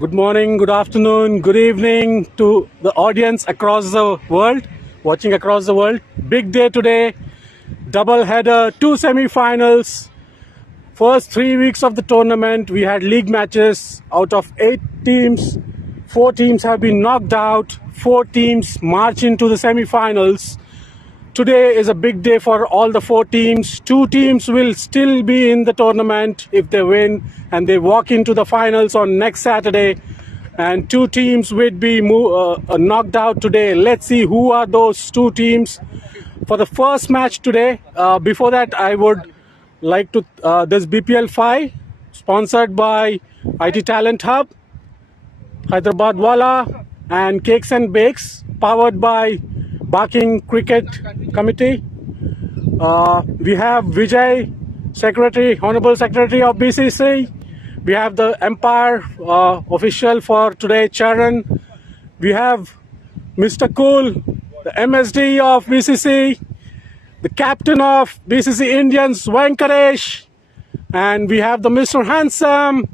Good morning, good afternoon, good evening to the audience across the world, watching across the world. Big day today, double header, two semi-finals. First 3 weeks of the tournament, we had league matches. Out of 8 teams, 4 teams have been knocked out. 4 teams march into the semi-finals. Today is a big day for all the 4 teams. 2 teams will still be in the tournament if they win and they walk into the finals on next Saturday. And 2 teams will be knocked out today. Let's see who are those 2 teams for the first match today. Before that, I would like to, this BPL 5 sponsored by IT Talent Hub, Hyderabad Wala and Cakes and Bakes, powered by Barking Cricket Committee. We have Vijay, Secretary, Honorable Secretary of BCC. We have the Empire official for today, Charan. We have Mr. Cool, the MSD of BCC, the captain of BCC Indians, Venkatesh, and we have the Mr. Handsome,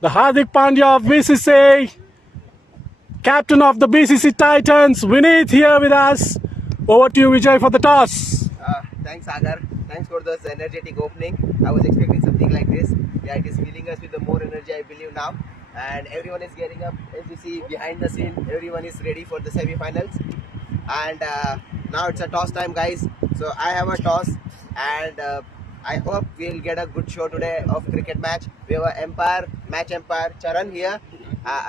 the Hardik Pandya of BCC, captain of the BCC Titans, Vinit here with us. Over to you, Vijay, for the toss. Thanks, Sagar. Thanks for this energetic opening. I was expecting something like this. Yeah, it is filling us with the more energy, I believe, now. And everyone is getting up. As you see behind the scene, everyone is ready for the semi-finals. And now it's a toss time, guys. So I have a toss, and I hope we'll get a good show today of cricket match. We have an match Empire, Charan here.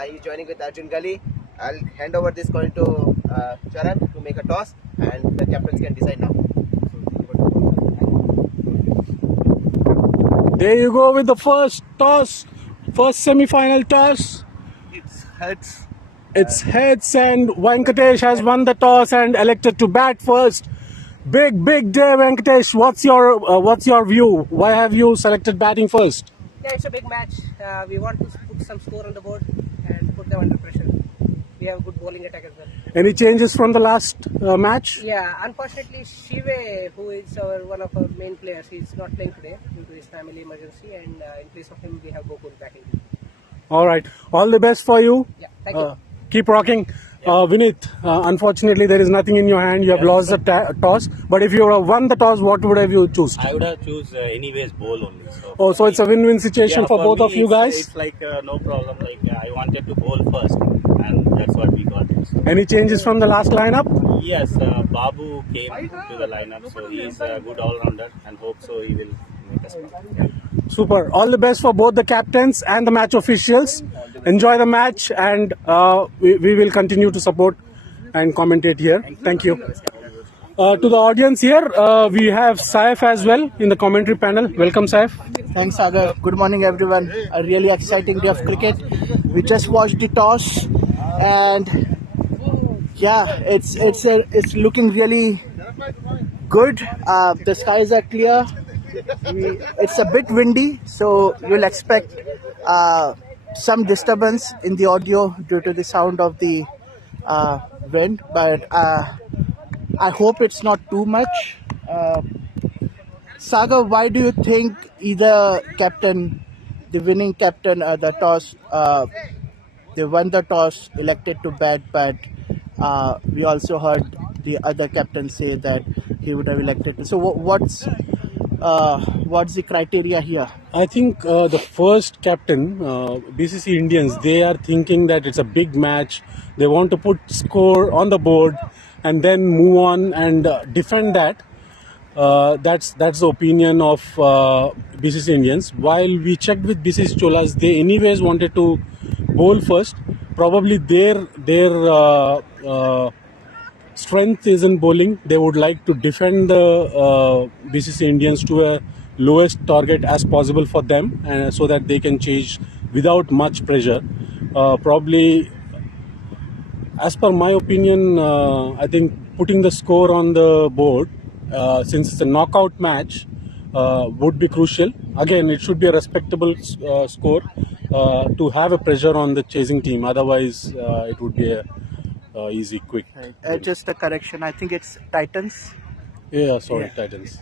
He's joining with Arjun Gali. I'll hand over this coin to Charan to make a toss, and the captains can decide now. There you go with the first toss, first semi-final toss. It's heads. It's heads, and Venkatesh has won the toss and elected to bat first. Big day, Venkatesh. What's your view? Why have you selected batting first? Yeah, it's a big match. We want to put some score on the board and put them under pressure. We have good bowling attack as well. Any changes from the last match? Yeah, unfortunately, Shive, who is one of our main players, he's not playing today due to his family emergency, and in place of him, we have Gokul backing. All right. All the best for you. Yeah, thank you. Keep rocking. Vinit, unfortunately, there is nothing in your hand. You have lost the toss. But if you would have won the toss, what would have you choose? I would have choose anyways bowl only. So it's a win-win situation for both me, of you guys. It's like no problem. Like I wanted to bowl first, and that's what we got. So. Any changes from the last lineup? Yes, Babu came to the lineup, so he is a good all-rounder, and hope so he will make us proud. Yeah. Super. All the best for both the captains and the match officials. Enjoy the match, and we will continue to support and commentate here. Thank you. To the audience here, we have Saif as well in the commentary panel. Welcome, Saif. Thanks, Sagar. Good morning, everyone. A really exciting day of cricket. We just watched the toss, and yeah, it's looking really good. The skies are clear. It's a bit windy, so you'll expect some disturbance in the audio due to the sound of the wind, but I hope it's not too much. Sagar, why do you think either captain, the winning captain, the toss, they won the toss, elected to bat, but we also heard the other captain say that he would have elected to. So what's the criteria here? I think the first captain, BCC Indians, they are thinking that it's a big match. They want to put score on the board and then move on and defend that. That's the opinion of BCC Indians. While we checked with BCC Cholas, they anyways wanted to bowl first. Probably their strength is in bowling. They would like to defend the BCC Indians to a lowest target as possible for them, and so that they can chase without much pressure. Probably, as per my opinion, I think putting the score on the board, since it's a knockout match, would be crucial. Again, it should be a respectable score to have a pressure on the chasing team. Otherwise, it would be a easy, quick. Just a correction. I think it's Titans. Yeah, sorry, Titans.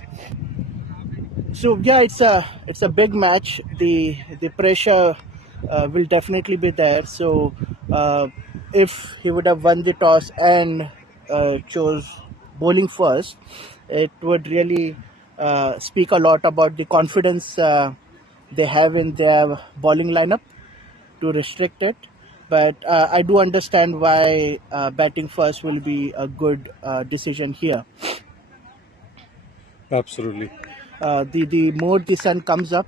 So yeah, it's a big match. The pressure will definitely be there. So if he would have won the toss and chose bowling first, it would really speak a lot about the confidence they have in their bowling lineup to restrict it. But I do understand why batting first will be a good decision here. Absolutely. The more the sun comes up,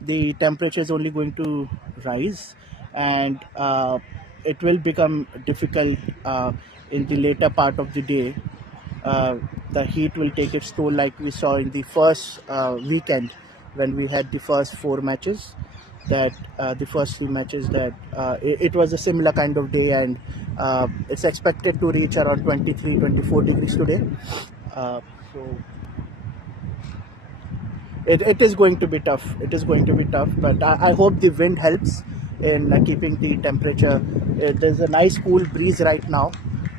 the temperature is only going to rise, and it will become difficult in the later part of the day. The heat will take its toll, like we saw in the first weekend when we had the first four matches. That the first three matches that it was a similar kind of day, and it's expected to reach around 23, 24 degrees today. So it is going to be tough. It is going to be tough, but I hope the wind helps in keeping the temperature. There's a nice cool breeze right now.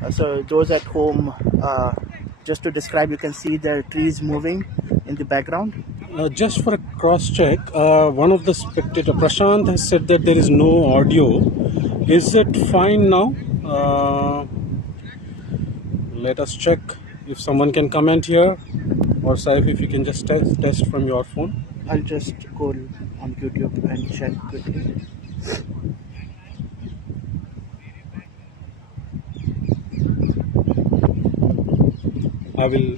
So those at home, just to describe, you can see the trees moving in the background. Just for a cross check, one of the spectator, Prashant, has said that there is no audio. Is it fine now? Let us check if someone can comment here, or Saif, if you can just test from your phone. I'll just go on YouTube and check quickly. I will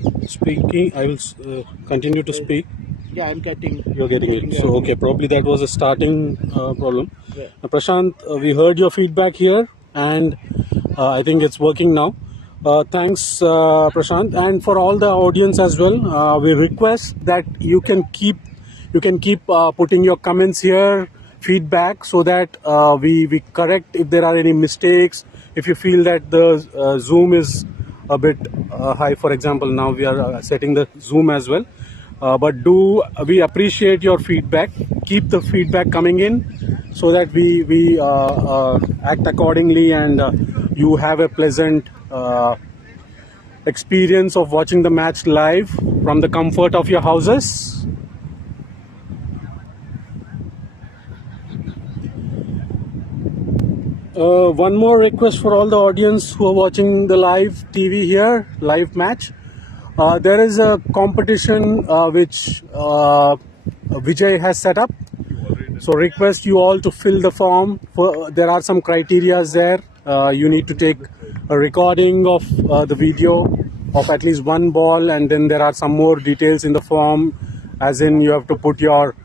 continue to speak. Yeah, I'm getting. You're getting it. So, okay, probably that was a starting problem. Yeah. Now, Prashant, we heard your feedback here, and I think it's working now. Thanks, Prashant, and for all the audience as well. We request that you can keep putting your comments here, feedback, so that we correct if there are any mistakes. If you feel that the Zoom is a bit high, for example, now we are setting the Zoom as well. But we appreciate your feedback. Keep the feedback coming in so that we act accordingly, and you have a pleasant experience of watching the match live from the comfort of your houses. One more request for all the audience who are watching the live TV here, live match. There is a competition which Vijay has set up. So request you all to fill the form. There are some criteria there. You need to take a recording of the video of at least one ball, and then there are some more details in the form, as in you have to put your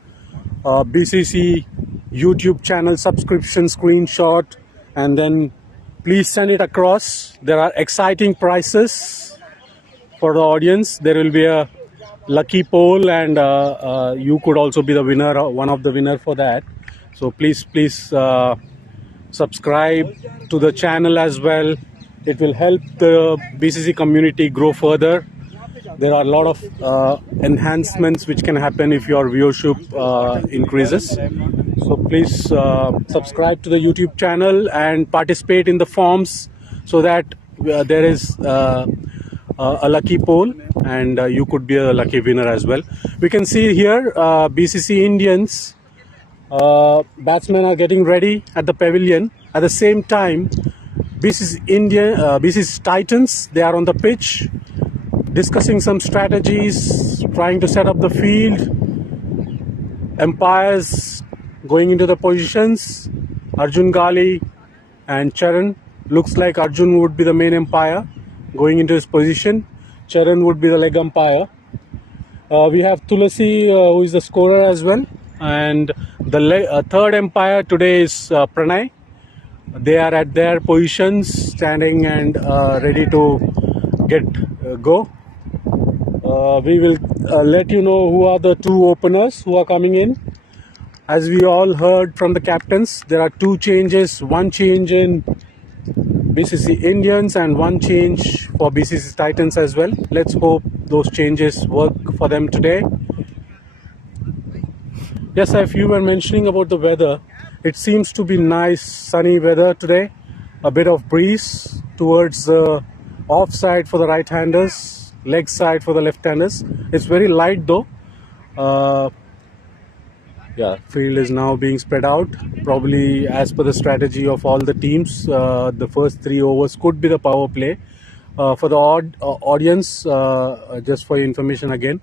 BCC YouTube channel subscription screenshot, and then please send it across. There are exciting prizes for the audience. There will be a lucky poll, and you could also be the winner, one of the winner for that. So please subscribe to the channel as well. It will help the BCC community grow further. There are a lot of enhancements which can happen if your viewership increases. So please subscribe to the YouTube channel and participate in the forms, so that there is a lucky poll, and you could be a lucky winner as well. We can see here BCC Indians batsmen are getting ready at the pavilion. At the same time, BCC Titans, they are on the pitch discussing some strategies, trying to set up the field. Umpires going into the positions. Arjun Gali and Charan. Looks like Arjun would be the main umpire going into his position. Charan would be the leg umpire. We have Tulasi, who is the scorer as well. And the third umpire today is Pranay. They are at their positions, standing and ready to go. We will let you know who are the two openers who are coming in. As we all heard from the captains, there are two changes. One change in BCC Indians and one change for BCC Titans as well. Let's hope those changes work for them today. Yes, if you were mentioning about the weather, it seems to be nice sunny weather today. A bit of breeze towards the off side for the right-handers, leg side for the left-handers. It's very light though. Yeah, field is now being spread out. Probably as per the strategy of all the teams, the first 3 overs could be the power play. For the audience, just for your information again,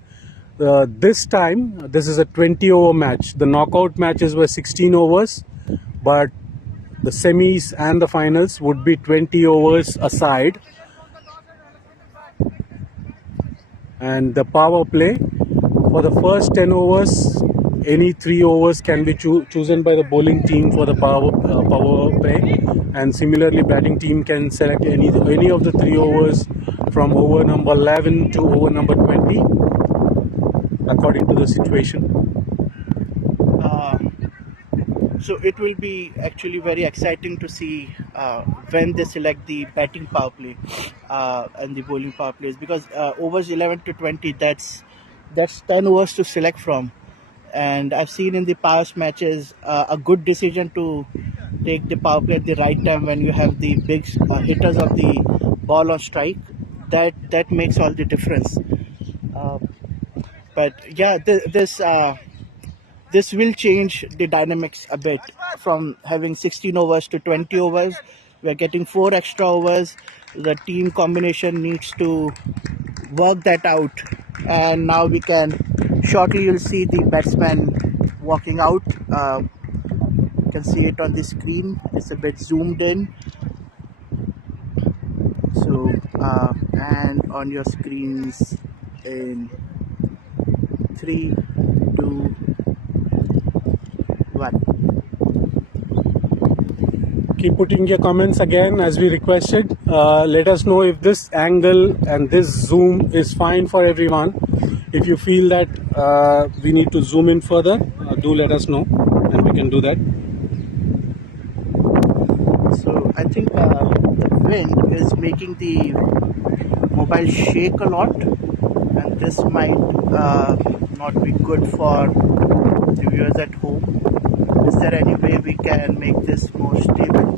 this time this is a 20-over match. The knockout matches were 16 overs, but the semis and the finals would be 20 overs aside. And the power play for the first 10 overs, any 3 overs can be chosen by the bowling team for the power play, and similarly batting team can select any of the 3 overs from over number 11 to over number 20 according to the situation. So it will be actually very exciting to see when they select the batting power play and the bowling power plays, because overs 11 to 20, that's 10 overs to select from. And I've seen in the past matches a good decision to take the power play at the right time when you have the big hitters of the ball on strike. That makes all the difference. But yeah, this will change the dynamics a bit. From having 16 overs to 20 overs, we are getting 4 extra overs. The team combination needs to work that out, and now we can shortly you'll see the batsman walking out. You can see it on the screen. It's a bit zoomed in. So and on your screens in 3, 2, 1. Keep putting your comments again as we requested. Let us know if this angle and this zoom is fine for everyone. If you feel that we need to zoom in further, do let us know and we can do that. So I think the wind is making the mobile shake a lot, and this might not be good for the viewers at home. Is there any way we can make this more stable?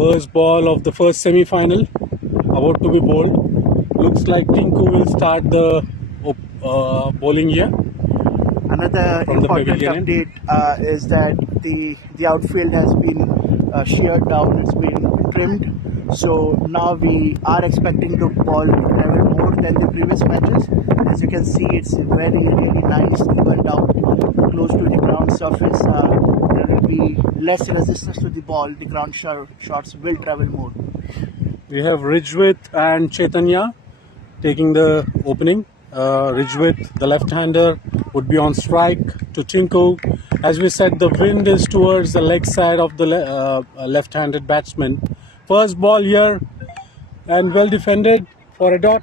First ball of the first semi-final about to be bowled. Looks like Tinku will start the bowling here. Another From the important pavilion. update is that the outfield has been sheared down, it's been trimmed. So now we are expecting the ball to travel more than the previous matches. As you can see, it's very really nice, evened out, close to the ground surface. There will be less resistance to the ball. The ground shots will travel more. We have Rijwit and Chaitanya taking the opening. Rijwit, the left-hander, would be on strike to Tinku. As we said, the wind is towards the leg side of the left-handed batsman. First ball here and well defended for a dot.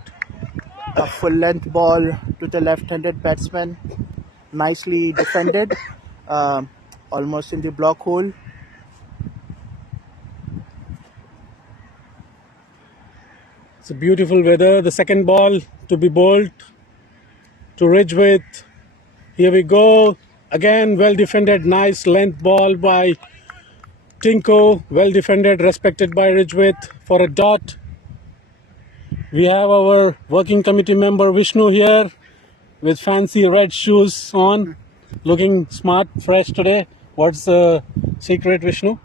A full length ball to the left-handed batsman, nicely defended, almost in the block hole. It's a beautiful weather. The second ball to be bowled to Rijwit. Here we go. Again, well defended, nice length ball by Tinku. Well defended, respected by Rijwit for a dot. We have our working committee member Vishnu here with fancy red shoes on, looking smart, fresh today. What's the secret, Vishnu,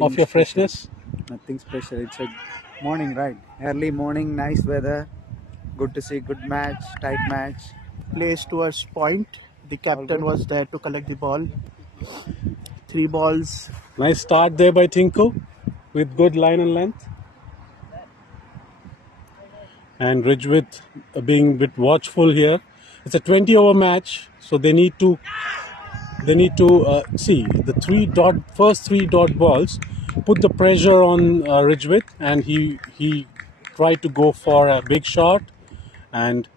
of your freshness? Nothing special. It's a morning, right? Early morning, nice weather. Good to see. Good match, tight match. Plays towards point. The captain was there to collect the ball. 3 balls. Nice start there by Tinku with good line and length. And Ridgewith being a bit watchful here. It's a 20-over match, so they need to see the first three dot balls, put the pressure on Ridgewith, and he tried to go for a big shot and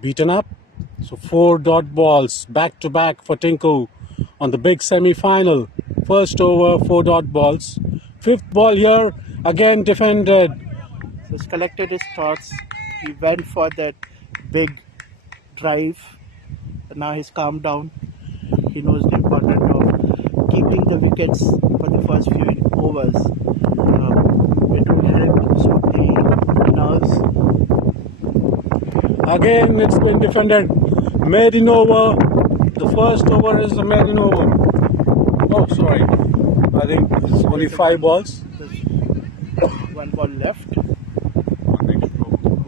beaten up. So 4 dot balls back to back for Tinku on the big semi-final. First over, 4 dot balls. Fifth ball here, again defended. So he's collected his thoughts. He went for that big drive. Now he's calmed down. He knows the importance of keeping the wickets for the first few overs. It will help soothe the nerves. Again, it's been defended. Maiden over. The first over is the maiden over. Oh, sorry. I think it's only 5 balls. There's 1 ball left.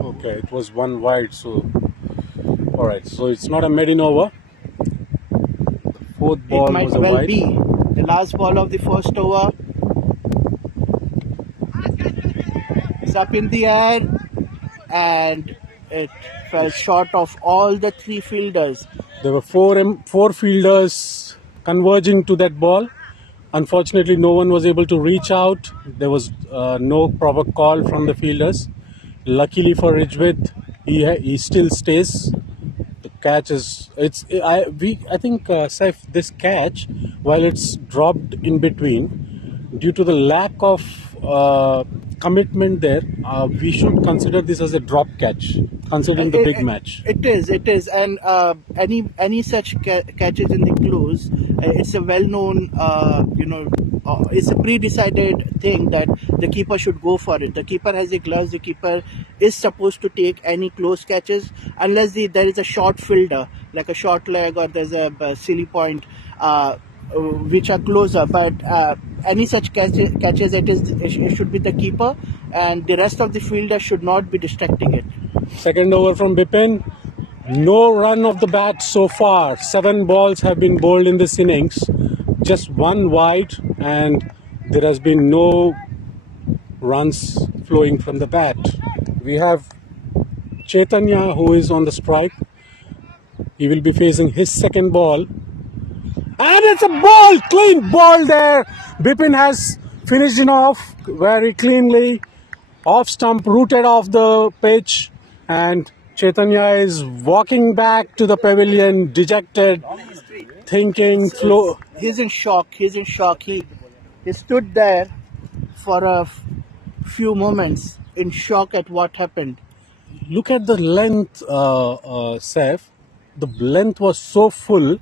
Okay, it was 1 wide, so alright, so it's not a maiden over. The fourth ball It might was a well wide. be the last ball of the first over. It's up in the air and it fell short of all the 3 fielders. There were four fielders converging to that ball. Unfortunately, no one was able to reach out. There was no proper call from the fielders. Luckily for Ridgewith, he still stays. The catch is I think Saif, this catch, while it's dropped in between, due to the lack of commitment there, we should consider this as a drop catch, considering the big match. It is, and any such catches in the close, it's a well-known, it's a pre-decided thing that the keeper should go for it. The keeper has the gloves. The keeper is supposed to take any close catches unless there is a short fielder, like a short leg, or there's a silly point, which are closer. But any such catches, it should be the keeper, and the rest of the fielder should not be distracting it. Second over from Bipin. No run of the bat so far. 7 balls have been bowled in this innings. Just 1 wide, and there has been no runs flowing from the bat. We have Chaitanya, who is on the strike. He will be facing his second ball. And it's a ball! Clean ball there! Bipin has finished it off very cleanly. Off stump, rooted off the pitch. And Chaitanya is walking back to the pavilion, dejected, thinking, flow. He's in shock. He stood there for a few moments in shock at what happened. Look at the length, Saif. The length was so full.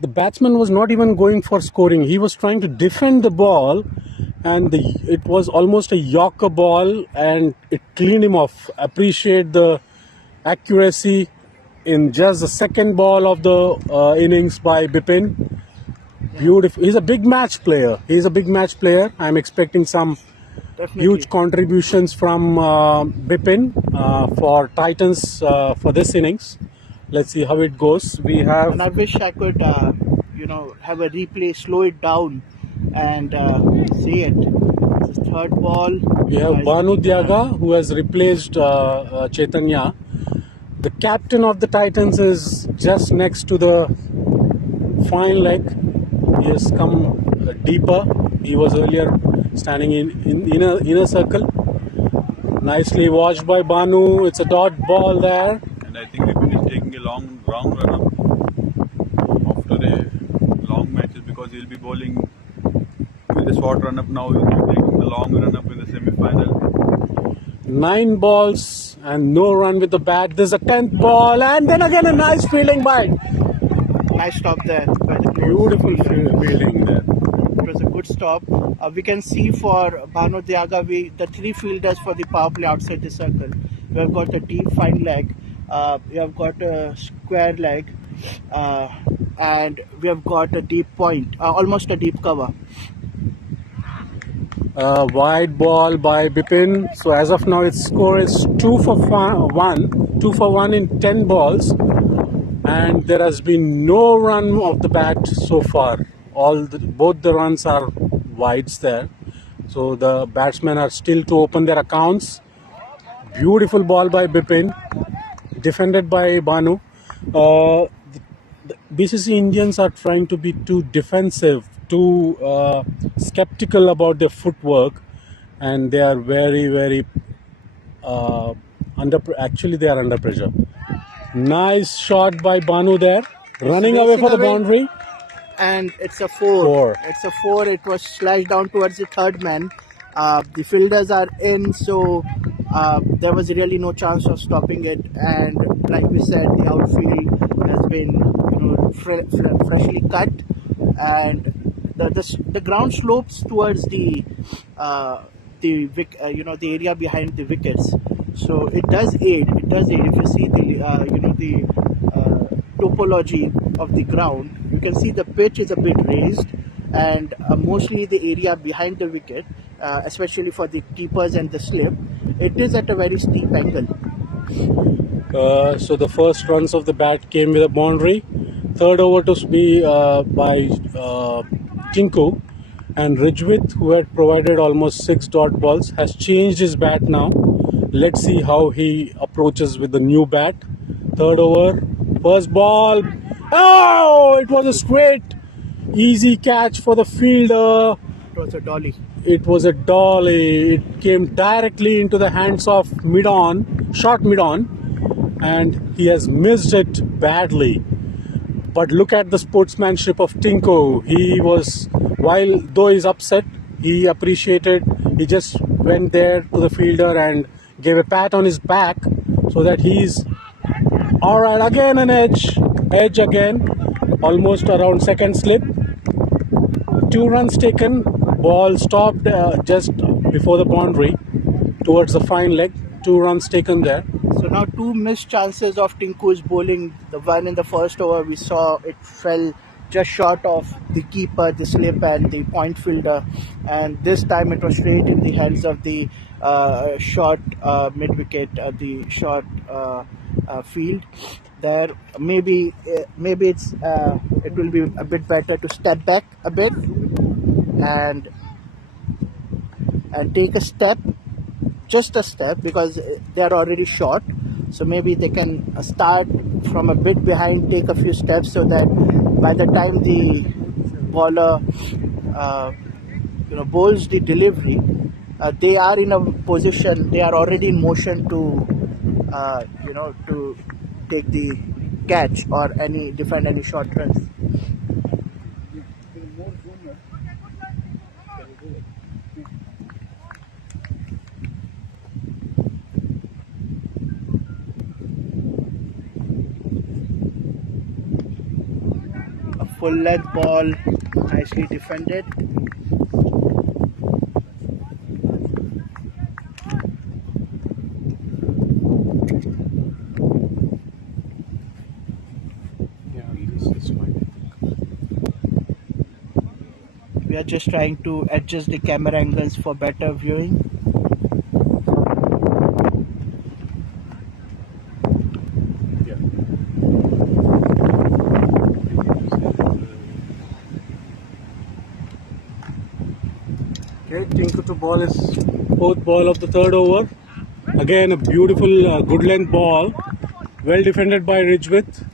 The batsman was not even going for scoring. He was trying to defend the ball, and it was almost a Yorker ball, and it cleaned him off. Appreciate the accuracy in just the second ball of the innings by Bipin. Beautiful. He's a big match player. I'm expecting some Definitely. huge contributions from Bipin for Titans for this innings. Let's see how it goes. We have, And I wish I could, have a replay, slow it down, and see it. This third ball. we have Banu Diaga, who has replaced Chaitanya. The captain of the Titans is just next to the fine leg. He has come deeper. He was earlier standing in inner circle. Nicely watched by Banu. It's a dot ball there. And I think Vipin is taking a long run up after a long matches, because he'll be bowling with a short run up now. He'll be taking the long run up in the semi-final. 9 balls and no run with the bat. There's a 10th ball, and then again a nice fielding by. Nice stop there by the close. Beautiful fielding there. It was a good stop. We can see for Banu Diaga, the 3 fielders for the power play outside the circle. We have got a deep fine leg. We have got a square leg, and we have got a deep point, almost a deep cover. Wide ball by Bipin. So as of now, its score is 2 for 1. 2 for 1 in 10 balls, and there has been no run of the bat so far. both the runs are wides there. So the batsmen are still to open their accounts. Beautiful ball by Bipin, defended by Banu. The BCC Indians are trying to be too defensive, too skeptical about their footwork, and they are very actually they are under pressure. Nice shot by Banu there, running away for the boundary. And it's a four. Four. It's a four. It was slashed down towards the third man. The fielders are in, so there was really no chance of stopping it. And like we said, the outfield has been freshly cut, and the ground slopes towards the area behind the wickets. So it does aid. It does aid. If you see the topology of the ground, you can see the pitch is a bit raised, and mostly the area behind the wicket, especially for the keepers and the slip, it is at a very steep angle. So the first runs of the bat came with a boundary. Third over to be by Tinku, and Rijwith, who had provided almost 6 dot balls, has changed his bat now. Let's see how he approaches with the new bat. Third over, first ball. Oh, it was a straight, easy catch for the fielder. It was a dolly. It was a dolly. It came directly into the hands of short mid-on, and he has missed it badly. But look at the sportsmanship of Tinku. He was, though he's upset, he appreciated. He just went there to the fielder and gave a pat on his back so that he's all right. Again an edge again, almost around second slip. 2 runs taken. Ball stopped just before the boundary towards the fine leg. 2 runs taken there. So now 2 missed chances of Tinku's bowling. The one in the first over, we saw it fell just short of the keeper, the slip, and the point fielder. And this time it was straight in the hands of the short mid-wicket, the short field. There, maybe it will be a bit better to step back a bit and take a step, just a step, because they are already short. So maybe they can start from a bit behind, take a few steps, so that by the time the bowler bowls the delivery, they are in a position, they are already in motion to to take the catch or defend any short runs. A full length ball, nicely defended. We are just trying to adjust the camera angles for better viewing. Okay, Tinku to ball is 4th ball of the 3rd over. Again a beautiful good length ball, well defended by Rijwith.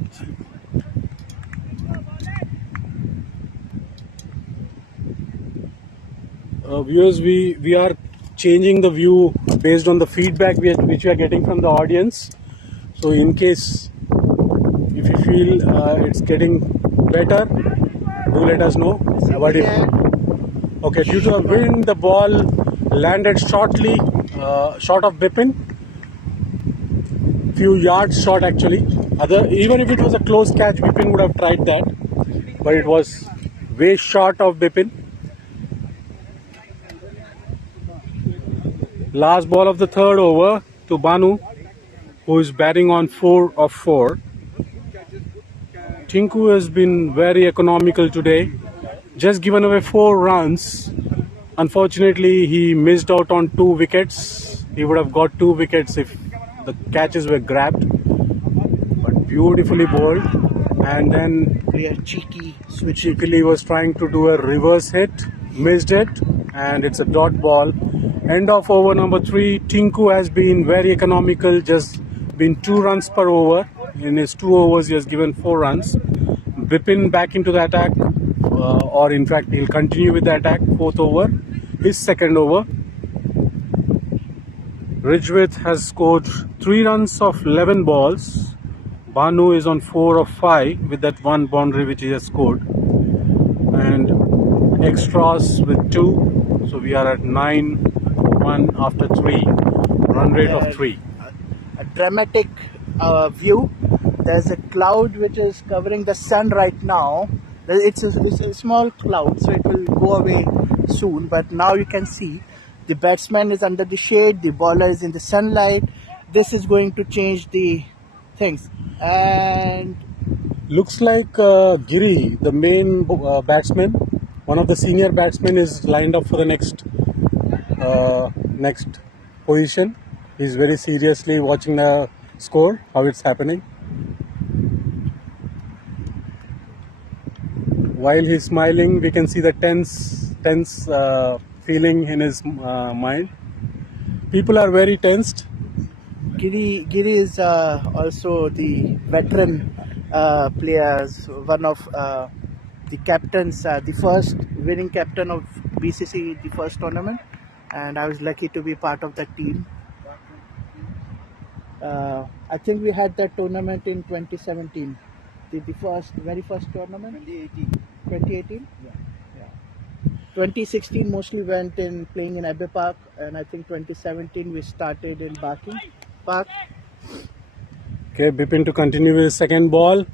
Viewers, we are changing the view based on the feedback which we are getting from the audience. So in case if you feel it's getting better, do let us know. But okay, due to a wind, the ball landed short of Bipin, few yards short actually. Even if it was a close catch, Bipin would have tried that, but it was way short of Bipin. Last ball of the 3rd over to Banu, who is batting on 4 of 4. Tinku has been very economical today, just given away 4 runs. Unfortunately, he missed out on 2 wickets. He would have got 2 wickets if the catches were grabbed. But beautifully bowled. And then a cheeky switch. Cheekily was trying to do a reverse hit, missed it, and it's a dot ball. End of over number 3. Tinku has been very economical, just been 2 runs per over. In his 2 overs, he has given 4 runs. Bipin back into the attack, or in fact, he'll continue with the attack. 4th over, his 2nd over. Ridgewith has scored 3 runs of 11 balls. Banu is on 4 of 5 with that 1 boundary which he has scored. And extras with 2. So we are at 9-1 after 3. Run rate of 3. A dramatic view. There's a cloud which is covering the sun right now. It's a small cloud, so it will go away soon. But now you can see the batsman is under the shade, the bowler is in the sunlight. This is going to change the things. And Looks like Giri, the main batsman, one of the senior batsmen, is lined up for the next position. He's very seriously watching the score, how it's happening. While he's smiling, we can see the tense feeling in his mind. People are very tensed. Giri is also the veteran players, one of the captains, the first winning captain of BCC, the first tournament, and I was lucky to be part of that team. I think we had that tournament in 2017, the very first tournament. 2018. Yeah. 2016 mostly went in playing in Abbey Park, and I think 2017 we started in Barking Park. Okay, Bipin to continue with his 2nd ball,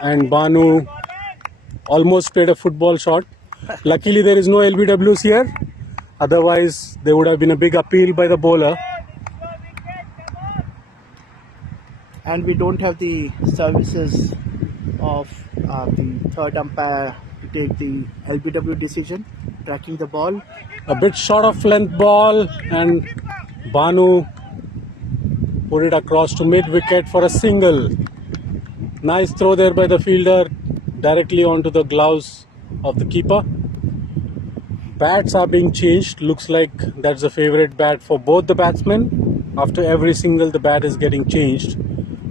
and Banu almost played a football shot. Luckily there is no LBWs here, otherwise there would have been a big appeal by the bowler. And we don't have the services of the 3rd umpire to take the LBW decision, tracking the ball. A bit short of length ball, and Banu put it across to mid-wicket for a single. Nice throw there by the fielder, directly onto the gloves of the keeper. Bats are being changed. Looks like that's a favorite bat for both the batsmen. After every single, the bat is getting changed.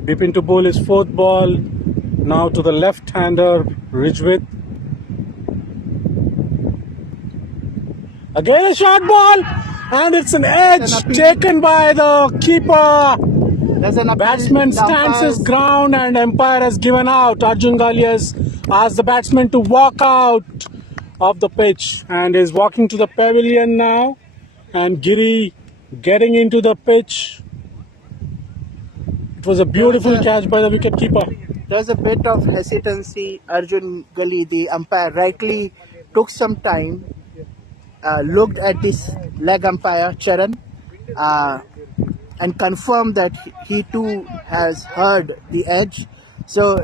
Bipin to bowl his 4th ball. Now to the left-hander, Ridgewith. Again a short ball, and it's an edge taken by the keeper. Batsman stands his ground, and umpire has given out. Arjun Gali has asked the batsman to walk out of the pitch and is walking to the pavilion now. And Giri getting into the pitch. It was a beautiful catch by the wicket keeper. There was a bit of hesitancy. Arjun Gali, the umpire, rightly took some time, looked at this leg umpire, Charan, and confirmed that he too has heard the edge. So,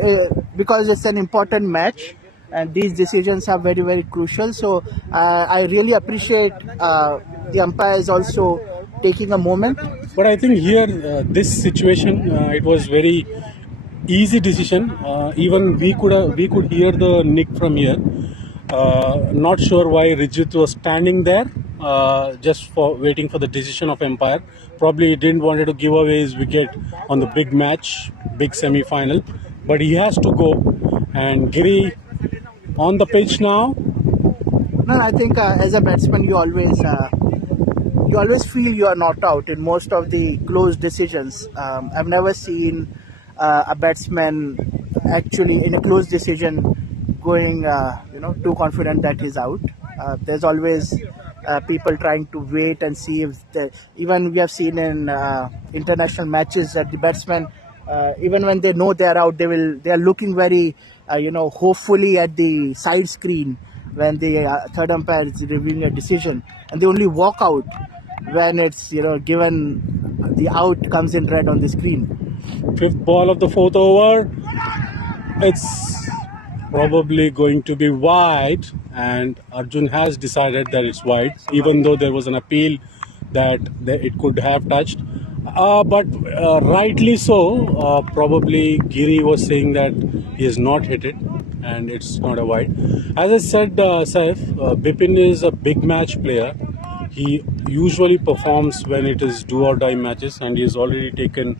because it's an important match and these decisions are very, very crucial. So, I really appreciate the umpires also taking a moment. But I think here, this situation, it was very easy decision. Even we could hear the nick from here. Not sure why Rijit was standing there, just for waiting for the decision of umpire. Probably he didn't want to give away his wicket on the big match, big semi-final. But he has to go. And Giri on the pitch now. No, I think as a batsman, you always feel you are not out in most of the close decisions. I've never seen a batsman actually in a close decision going too confident that he's out. There's always people trying to wait and see if even we have seen in international matches that the batsmen, even when they know they are out, they are looking very hopefully at the side screen when the 3rd umpire is reviewing a decision, and they only walk out when it's given the out comes in red on the screen. 5th ball of the 4th over. It's probably going to be wide, and Arjun has decided that it's wide, even though there was an appeal that it could have touched. But rightly so. Probably Giri was saying that he has not hit it and it's not a wide. As I said, Saif, Bipin is a big match player. He usually performs when it is do or die matches, and he has already taken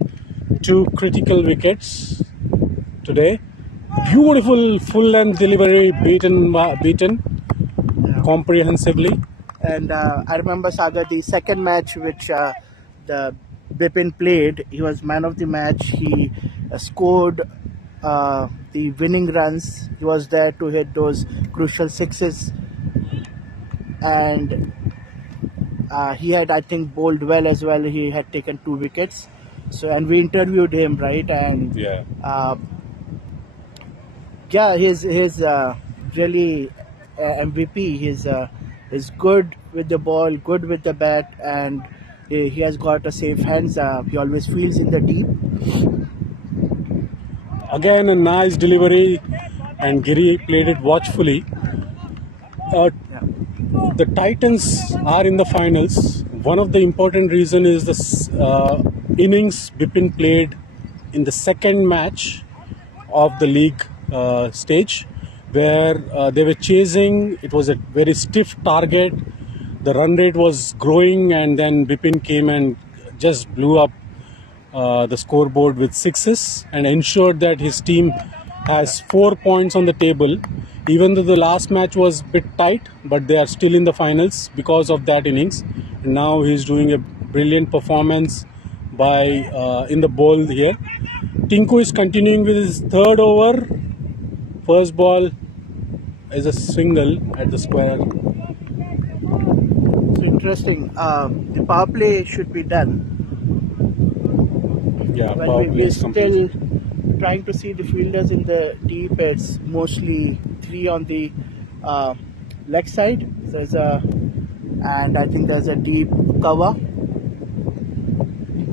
2 critical wickets today. Beautiful full length delivery, beaten comprehensively. And I remember, Sagar, the second match which the Bipin played, he was man of the match. He scored the winning runs. He was there to hit those crucial sixes, and he had, I think, bowled well as well. He had taken 2 wickets. So, and we interviewed him, right? And Yeah. yeah, he's really MVP. He's good with the ball, good with the bat, and he has got a safe hands. He always feels in the deep. Again, a nice delivery, and Giri played it watchfully. Yeah. The Titans are in the finals. One of the important reason is the innings Bipin played in the second match of the league stage, where they were chasing. It was a very stiff target. The run rate was growing, and then Bipin came and just blew up the scoreboard with sixes and ensured that his team has 4 points on the table. Even though the last match was a bit tight, but they are still in the finals because of that innings. And now he's doing a brilliant performance by in the ball here. Tinku is continuing with his third over. First ball is a single at the square. It's interesting. The power play should be done. Yeah, When power play we're is still complete. trying to see the fielders in the deep, it's mostly 3 on the leg side. And I think there's a deep cover,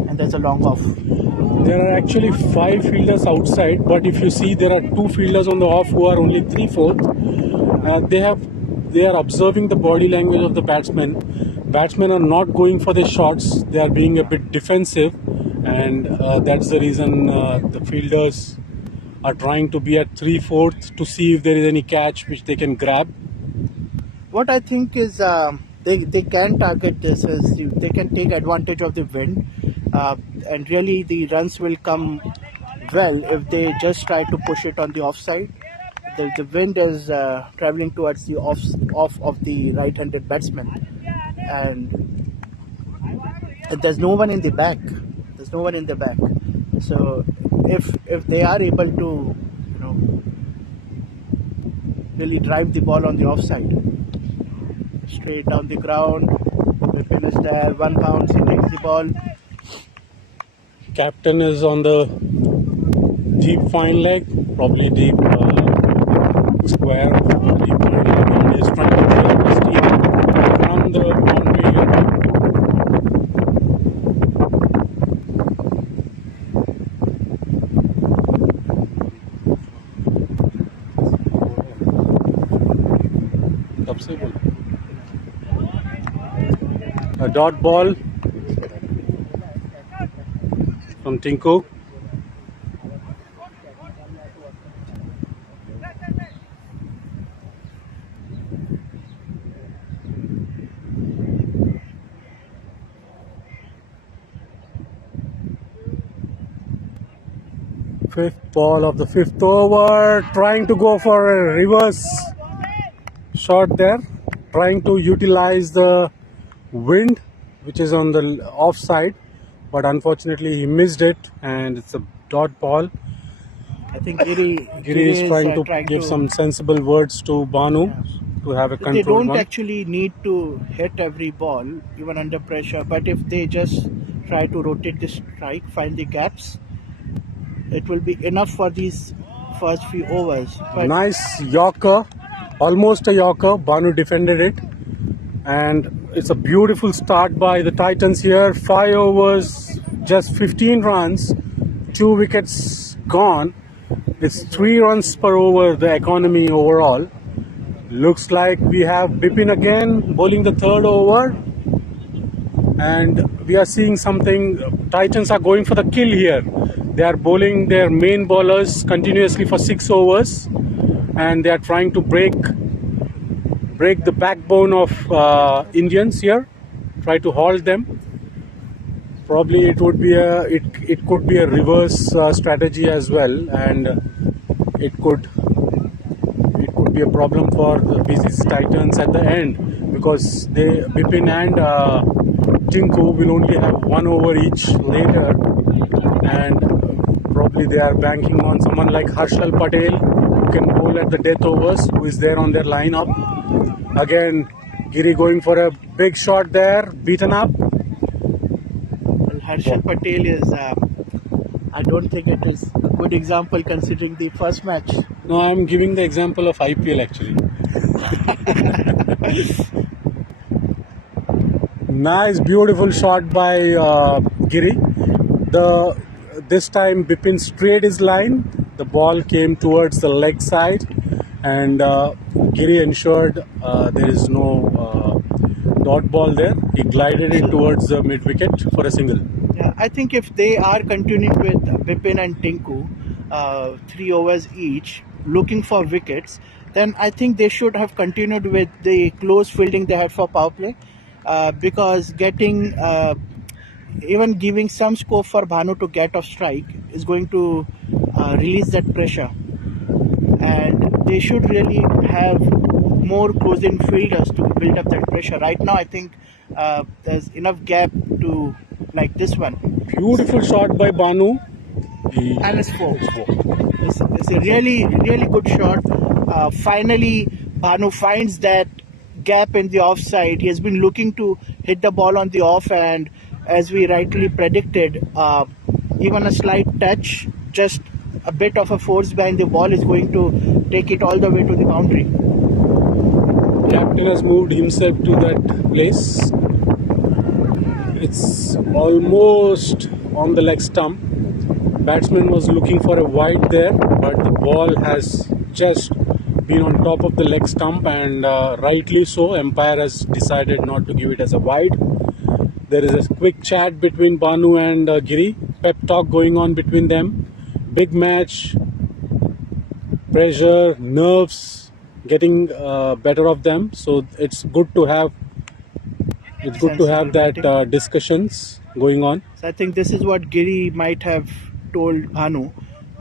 and there's a long off. There are actually 5 fielders outside, but if you see, there are 2 fielders on the off who are only 3/4. They are observing the body language of the batsmen. Batsmen are not going for the shots; they are being a bit defensive, and that's the reason the fielders are trying to be at 3/4 to see if there is any catch which they can grab. What I think is they can target this is they can take advantage of the wind, and really the runs will come well if they just try to push it on the offside. The wind is traveling towards the off of the right-handed batsman, and there's no one in the back. There's no one in the back. So if they are able to, really drive the ball on the offside, straight down the ground, Bipin is there, 1 bounce, he takes the ball. Captain is on the deep fine leg, probably deep square, deep fine leg, and is trying to clear his team from the boundary here. कब से बोल? A dot ball from Tinku. Fifth ball of the 5th over, trying to go for a reverse shot there, trying to utilize the wind which is on the offside, but unfortunately he missed it, and it's a dot ball. I think Giri Giri is trying to give some sensible words to Banu to have a They controlled don't one. actually need to hit every ball, even under pressure, but if they just try to rotate the strike, find the gaps, it will be enough for these first few overs. But Nice Yorker, almost a Yorker. Banu defended it, and it's a beautiful start by the Titans here. 5 overs, just 15 runs, 2 wickets gone. It's 3 runs per over, the economy overall. Looks like we have Bipin again bowling the 3rd over, and we are seeing something. Titans are going for the kill here. They are bowling their main bowlers continuously for 6 overs, and they are trying to break the backbone of Indians here. Try to halt them. Probably it could be a reverse strategy as well, and it could be a problem for the BCC Titans at the end, because Bipin and Tinku will only have 1 over each later, and probably they are banking on someone like Harshal Patel, who can bowl at the death overs, who is there on their lineup. Again, Giri going for a big shot there, beaten up. Well, Harshal Patel is, I don't think it is a good example considering the first match. No, I am giving the example of IPL actually. Nice, beautiful shot by Giri. This time Bipin straight his line. The ball came towards the leg side, and Giri ensured there is no dot ball there. He glided it towards the mid wicket for a single. Yeah, I think if they are continuing with Bipin and Tinku, 3 overs each, looking for wickets, then I think they should have continued with the close fielding they had for power play, because getting even giving some scope for Bhanu to get off strike is going to release that pressure, and they should really have more close-in fielders to build up that pressure. Right now, I think there's enough gap to, like this one. Beautiful shot by Banu. And it's 4. It's a really good shot. Finally, Bhanu finds that gap in the offside. He has been looking to hit the ball on the off, and as we rightly predicted, even a slight touch, just a bit of a force behind the ball is going to take it all the way to the boundary. Captain has moved himself to that place. It's almost on the leg stump. Batsman was looking for a wide there, but the ball has just been on top of the leg stump, and rightly so, umpire has decided not to give it as a wide. There is a quick chat between Banu and Giri, pep talk going on between them. Big match, pressure, nerves getting better of them, so it's good to have that discussions going on. So I think this is what Giri might have told Bhanu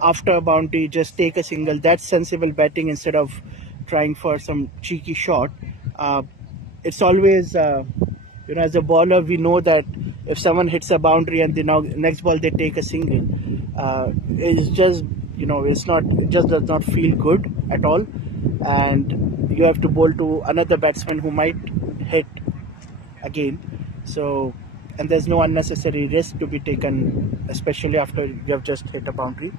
after a boundary: just take a single. That's sensible batting instead of trying for some cheeky shot. It's always, as a bowler, we know that if someone hits a boundary and the next ball they take a single, it's just, it just does not feel good at all, and you have to bowl to another batsman who might hit again. So, and there's no unnecessary risk to be taken, especially after you have just hit a boundary.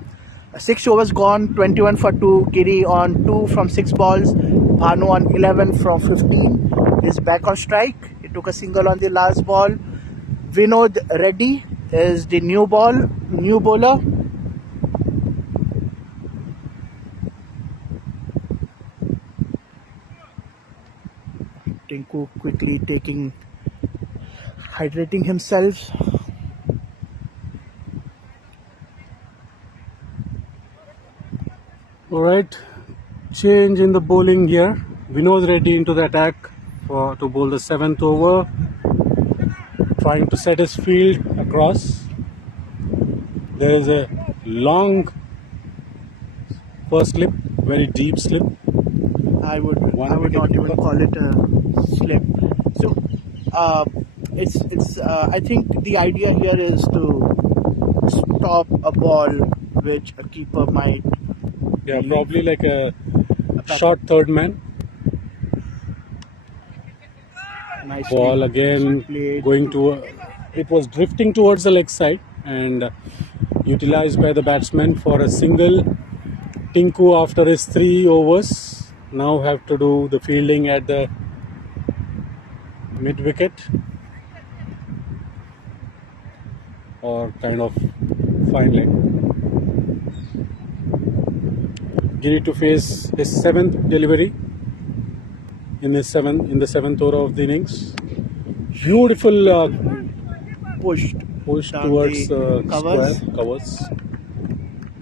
6 overs gone, 21 for 2. Giri on 2 from 6 balls. Bhanu on 11 from 15. He's back on strike. He took a single on the last ball. Vinod Reddy is the new bowler. Tinku quickly hydrating himself. Alright, change in the bowling here. Vinod Reddy into the attack to bowl the 7th over, trying to set his field across. There is a long first slip, very deep slip. I would not even call it a slip. So it's I think the idea here is to stop a ball which a keeper might. Yeah, probably like a short third man. Nicely Ball again going to. It was drifting towards the leg side and utilized by the batsman for a single. Tinku, after his 3 overs, now have to do the fielding at the mid wicket, or kind of fine leg. Giri to face his 7th delivery in the 7th over of the innings. Beautiful pushed down towards the covers. square covers.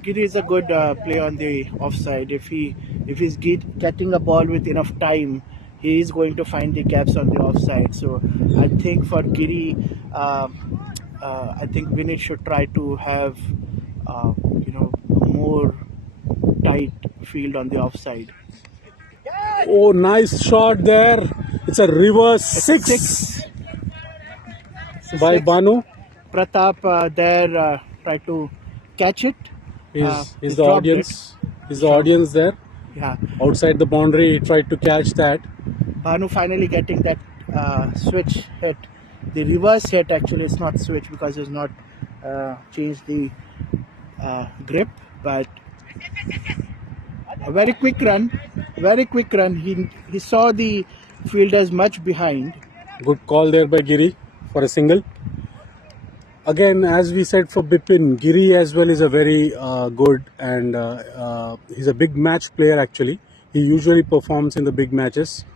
Giri is a good play on the offside. If he's getting a ball with enough time, he is going to find the gaps on the offside. So I think for Giri, I think Vinit should try to have a more tight field on the offside. Oh, nice shot there. It's a reverse It's six It's a by six. Banu. Pratap there tried to catch it. He's He's the dropped audience. He's the audience there. Yeah, Outside the boundary, he tried to catch that. Banu finally getting that switch hit. The reverse hit, actually it's not switch because it's not changed the grip, but a very quick run. He saw the fielders much behind. Good call there by Giri for a single. Again, as we said for Bipin, Giri as well is a very good and he's a big match player actually. He usually performs in the big matches.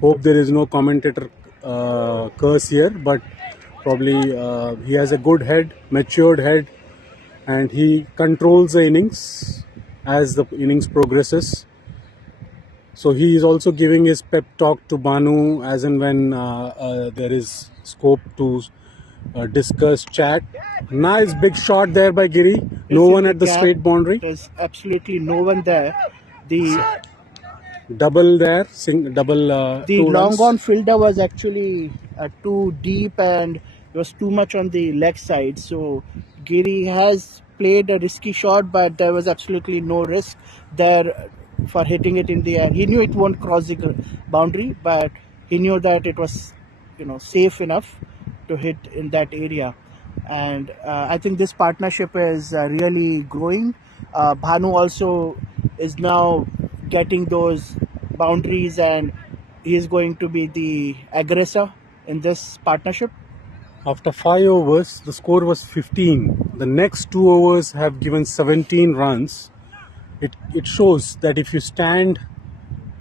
Hope there is no commentator curse here, but probably he has a good head, matured head, and he controls the innings as the innings progresses. So he is also giving his pep talk to Banu as and when there is scope to discuss, chat. Nice big shot there by Giri. No one at the Gap. straight boundary. There's absolutely no one there. The Double there, double two long runs. on fielder was actually too deep and it was too much on the leg side. So Giri has played a risky shot, but there was absolutely no risk there for hitting it in the air. He knew it won't cross the boundary, but he knew that it was, safe enough to hit in that area. And I think this partnership is really growing. Bhanu also is now getting those boundaries and he is going to be the aggressor in this partnership. After 5 overs, the score was 15. The next 2 overs have given 17 runs. It shows that if you stand,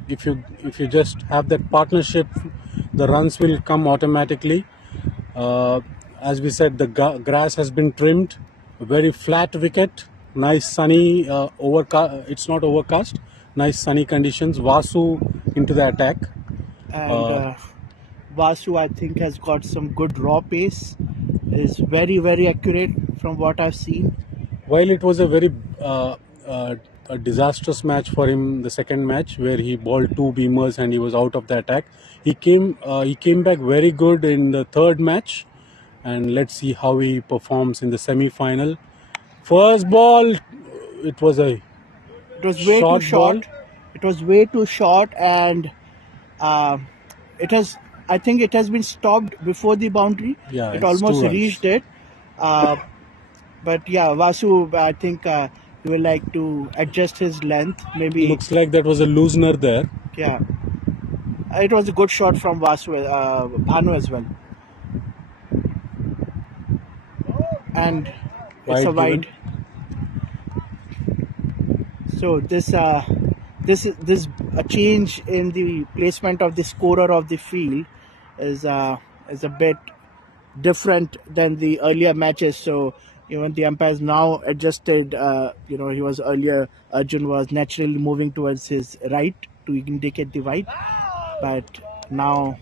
if you just have that partnership, the runs will come automatically. As we said, the grass has been trimmed. A very flat wicket. Nice sunny it's not overcast. Nice sunny conditions. Vasu into the attack. And Vasu, I think, has got some good raw pace. Is very, very accurate from what I've seen. While it was a very a disastrous match for him, the second match where he bowled 2 beamers and he was out of the attack, he came back very good in the third match, and let's see how he performs in the semi-final. First ball, it was way too short. It was way too short, and I think it has been stopped before the boundary. Yeah, it it's almost 2 runs. reached it. But yeah, Vasu, I think he will like to adjust his length. Maybe Looks like that was a loosener there. yeah. It was a good shot from Vasu, Bhanu as well. And it's a wide. So this is a change in the placement of the scorer of the field is a bit different than the earlier matches. So even the umpires now adjusted. He was earlier, Arjun was naturally moving towards his right to indicate the wide, but now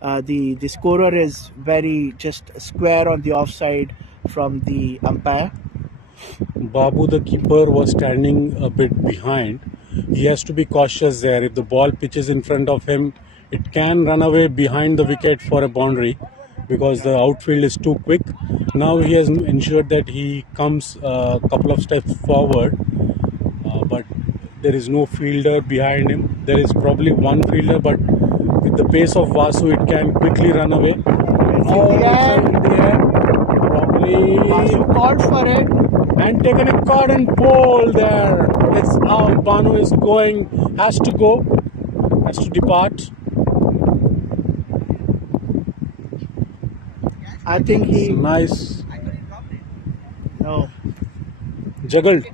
the scorer is very just square on the offside from the umpire. Babu, the keeper, was standing a bit behind. He has to be cautious there. If the ball pitches in front of him, it can run away behind the wicket for a boundary because the outfield is too quick. Now he has ensured that he comes a couple of steps forward, but there is no fielder behind him. There is probably one fielder, but with the pace of Vasu, it can quickly run away. In the air. Probably Vasu called for it. and taken a cord and pole there. That's how Banu is going. Has to depart. I think he Nice no. juggled.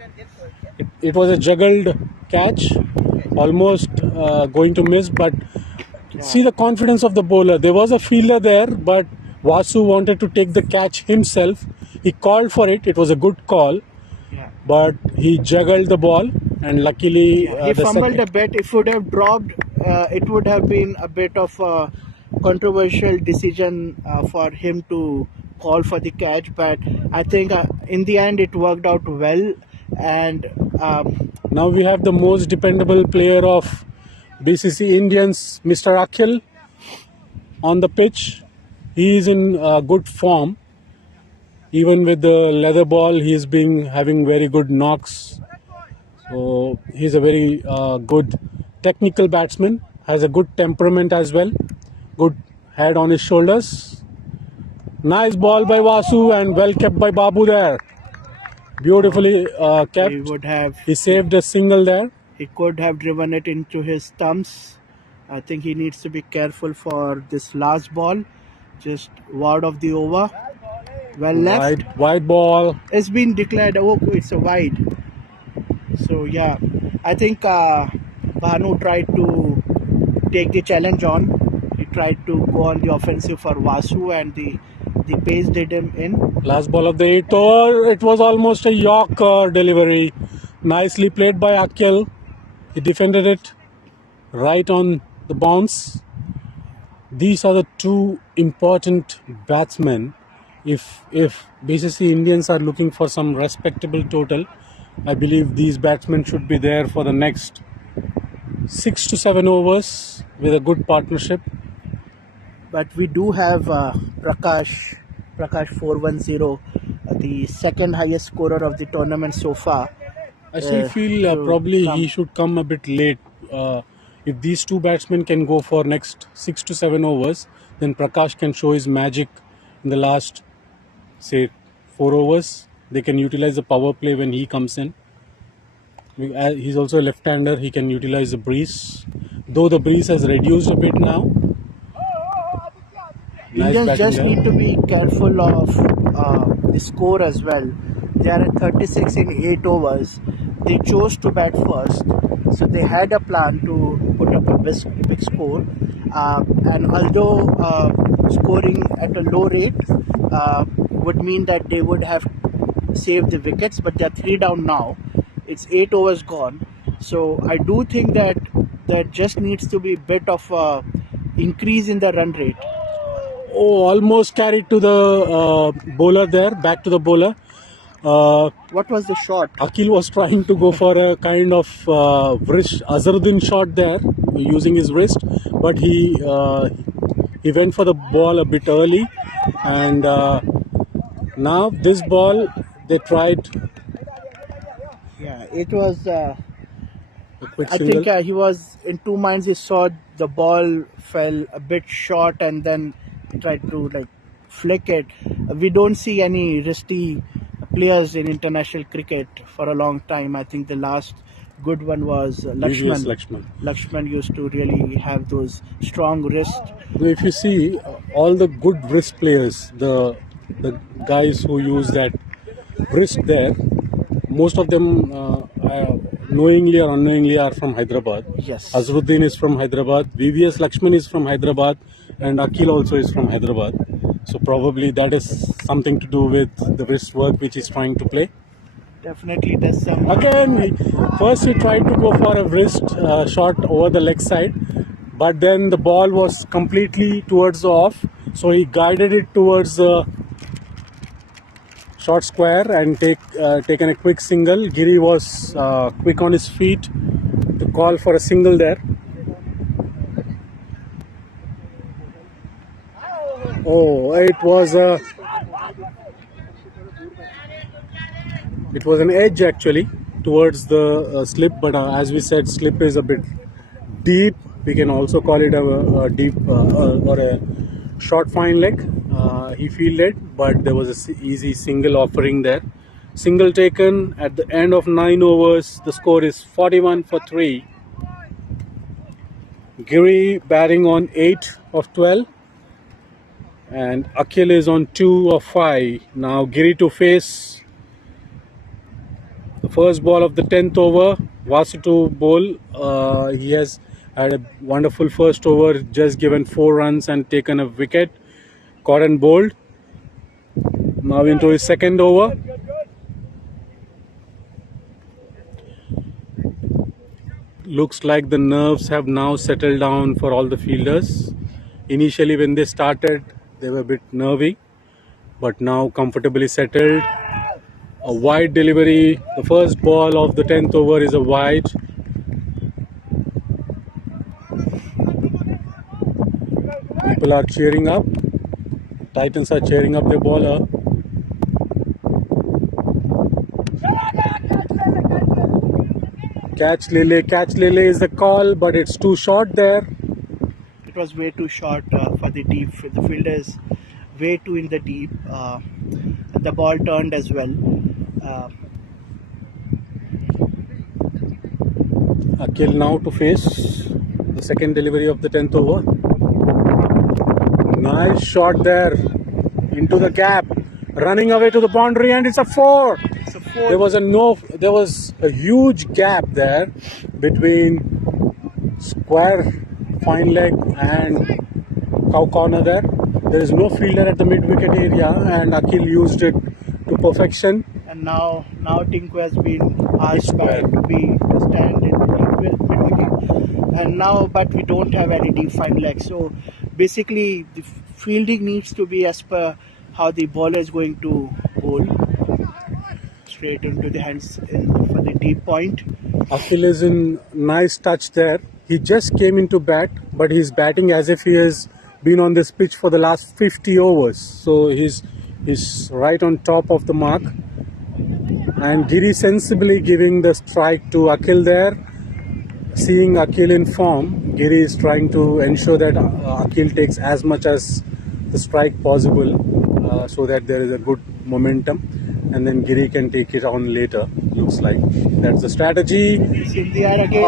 It was a juggled catch, almost going to miss. But see the confidence of the bowler. There was a fielder there, but Vasu wanted to take the catch himself. He called for it. It was a good call, Yeah. but he juggled the ball, and luckily He the fumbled second. a bit. If it would have dropped, it would have been a bit of a controversial decision for him to call for the catch. But I think in the end it worked out well. And Now we have the most dependable player of BCC Indians, Mr. Akhil, on the pitch. He is in good form. Even with the leather ball, he's been having very good knocks. So he's a very good technical batsman. Has a good temperament as well. Good head on his shoulders. Nice ball by Vasu and well kept by Babu there. Beautifully kept. he would have He saved a single there. he could have driven it into his stumps. I think he needs to be careful for this last ball. Just ward of the over. Well left. Wide ball. It's been declared. Oh, it's a wide. So yeah, I think Bhanu tried to take the challenge on. He tried to go on the offensive for Vasu, and the pace did him in. Last ball of the 8th over. It was almost a Yorker delivery. Nicely played by Akhil. He defended it right on the bounce. These are the two important batsmen. If BCC Indians are looking for some respectable total, I believe these batsmen should be there for the next 6 to 7 overs with a good partnership. But we do have Prakash 410, the second highest scorer of the tournament so far. I still feel to probably come. he should come a bit late. If these two batsmen can go for next 6 to 7 overs, then Prakash can show his magic in the last, say, 4 overs. They can utilize the power play when he comes in. He's also a left-hander. He can utilize the breeze. Though the breeze has reduced a bit now. Nice Indians batting just there. need to be careful of the score as well. They are at 36 in 8 overs. They chose to bat first, so they had a plan to put up a big score. And although scoring at a low rate would mean that they would have saved the wickets, but they are 3 down now. It's 8 overs gone. So I do think that there just needs to be a bit of a increase in the run rate. Oh, almost carried to the bowler there, back to the bowler. What was the shot? Akhil was trying to go for a kind of wrist Azharuddin shot there using his wrist, but he went for the ball a bit early, and now this ball they tried Yeah, it was. a quick I single. think he was in two minds. He saw the ball fell a bit short and then tried to flick it. We don't see any wristy players in international cricket for a long time. I think the last good one was VVS Lakshman. Lakshman. Lakshman used to really have those strong wrists. If you see all the good wrist players, the guys who use that wrist there, most of them knowingly or unknowingly are from Hyderabad. Yes. Azharuddin is from Hyderabad, VVS Lakshman is from Hyderabad, and Akhil also is from Hyderabad. So probably that is something to do with the wrist work which he's trying to play. Definitely, there's some. Again, first he tried to go for a wrist shot over the leg side, but then the ball was completely towards the off, so he guided it towards the short square and taken a quick single. Giri was quick on his feet to call for a single there. Oh, it was an edge actually towards the slip, but as we said, slip is a bit deep. We can also call it a deep or a short fine leg. He fielded, but there was an easy single offering there. Single taken at the end of 9 overs. The score is 41 for 3. Giri batting on 8 of 12. And Akhil is on 2 of 5. Now Giri to face the first ball of the 10th over. Vasu to bowl. He has had a wonderful first over, just given 4 runs and taken a wicket. caught and bowled. Now into his second over. Looks like the nerves have now settled down for all the fielders. Initially when they started, they were a bit nervy, but now comfortably settled. A wide delivery. The first ball of the 10th over is a wide. People are cheering up. Titans are cheering up their bowler. Catch Lele is the call, but it's too short there. It was way too short for the deep. The fielders way too in the deep. The ball turned as well. Akhil now to face the second delivery of the 10th over. Nice shot there into the gap, running away to the boundary, and it's a 4. It's a 4. There was a huge gap there between square fine leg and cow corner there. There is no fielder at the mid-wicket area, and Akhil used it to perfection. And now Tinku has been asked by to be stand in mid-wicket, and now but we don't have any deep fine leg. So basically, the fielding needs to be as per how the bowler is going to bowl, straight into the hands for the deep point. Akhil is in nice touch there. He just came into bat, but he's batting as if he has been on this pitch for the last 50 overs. So he's right on top of the mark. And Giri sensibly giving the strike to Akhil there. Seeing Akhil in form, Giri is trying to ensure that Akhil takes as much as the strike possible, so that there is a good momentum, and then Giri can take it on later. Looks like that's the strategy. It's in the air again.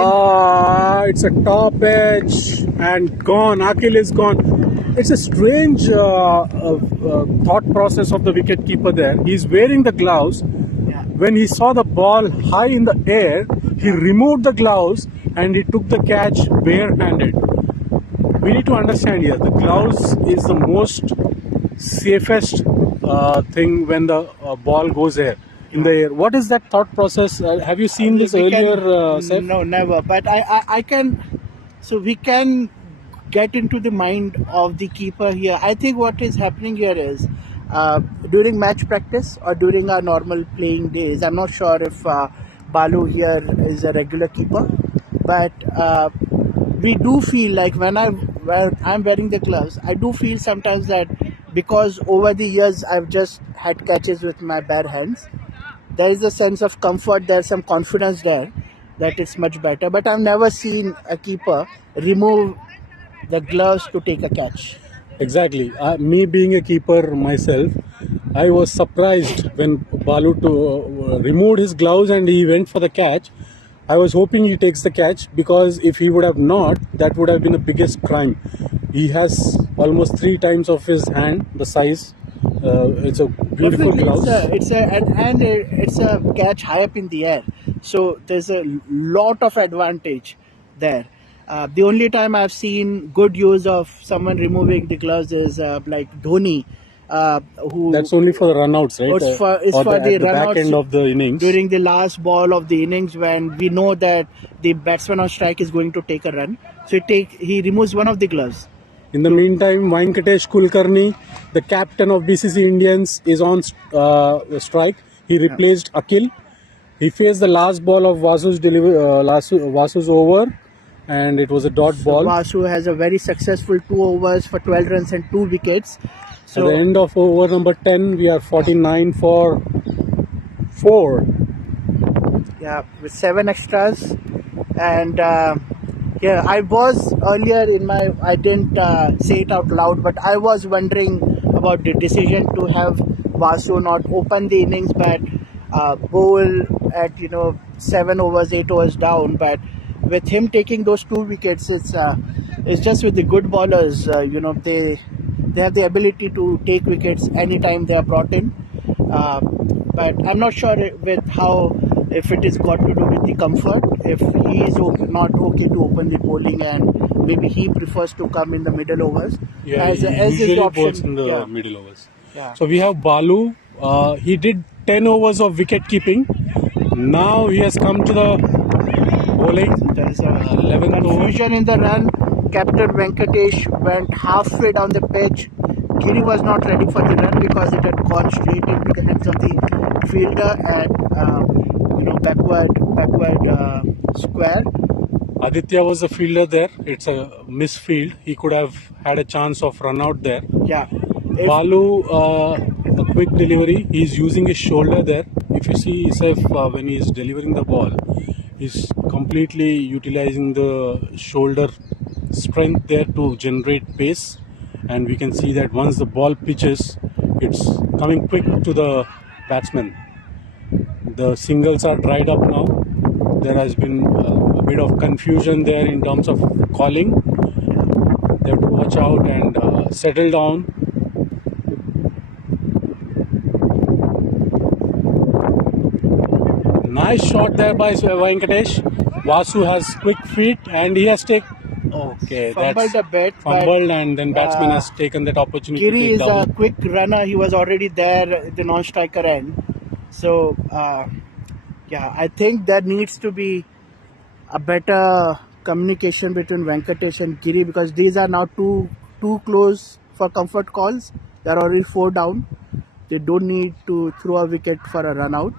It's a top edge and gone. Akhil is gone. It's a strange thought process of the wicketkeeper there. He's wearing the gloves. When he saw the ball high in the air, he removed the gloves and he took the catch barehanded. We need to understand here, the gloves is the most safest thing when the ball goes in the air. What is that thought process? Have you seen this earlier, Saif? No, never. But I can. So we can get into the mind of the keeper here. I think what is happening here is during match practice or during our normal playing days. I'm not sure if Balu here is a regular keeper, but we do feel like when I'm wearing the gloves, I do feel sometimes that because over the years I've just had catches with my bare hands, there is a sense of comfort, there's some confidence there that it's much better. But I've never seen a keeper remove the gloves to take a catch. Exactly. Me being a keeper myself, I was surprised when Balu removed his gloves and he went for the catch. I was hoping he takes the catch, because if he would have not, that would have been the biggest crime. He has almost 3 times of his hand, the size. It's a beautiful glove. It's a catch high up in the air. So there's a lot of advantage there. The only time I've seen good use of someone removing the gloves is like Dhoni. Who That's only for the runouts, right? It's for the back end of the innings. During the last ball of the innings, when we know that the batsman on strike is going to take a run, so he removes one of the gloves. In the meantime, Venkatesh Kulkarni, the captain of BCC Indians, is on strike. He replaced Akhil. He faced the last ball of Vasu's over, and it was a dot ball. Vasu has a very successful 2 overs for 12 runs and 2 wickets. So at the end of over number 10, we are 49 for 4. Yeah, with 7 extras. And I was earlier I didn't say it out loud, but I was wondering about the decision to have Vasu not open the innings, but bowl at 7 overs, 8 overs down. But with him taking those 2 wickets, it's just with the good bowlers, they have the ability to take wickets anytime they are brought in. But I'm not sure if it is got to do with the comfort, if he is not okay to open the bowling and maybe he prefers to come in the middle overs as he his usually option. bowls in the Yeah. middle overs. Yeah. So we have Balu. He did 10 overs of wicket keeping. Now he has come to the bowling. There is a 11th over. confusion in the run. Captain Venkatesh went halfway down the pitch. Giri was not ready for the run because it had gone straight into the hands of the fielder at backward square. Aditya was the fielder there. It's a misfield. He could have had a chance of run out there. Yeah. Balu, a quick delivery. He's using his shoulder there. If you see Saif, when he's delivering the ball, he's completely utilizing the shoulder strength there to generate pace. And we can see that once the ball pitches, it's coming quick to the batsman. The singles are dried up now. There has been a bit of confusion there in terms of calling. They have to watch out and settle down. Nice shot there by Venkatesh. Vasu has quick feet and he has taken. Okay, Fumbled a bit, fumbled, and then batsman has taken that opportunity Giri to take is down. a quick runner. He was already there at the non-striker end. So, I think there needs to be a better communication between Venkatesh and Giri because these are now too close for comfort calls. They are already 4 down. They don't need to throw a wicket for a run out.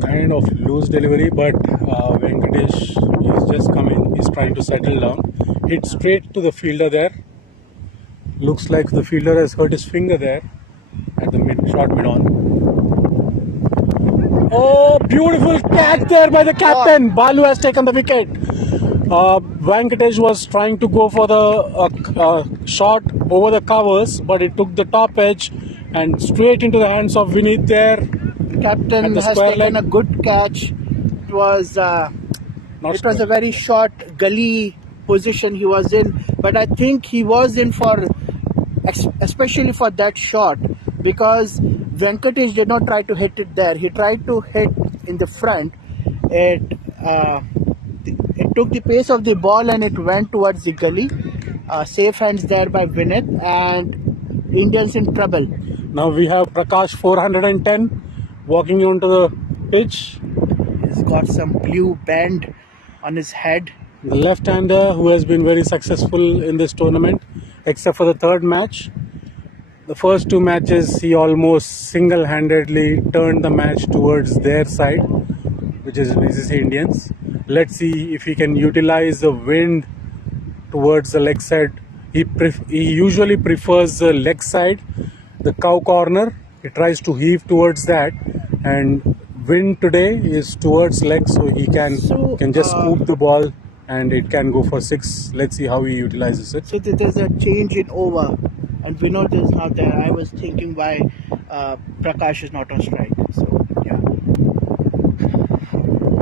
Kind of loose delivery, but Venkatesh is just coming. He's trying to settle down. Hit straight to the fielder there. Looks like the fielder has hurt his finger there at the short mid-on. Oh, beautiful catch there by the captain. Balu has taken the wicket. Venkatesh was trying to go for the shot over the covers, but it took the top edge and straight into the hands of Vinit there. Captain has taken a good catch. It was a very short gully position he was in, but I think he was in for, especially for that shot, because Venkatesh did not try to hit it there. He tried to hit in the front. It took the pace of the ball and it went towards the gully. Safe hands there by Vinit, and Indians in trouble. Now we have Prakash 410 walking onto the pitch. He's got some blue band on his head. The left-hander who has been very successful in this tournament, except for the third match. The first 2 matches he almost single-handedly turned the match towards their side, which is BCC Indians. Let's see if he can utilize the wind towards the leg side. He usually prefers the leg side, the cow corner. He tries to heave towards that, and wind today is towards leg, so he can just scoop the ball and it can go for 6. Let's see how he utilizes it. So there's a change in over, and Vinod is not there. I was thinking why Prakash is not on strike. So yeah,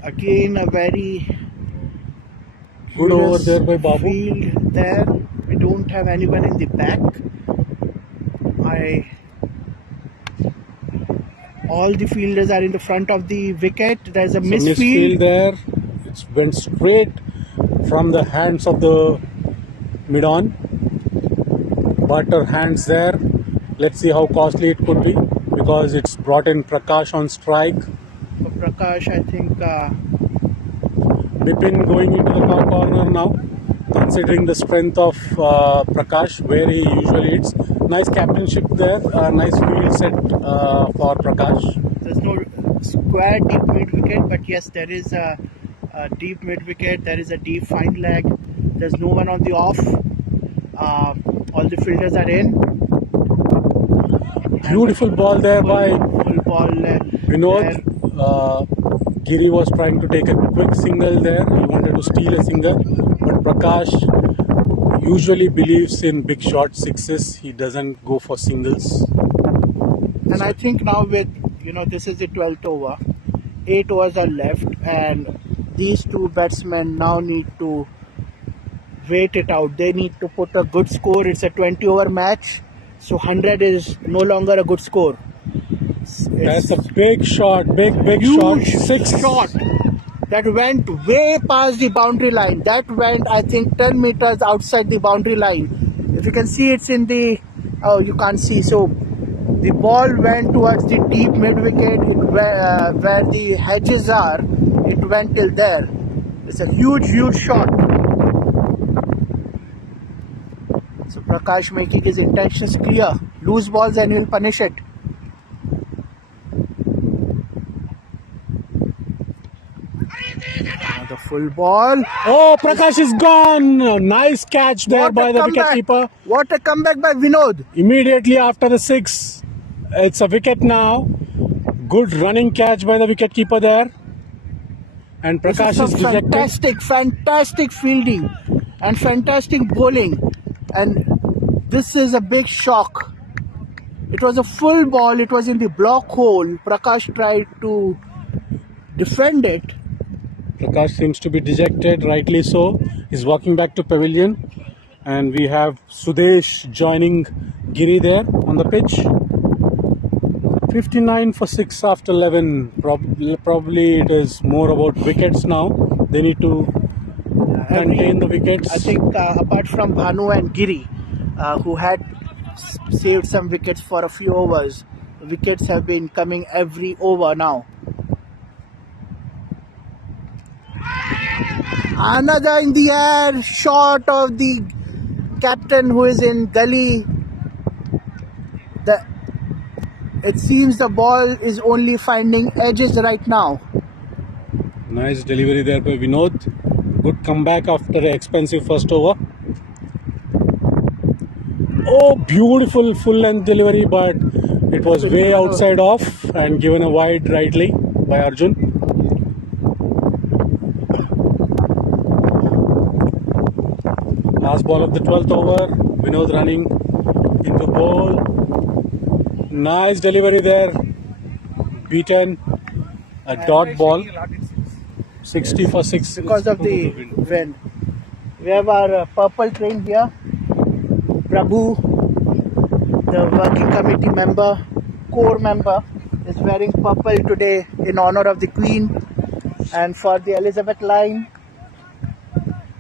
again a very good over there by Babu. Field there. We don't have anyone in the back. All the fielders are in the front of the wicket. There's a misfield there. It went straight from the hands of the mid-on. Butter hands there. Let's see how costly it could be, because it's brought in Prakash on strike. For Prakash, I think Bipin going into the cow corner now, considering the strength of Prakash, where he usually hits. Nice captainship there, nice field set for Prakash. There's no square deep mid wicket, but yes, there is a deep mid wicket. There is a deep fine leg. There's no one on the off. All the fielders are in. Beautiful ball there by Vinod. Giri was trying to take a quick single there. He wanted to steal a single, but Prakash usually believes in big short sixes. He doesn't go for singles. And I think now with, this is the 12th over. 8 overs are left, and these 2 batsmen now need to wait it out. They need to put a good score. It's a 20-over match, so 100 is no longer a good score. That's a big shot, big huge shot. 6 shot. that went way past the boundary line. That went, I think, 10 meters outside the boundary line. If you can see, it's in the... Oh, you can't see. So the ball went towards the deep mid-wicket where the hedges are. It went till there. It's a huge, huge shot. So Prakash making his intentions clear. Loose balls and he'll punish it. Another full ball. Oh, Prakash is gone. Nice catch there What by a the comeback. wicketkeeper. What a comeback by Vinod. Immediately after the 6, it's a wicket now. Good running catch by the wicketkeeper there. And Prakash is dejected. Fantastic fielding and fantastic bowling. And this is a big shock. It was a full ball. It was in the block hole. Prakash tried to defend it. Prakash seems to be dejected, rightly so. He's walking back to pavilion. And we have Sudesh joining Giri there on the pitch. 59 for 6 after 11. Probably it is more about wickets now. They need to contain the wickets. I think apart from Bhanu and Giri, who had saved some wickets for a few overs, wickets have been coming every over now. Another in the air, shot of the captain who is in gully. It seems the ball is only finding edges right now. Nice delivery there by Vinod. Good comeback after an expensive first over. Oh, beautiful full length delivery, but it was way outside off and given a wide rightly by Arjun. Last ball of the 12th over. Vinod running into bowl. Nice delivery there. Beaten. A dot ball. 60 for 6. Because of the wind. We have our purple train here. Prabhu, the working committee member, core member, is wearing purple today in honor of the Queen and for the Elizabeth line.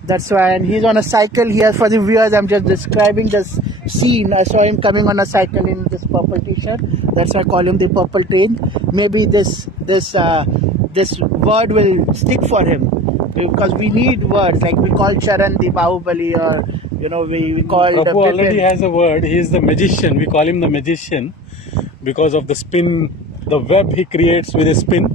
That's why, and he's on a cycle here for the viewers. I'm just describing this scene. I saw him coming on a cycle in this purple t-shirt. That's why I call him the purple train. Maybe this word will stick for him, because we need words like we call Charan the Bahubali, or we call Prabhu the already has a word. He is the magician. We call him the magician because of the spin, the web he creates with his spin.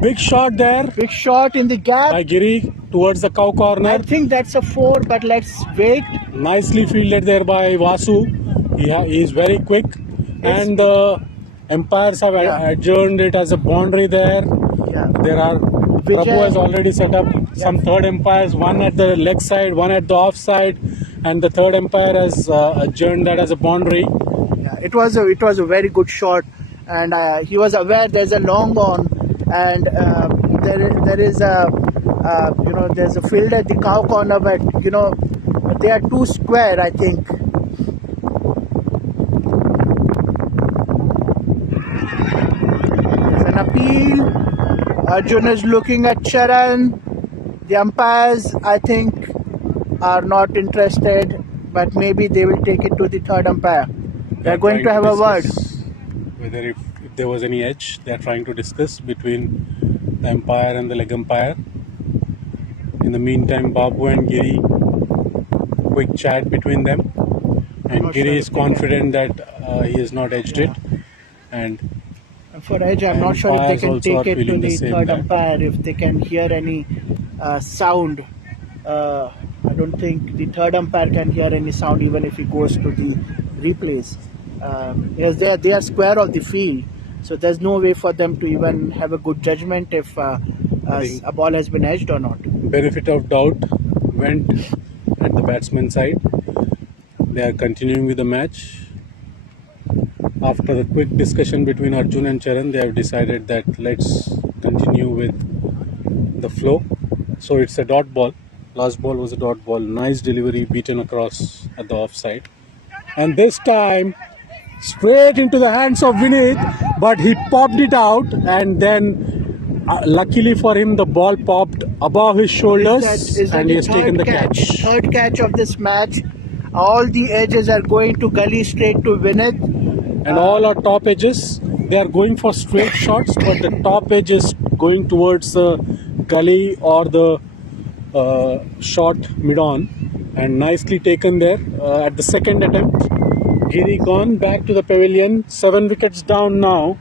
Big shot there. Big shot in the gap. By Giri towards the cow corner. I think that's a 4, but let's wait. Nicely fielded there by Vasu. He is very quick. And the umpires have adjourned it as a boundary there. Yeah. There are... Prabhu has already set up some third umpires, one at the leg side, one at the off side, and the third umpire has adjourned that as a boundary. Yeah, it was a very good shot, and he was aware there's a long on, and there is a there's a field at the cow corner, but they are too square, I think. There's an appeal. Arjun is looking at Charan. The umpires, I think, are not interested, but maybe they will take it to the third umpire. They're going to have a word. Whether if there was any edge, they're trying to discuss between the umpire and the leg umpire. In the meantime, Babu and Giri, quick chat between them. And Giri is confident that he has not edged it. And for edge, I'm not sure if they can take it to the third umpire, if they can hear any sound. I don't think the third umpire can hear any sound even if he goes to the replays. Because they are square of the field, so there's no way for them to even have a good judgment if a ball has been edged or not. Benefit of doubt went at the batsman side. They are continuing with the match. After the quick discussion between Arjun and Charan, they have decided that let's continue with the flow. So it's a dot ball. Last ball was a dot ball. Nice delivery, beaten across at the offside. And this time, straight into the hands of Vinit, but he popped it out and then luckily for him, the ball popped above his shoulders Is that and he has taken the catch. Third catch of this match. All the edges are going to gully straight to Vinit. And all our top edges, they are going for straight shots, but the top edge is going towards the gully or the short mid-on, and nicely taken there at the second attempt. Giri gone back to the pavilion, 7 wickets down now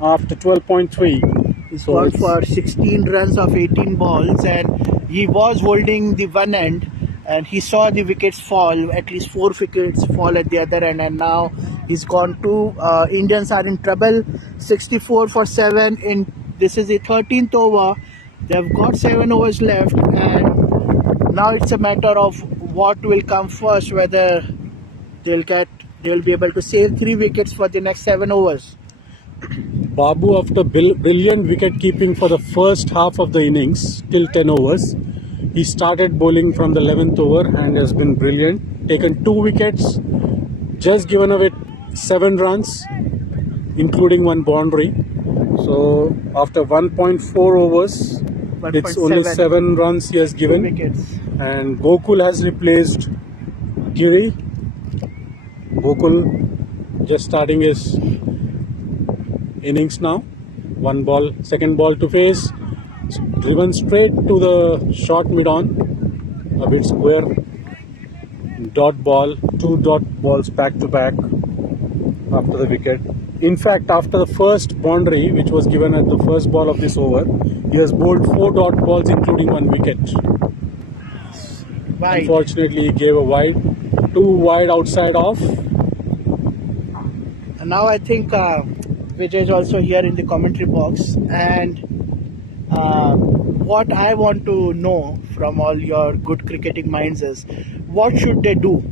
after 12.3. He's gone for 16 runs of 18 balls, and he was holding the one end, and he saw the wickets fall, at least 4 wickets fall at the other end, and now he's gone to Indians are in trouble. 64 for 7 in this is the 13th over. They've got 7 overs left, and now it's a matter of what will come first, whether they'll be able to save 3 wickets for the next 7 overs. Babu, after brilliant wicket keeping for the first half of the innings till 10 overs, he started bowling from the 11th over and has been brilliant. Taken 2 wickets, just given away 7 runs, including 1 boundary. So after 1.4 overs, it's only 7 runs he has given. Wickets. And Gokul has replaced Giri. Gokul just starting his innings now. 1 ball, second ball to face, driven straight to the short mid-on, a bit square, dot ball, 2 dot balls back to back after the wicket. In fact, after the first boundary, which was given at the first ball of this over, he has bowled 4 dot balls, including 1 wicket. Wide. Unfortunately, he gave a wide, 2 wide outside off. And now I think Vijay is also here in the commentary box, and what I want to know from all your good cricketing minds is, what should they do?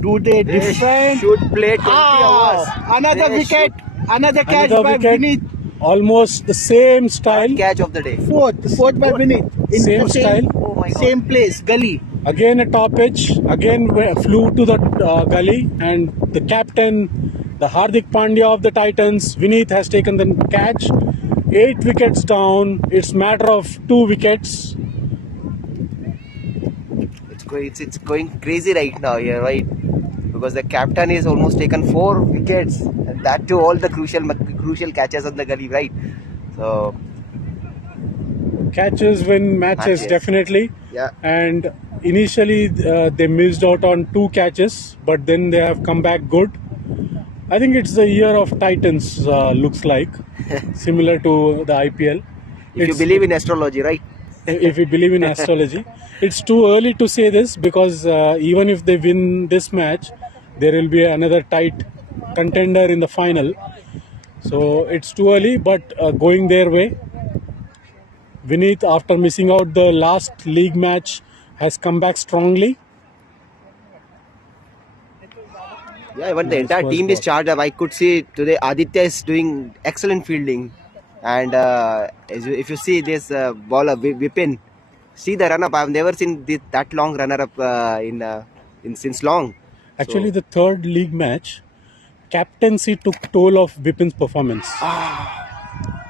Do they defend? Should play 20 hours. Another They wicket, another catch Another by wicket. Vinit. Almost the same style. Catch of the day. Fourth by Vinit. In Same the style. Oh my God. Same place, gully. Again a top edge. Again flew to the gully, and the captain, the Hardik Pandya of the Titans, Vinit, has taken the catch. 8 wickets down. It's matter of 2 wickets. It's going crazy right now here, right? Because the captain is almost taken 4 wickets, and that too all the crucial catches on the gully, right? So Catches win matches, definitely. Yeah. And initially they missed out on 2 catches, but then they have come back good. I think it's the year of Titans, looks like, similar to the IPL. if you believe in astrology, right? If we believe in astrology, it's too early to say this, because even if they win this match, there will be another tight contender in the final. So it's too early, but going their way. Vinit, after missing out the last league match, has come back strongly. Yeah, even the Nice entire first team is ball. charged up. I could see today Aditya is doing excellent fielding, and if you see this bowler Vipin, see the run up. I've never seen that long runner up in since long. Actually, the third league match, captaincy took toll of Bipin's performance.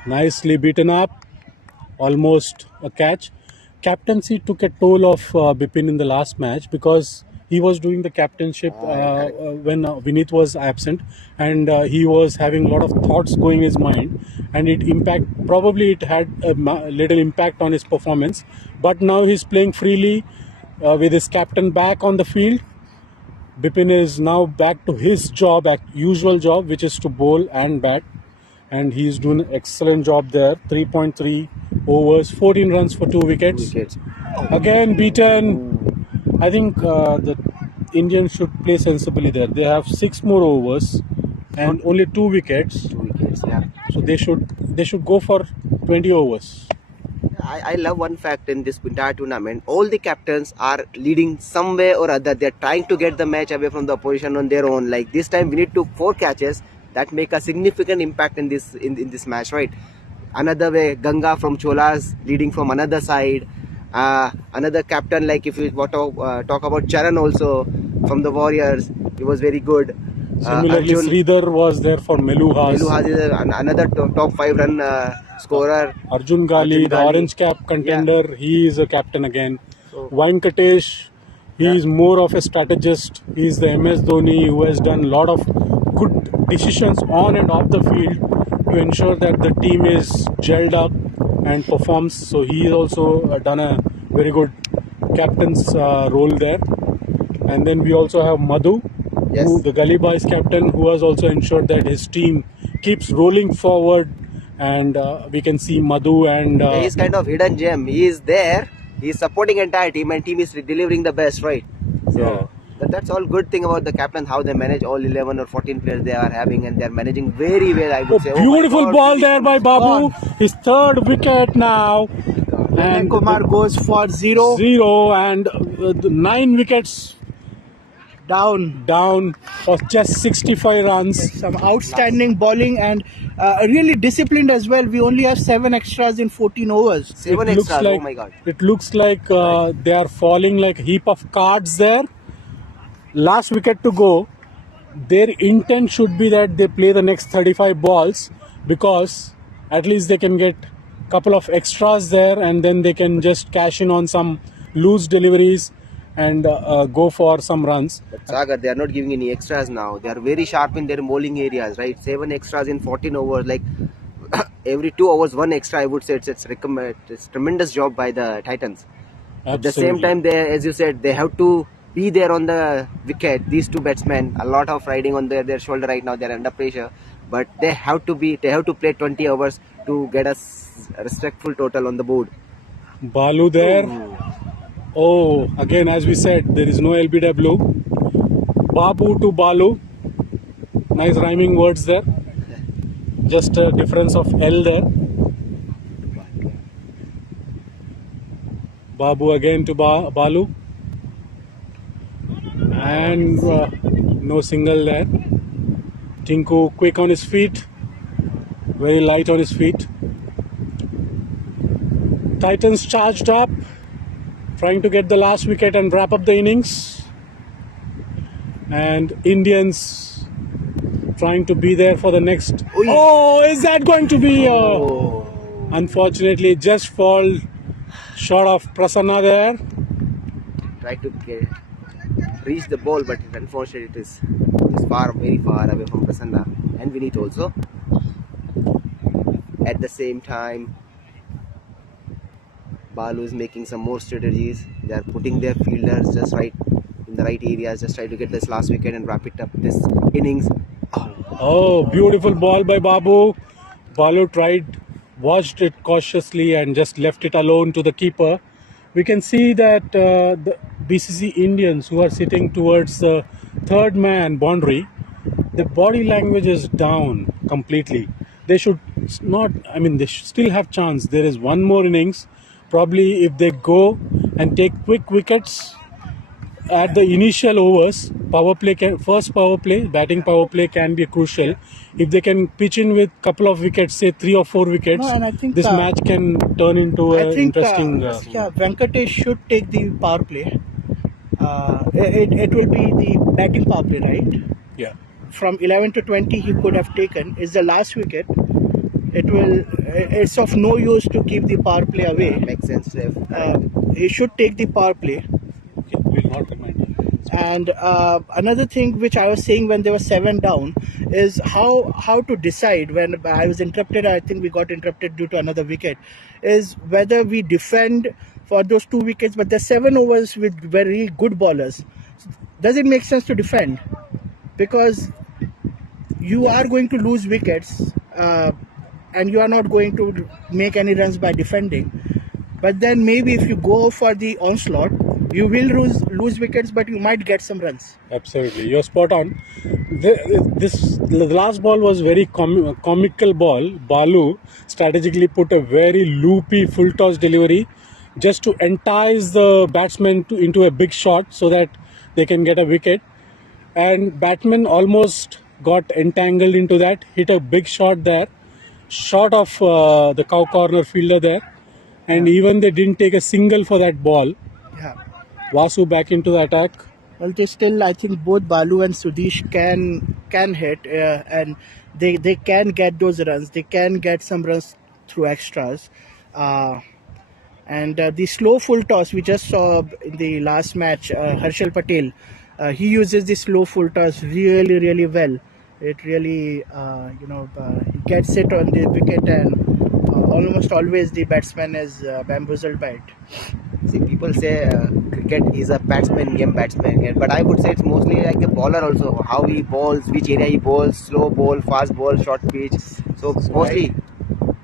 Nicely beaten up, almost a catch. Captaincy took a toll of Bipin in the last match, because he was doing the captainship when Vinit was absent, and he was having a lot of thoughts going in his mind, and it had a little impact on his performance. But now he's playing freely with his captain back on the field. Bipin is now back to his usual job, which is to bowl and bat, and he's doing an excellent job there. 3.3 overs, 14 runs for 2 wickets. Again beaten. I think the Indians should play sensibly there. They have 6 more overs and only 2 wickets. 2 wickets, yeah. So they should go for 20 overs. I love one fact in this entire tournament. All the captains are leading some way or other. They're trying to get the match away from the opposition on their own. Like this time, Vinit took 4 catches that make a significant impact in this match, right? Another way, Ganga from Cholas leading from another side. Another captain, like if you talk about Charan also from the Warriors, he was very good. Similarly, Arjun. Sridhar was there for Meluhas. Meluhas is another top 5 run scorer. Arjun Gali, the Gali. orange cap contender, he is a captain again. So- Venkatesh, he is more of a strategist. He is the MS Dhoni who has done a lot of good decisions on and off the field to ensure that the team is gelled up and performs. So he has also done a very good captain's role there. And then we also have Madhu, Yes. who, the Gully Boys captain, who has also ensured that his team keeps rolling forward. And we can see Madhu and He is kind of hidden gem. He is there. He is supporting entire team, and team is delivering the best, right? So Yeah. that's all good thing about the captain, how they manage all 11 or 14 players they are having, and they are managing very well, I would say. Oh my beautiful God, ball there by Babu. Gone. His third wicket now. Vinay And Kumar goes for 0 zero and the 9 wickets down. for just 65 runs. Some outstanding bowling and really disciplined as well. We only have 7 extras in 14 overs. 7 It looks extras, like, oh my God. It looks like they are falling like a heap of cards there. Last wicket to go. Their intent should be that they play the next 35 balls because at least they can get a couple of extras there and then they can just cash in on some loose deliveries and go for some runs. But Sagar, they are not giving any extras now. They are very sharp in their bowling areas, right? 7 extras in 14 overs, like every 2 hours, 1 extra. I would say it's tremendous job by the Titans. At the same Absolutely. time, they, as you said, they have to be there on the wicket. These two batsmen, a lot of riding on their shoulder right now. They are under pressure, but they have to play 20 hours to get a respectful total on the board. Balu there. Oh, again, as we said, there is no LBW. Babu to Balu. Nice rhyming words there. Just a difference of L there. Babu again to Balu. And no single there. Tinku quick on his feet. Very light on his feet. Titans charged up, trying to get the last wicket and wrap up the innings. And Indians trying to be there for the next. Oh, is that going to be? Unfortunately, just fall short of Prasanna there. Try to reach the ball, but unfortunately it is very far away from Prasanna and Vinit also. At the same time, Balu is making some more strategies. They are putting their fielders just right in the right areas, just try to get this last wicket and wrap it up this innings. Oh, beautiful ball by Babu. Balu watched it cautiously and just left it alone to the keeper. We can see that the BCC Indians who are sitting towards the third man boundary, the body language is down completely. They should not, they should still have chance. There is one more innings. Probably if they go and take quick wickets at the initial overs, first power play, batting power play can be crucial. If they can pitch in with couple of wickets, say 3 or 4 wickets, No, and I think, this match can turn into I an think interesting. Venkatesh should take the power play. It will be the batting power play, right? Yeah. From 11 to 20 he could have taken is the last wicket. It's of no use to keep the power play away. Makes sense. He should take the power play. Okay, we'll not remind you. And another thing which I was saying when they were 7 down is how to decide. When I was interrupted, I think we got interrupted due to another wicket, is whether we defend for those 2 wickets, but there's 7 overs with very good bowlers. Does it make sense to defend? Because you are going to lose wickets and you are not going to make any runs by defending. But then maybe if you go for the onslaught, you will lose wickets, but you might get some runs. Absolutely, you're spot on. The last ball was very comical ball. Balu strategically put a very loopy full toss delivery just to entice the batsman into a big shot so that they can get a wicket. And batsman almost got entangled into that, hit a big shot there, short of the cow corner fielder there, and even they didn't take a single for that ball. Yeah. Vasu back into the attack. Well, they still, I think both Balu and Sudesh can can hit, and they can get those runs. They can get some runs through extras. And the slow full toss we just saw in the last match, Harshal Patel, he uses the slow full toss really, really well. It really, he gets it on the wicket, and almost always the batsman is bamboozled by it. See, people say cricket is a batsman game, but I would say it's mostly like a bowler also. How he bowls, which area he bowls, slow ball, fast ball, short pitch. So mostly,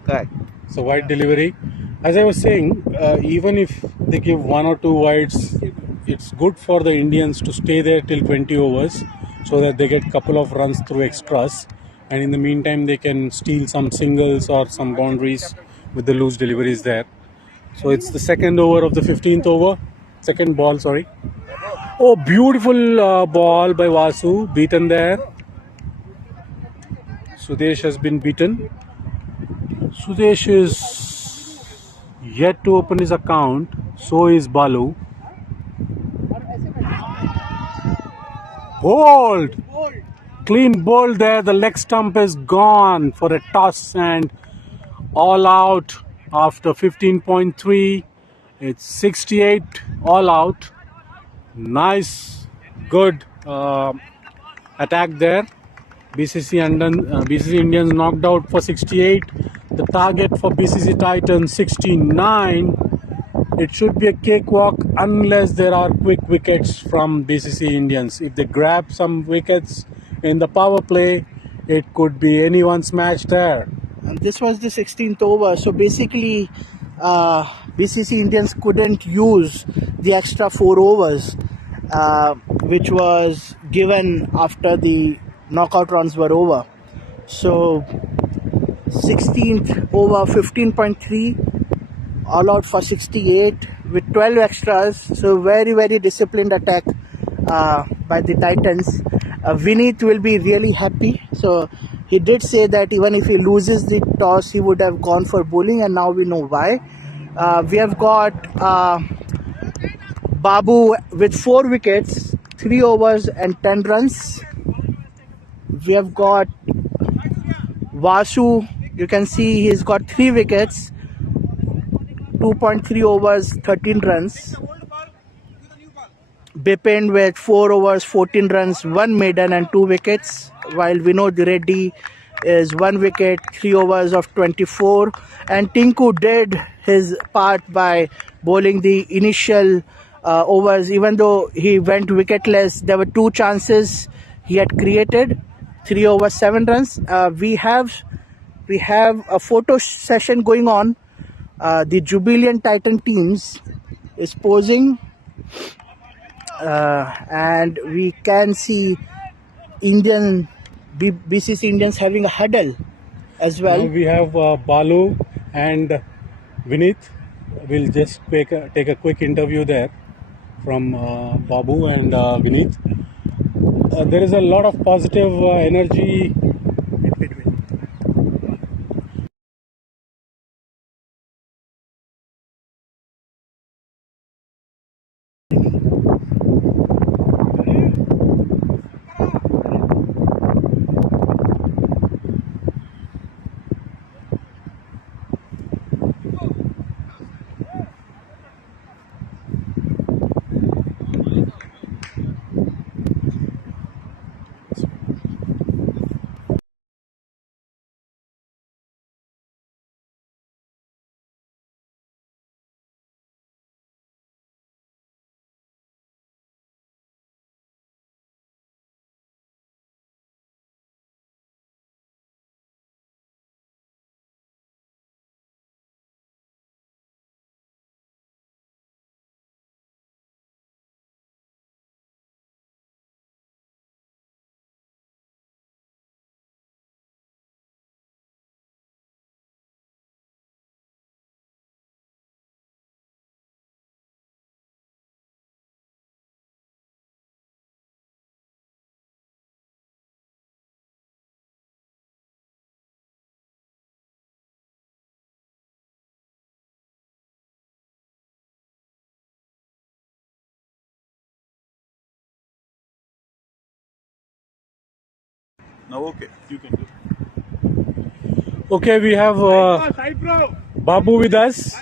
correct. So wide delivery. As I was saying, even if they give 1 or 2 wides, it's good for the Indians to stay there till 20 overs so that they get couple of runs through extras, and in the meantime they can steal some singles or some boundaries with the loose deliveries there. So it's the second over of the 15th over. Second ball, sorry. Oh, beautiful ball by Vasu. Beaten there. Sudesh has been beaten. Sudesh is yet to open his account. So is Balu. Bold! Clean bold there. The leg stump is gone for a toss and all out after 15.3. It's 68 all out. Nice, good attack there. BCC Indians knocked out for 68. The target for BCC Titans 69. It should be a cakewalk unless there are quick wickets from BCC Indians. If they grab some wickets in the power play, it could be anyone's match there. And this was the 16th over. So basically, BCC Indians couldn't use the extra 4 overs, which was given after the knockout runs were over. So 16th over, 15.3, all out for 68 with 12 extras. So very, very disciplined attack by the Titans. Vinit will be really happy. So he did say that even if he loses the toss, he would have gone for bowling, and now we know why. We have got Babu with 4 wickets, 3 overs and 10 runs. We have got Vasu, you can see he's got 3 wickets, 2.3 overs, 13 runs. Bipin with 4 overs, 14 runs, 1 maiden and 2 wickets, while Vinod Reddy is 1 wicket, 3 overs of 24. And Tinku did his part by bowling the initial overs. Even though he went wicketless, there were 2 chances he had created, 3 overs, 7 runs. We have a photo session going on. The Jubilant Titan teams is posing, and we can see BCC Indians having a huddle as well. Now we have Balu and Vinit. We'll just take a quick interview there from Babu and Vinit. There is a lot of positive energy. Now okay, you can do. Okay, we have Babu with us.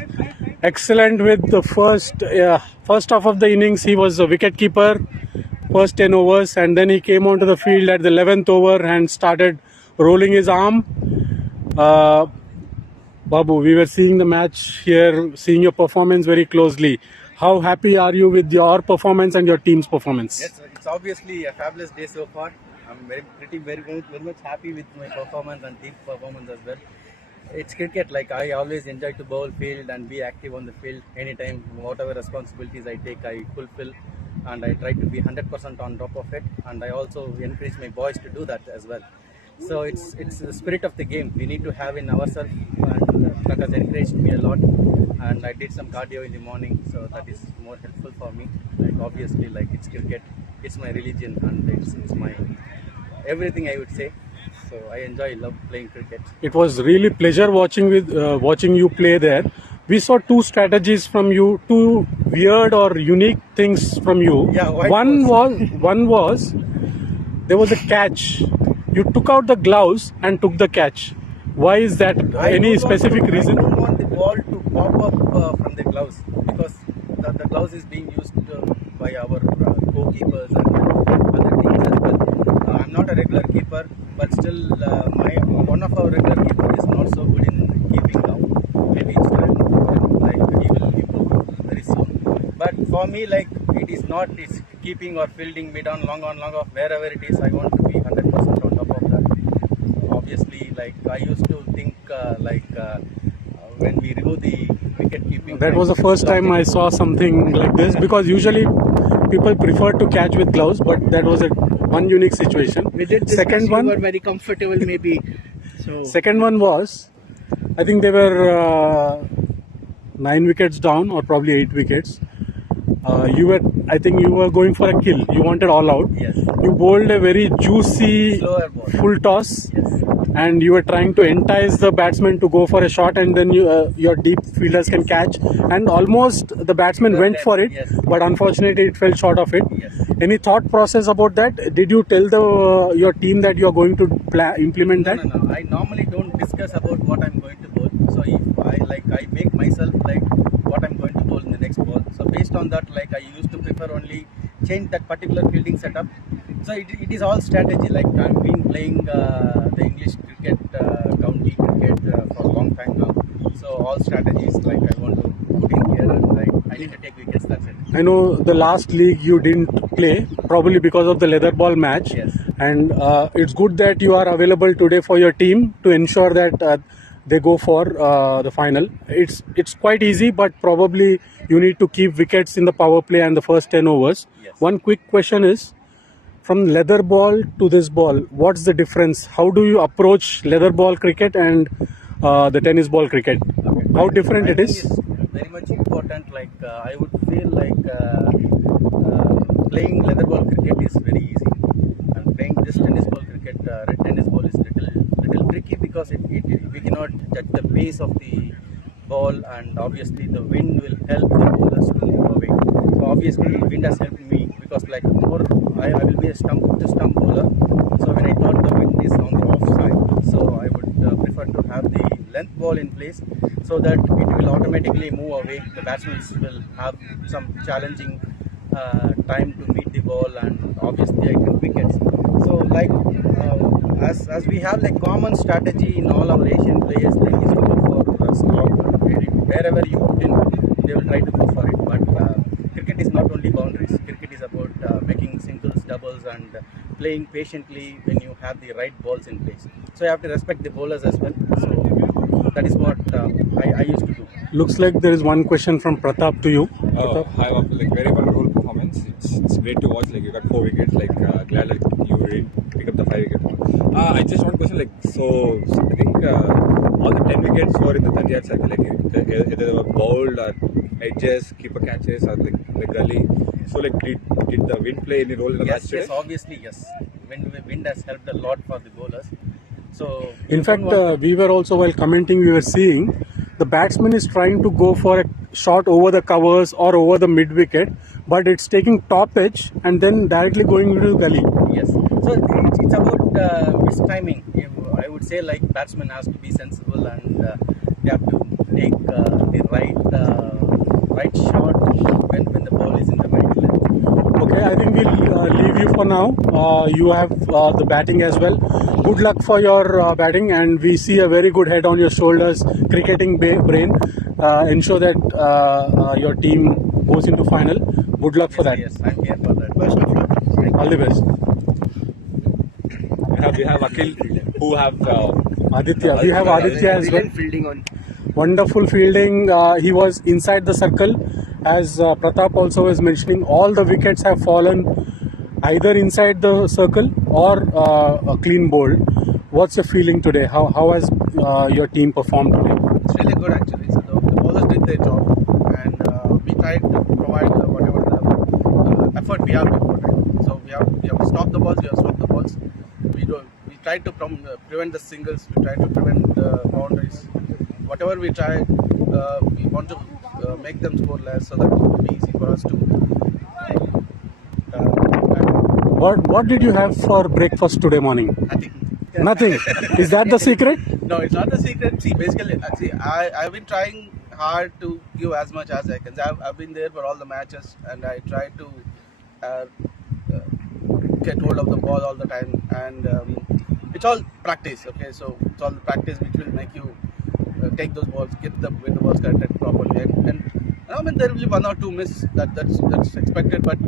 Excellent with the first half of the innings. He was a wicket keeper, first 10 overs, and then he came onto the field at the 11th over and started rolling his arm. Babu, we were seeing the match here, seeing your performance very closely. How happy are you with your performance and your team's performance? Yes, it's obviously a fabulous day so far. I'm very much happy with my performance and team performance as well. It's cricket, like I always enjoy to bowl field and be active on the field anytime. Whatever responsibilities I take, I fulfill, and I try to be 100% on top of it. And I also encourage my boys to do that as well. So it's the spirit of the game we need to have in ourselves, and that has encouraged me a lot. And I did some cardio in the morning, so that is more helpful for me. Like obviously, like it's cricket, it's my religion, and it's my everything, I would say. So I love playing cricket. It was really pleasure watching you play there. We saw two strategies from you, two weird or unique things from you. Yeah, one was there was a catch. You took out the gloves and took the catch. Why is that? Any specific reason? I don't want the ball to pop up from the gloves, because the gloves is being used by our goalkeepers and other teams as well. I'm not a regular keeper, but still one of our regular keepers is not so good in keeping down. Maybe it's time, like he will improve very soon. But for me, like it's keeping or fielding mid on, long off, wherever it is, I want to be 100% on top of that. Obviously, like I used to think when we remove the wicket keeping. That was the first time I saw something like this, because usually people prefer to catch with gloves, but that was one unique situation. We did this Second because one, we were very comfortable, maybe. So second one was, I think they were 9 wickets down, or probably 8 wickets. I think you were going for a kill. You wanted all out. Yes. You bowled a very juicy Slower ball. full toss. Yes. And you were trying to entice the batsman to go for a shot, and then your deep fielders can catch. And almost the batsman went for it, yes. but unfortunately it fell short of it. Yes. Any thought process about that? Did you tell your team that you are going to implement that? No. I normally don't discuss about what I'm going to bowl. So if I make myself like what I'm going to bowl in the next ball. So based on that, like I used to prefer only change that particular fielding setup. So it is all strategy. Like I've been playing the English cricket, county cricket for a long time now. So all strategies, like I want to put in here, and I need to take wickets. That's it. I know the last league you didn't play, probably because of the leather ball match. Yes. And it's good that you are available today for your team to ensure that they go for the final. It's quite easy, but probably you need to keep wickets in the power play and the first 10 overs. Yes. One quick question is, from leather ball to this ball, what's the difference? How do you approach leather ball cricket and the tennis ball cricket? Okay. How different I it think is? it's very much important. Like I would feel like playing leather ball cricket is very easy, and playing this tennis ball cricket, red tennis ball is little tricky, because we cannot judge the pace of the ball, and obviously the wind will help the bowlers to move away. So obviously wind has helped me, because like I will be a stump to stump bowler. So when I thought the wind is on the off side, so I would prefer to have the length ball in place, so that it will automatically move away. The batsmen will have some challenging time to meet the ball, and obviously I took wickets. So like as we have like common strategy in all our Asian players, like is to go for slog. Wherever you put in, they will try to go for it. But cricket is not only boundaries. Cricket is about making singles, doubles, and playing patiently when you have the right balls in place. So you have to respect the bowlers as well. So that is what I used to do. Looks like there is one question from Pratap to you. Oh, hi, like very wonderful performance. It's great to watch. Like you got 4 wickets. Like glad that you really pick up the 5 wicket. I just want to question. Like so I think all the 10 wickets were in the 30th cycle. Like either they were bowled or edges, keeper catches, or like gully. So like did the wind play any role in the match today? Yes, obviously yes. Wind has helped a lot for the bowlers. So in fact, we were also, while commenting, we were seeing the batsman is trying to go for shot over the covers or over the mid wicket, but it's taking top edge and then directly going into the gully. Yes. So it's about mistiming. I would say like batsman has to be sensible and they have to take the right shot when the ball is in the right length. Okay, I think we'll leave you for now. You have the batting as well. Good luck for your batting, and we see a very good head on your shoulders, cricketing brain. Ensure that your team goes into final. Good luck for that. Yes, I'm here for that. Best of luck. All the best. We have Akhil, who have Aditya. We have Aditya as well. Brilliant fielding on. Wonderful fielding. He was inside the circle. As Pratap also was mentioning, all the wickets have fallen either inside the circle or a clean bowl. What's your feeling today? How has your team performed today? It's really good actually. So the bowlers did their job, and we tried to provide whatever the effort we have to put. So we have to stop the balls. We have to stop the balls. We tried to prevent the singles. We tried to prevent the boundaries. Whatever we tried, we want to make them score less, so that it will be easy for us to. What did you have for breakfast today morning? Nothing. Nothing. Is that the secret? No, it's not the secret. See, basically, I've been trying hard to give as much as I can. I've been there for all the matches, and I try to get hold of the ball all the time. And it's all practice, okay? So it's all practice which will make you take those balls, get the balls corrected properly. And I mean, there will be one or two miss that's expected, but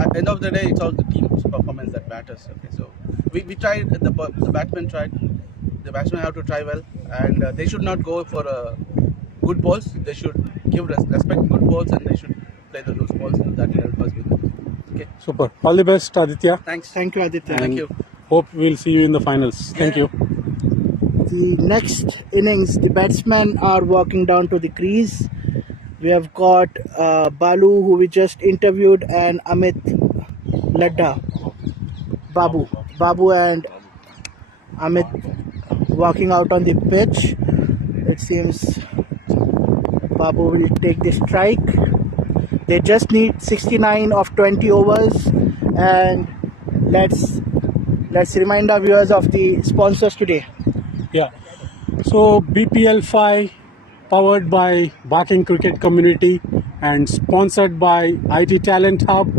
at the end of the day, it's all the team's performance that matters. Okay, so we tried. The batsmen tried. The batsmen have to try well, and they should not go for good balls. They should respect good balls, and they should play the loose balls, and that will help us with it. Okay. Super. All the best, Aditya. Thanks. Thank you, Aditya. And Thank you. Hope we'll see you in the finals. Thank you. The next innings, the batsmen are walking down to the crease. We have got Balu, who we just interviewed, and Amit Ladda. Babu and Amit walking out on the pitch. It seems Babu will take the strike. They just need 69 of 20 overs. And let's remind our viewers of the sponsors today. Yeah. So BPL 5, powered by Barking Cricket Community and sponsored by IT Talent Hub,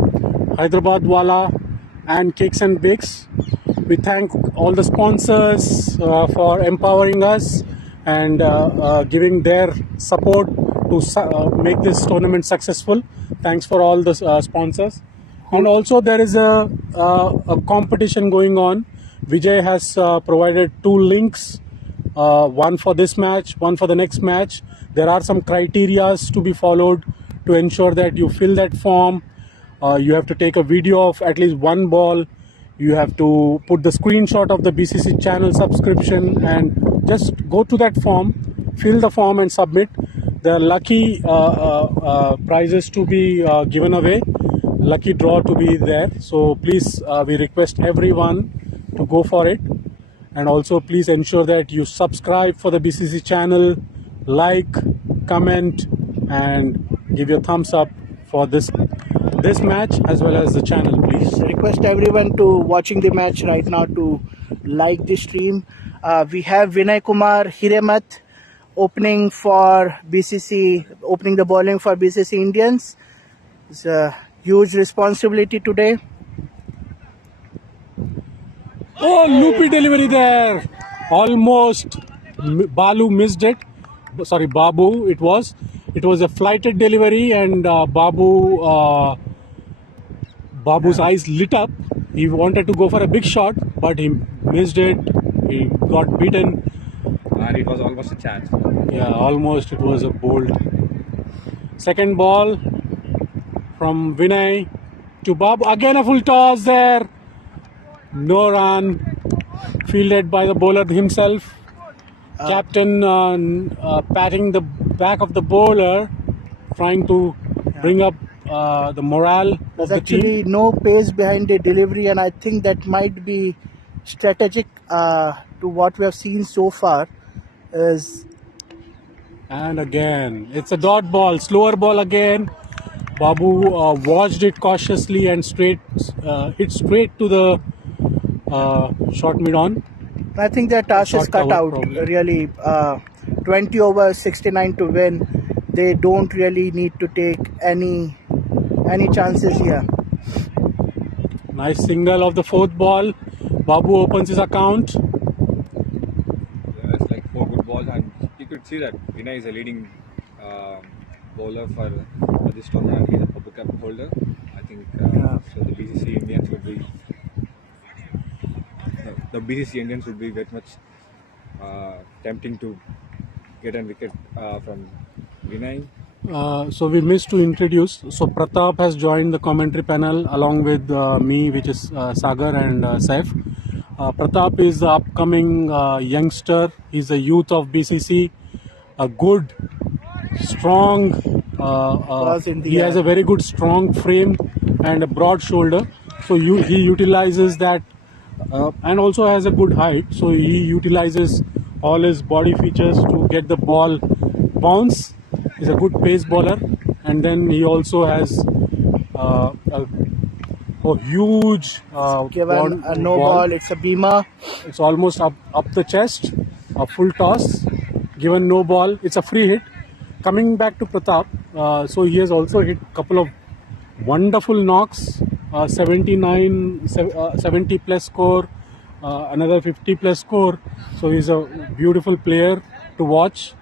Hyderabad Wala and Cakes and Bakes. We thank all the sponsors for empowering us and giving their support to make this tournament successful. Thanks for all the sponsors. And also there is a competition going on. Vijay has provided 2 links, one for this match, one for the next match. There are some criterias to be followed to ensure that you fill that form. You have to take a video of at least one ball. You have to put the screenshot of the BCC channel subscription and just go to that form, fill the form and submit. There are lucky prizes to be given away, lucky draw to be there. So please, we request everyone to go for it. And also please ensure that you subscribe for the BCC channel, like, comment and give your thumbs up for this match as well as the channel, please. Request everyone to watching the match right now to like the stream. We have Vinay Kumar Hiremat opening for BCC, opening the bowling for BCC Indians. It's a huge responsibility today. Oh, loopy delivery there. Almost Balu missed it. Sorry, Babu it was. It was a flighted delivery and Babu's eyes lit up. He wanted to go for a big shot, but he missed it. He got beaten. and it was almost a chance. Yeah, almost it was a bold. Second ball from Vinay to Babu. Again a full toss there. No run. Fielded by the bowler himself. Captain patting the back of the bowler, trying to bring up the morale of There's the actually team. no pace behind the delivery, and I think that might be strategic to what we have seen so far. Is And again, it's a dot ball, slower ball again. Babu watched it cautiously and hit straight to the short mid on. I think their task is Short cut cover, out. probably. Really, 20 over 69 to win. They don't really need to take any chances here. Nice single of the fourth ball. Babu opens his account. It's like 4 good balls, and you could see that Vinay is a leading bowler for this tournament. He's a Purple Cup holder. I think so. The BCC Indians would be very much tempting to get a wicket from Vinay. So we missed to introduce. So Pratap has joined the commentary panel along with me, which is Sagar and Saif. Pratap is the upcoming youngster. He's a youth of BCC. A good, strong. He has a very good, strong frame and a broad shoulder. So he utilizes that, and also has a good height. So he utilizes all his body features to get the ball bounce. He's a good pace bowler, and then he also has a huge Given a no ball, it's a beamer. It's almost up the chest, a full toss. Given no ball, it's a free hit. Coming back to Pratap, so he has also hit a couple of wonderful knocks, 70 plus score, another 50 plus score. So he's a beautiful player to watch.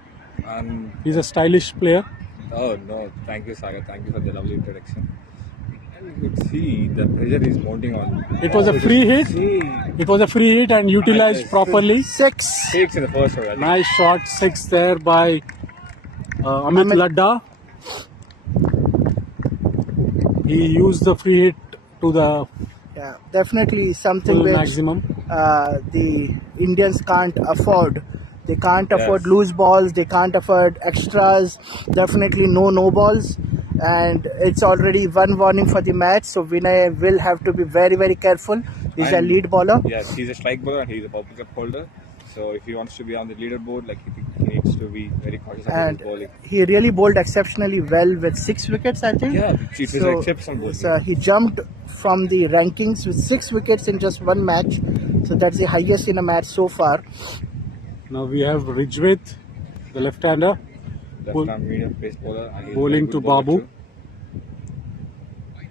He's a stylish player. Oh no, thank you, Sagar. Thank you for the lovely introduction. And you could see the pressure is mounting on. It was a free hit. It was a free hit and utilized properly. 6 in the first over. Nice shot, 6 there by Amit Ladda. He used the free hit to the definitely something full which maximum. The Indians can't afford. They can't afford loose balls. They can't afford extras. Definitely no balls. And it's already one warning for the match. So Vinay will have to be very, very careful. He's a lead bowler. Yes, he's a strike bowler and he's a Purple Cup holder. So if he wants to be on the leaderboard, like he needs to be very cautious about his bowling. He really bowled exceptionally well with 6 wickets, I think. Yeah, it was exceptional bowling. So he jumped from the rankings with 6 wickets in just one match. So that's the highest in a match so far. Now we have Rijwith, the left-hander, Left-hand medium pace bowler. bowling to Babu. I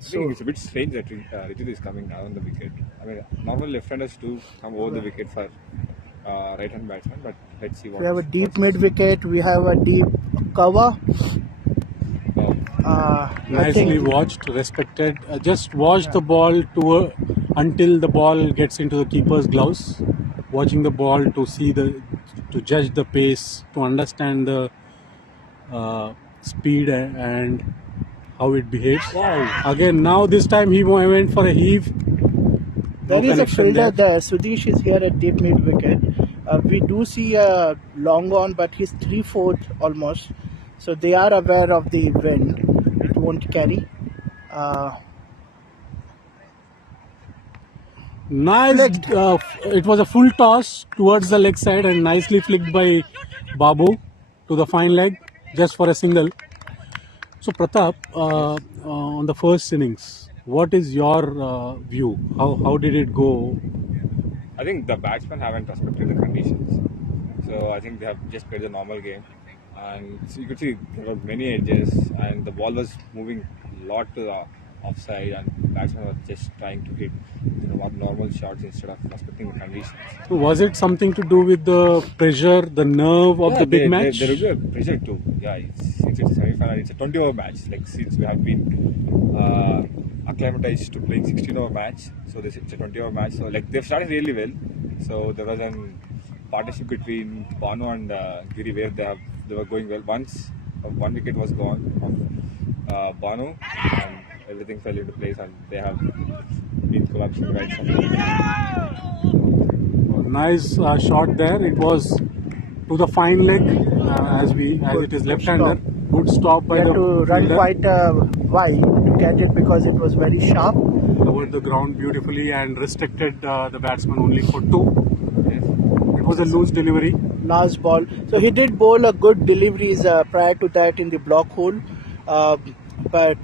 think it's a bit strange that Rijwith is coming down on the wicket. I mean, normally left-handers do come over the wicket for right-hand batsman, but let's see what. We have a deep mid-wicket. We have a deep cover. Nicely watched, respected. Just watch the ball until the ball gets into the keeper's gloves. Watching the ball to judge the pace, to understand the speed and how it behaves. Again, now this time he went for a heave. There is a fielder there. Sudesh is here at deep mid-wicket. We do see a long on, but he's 3/4 almost. So they are aware of the wind. It won't carry. Nice. It was a full toss towards the leg side and nicely flicked by Babu to the fine leg just for a single. So Pratap, on the first innings, what is your view? How did it go? I think the batsmen haven't respected the conditions. So I think they have just played the normal game. And so you could see there were many edges and the ball was moving a lot to the offside and batsmen were just trying to hit normal shots instead of respecting the conditions. So was it something to do with the pressure, the nerve of the big match? There will be a pressure too. Yeah, since it's a semi-final, it's a 20-over match. Like since we have been acclimatized to playing 16-over match, so it's a 20-over match. So like they've started really well. So there was a partnership between Banu and Giri where they were going well. Once one wicket was gone of Banu and everything fell into place and they have been collapsing right from Nice shot there. It was to the fine leg as it is left-hander. Good stop by the to run fielder. quite wide to catch it because it was very sharp. Covered the ground beautifully and restricted the batsman only for 2. It was a loose delivery. last ball. So he did bowl a good deliveries prior to that in the block hole, but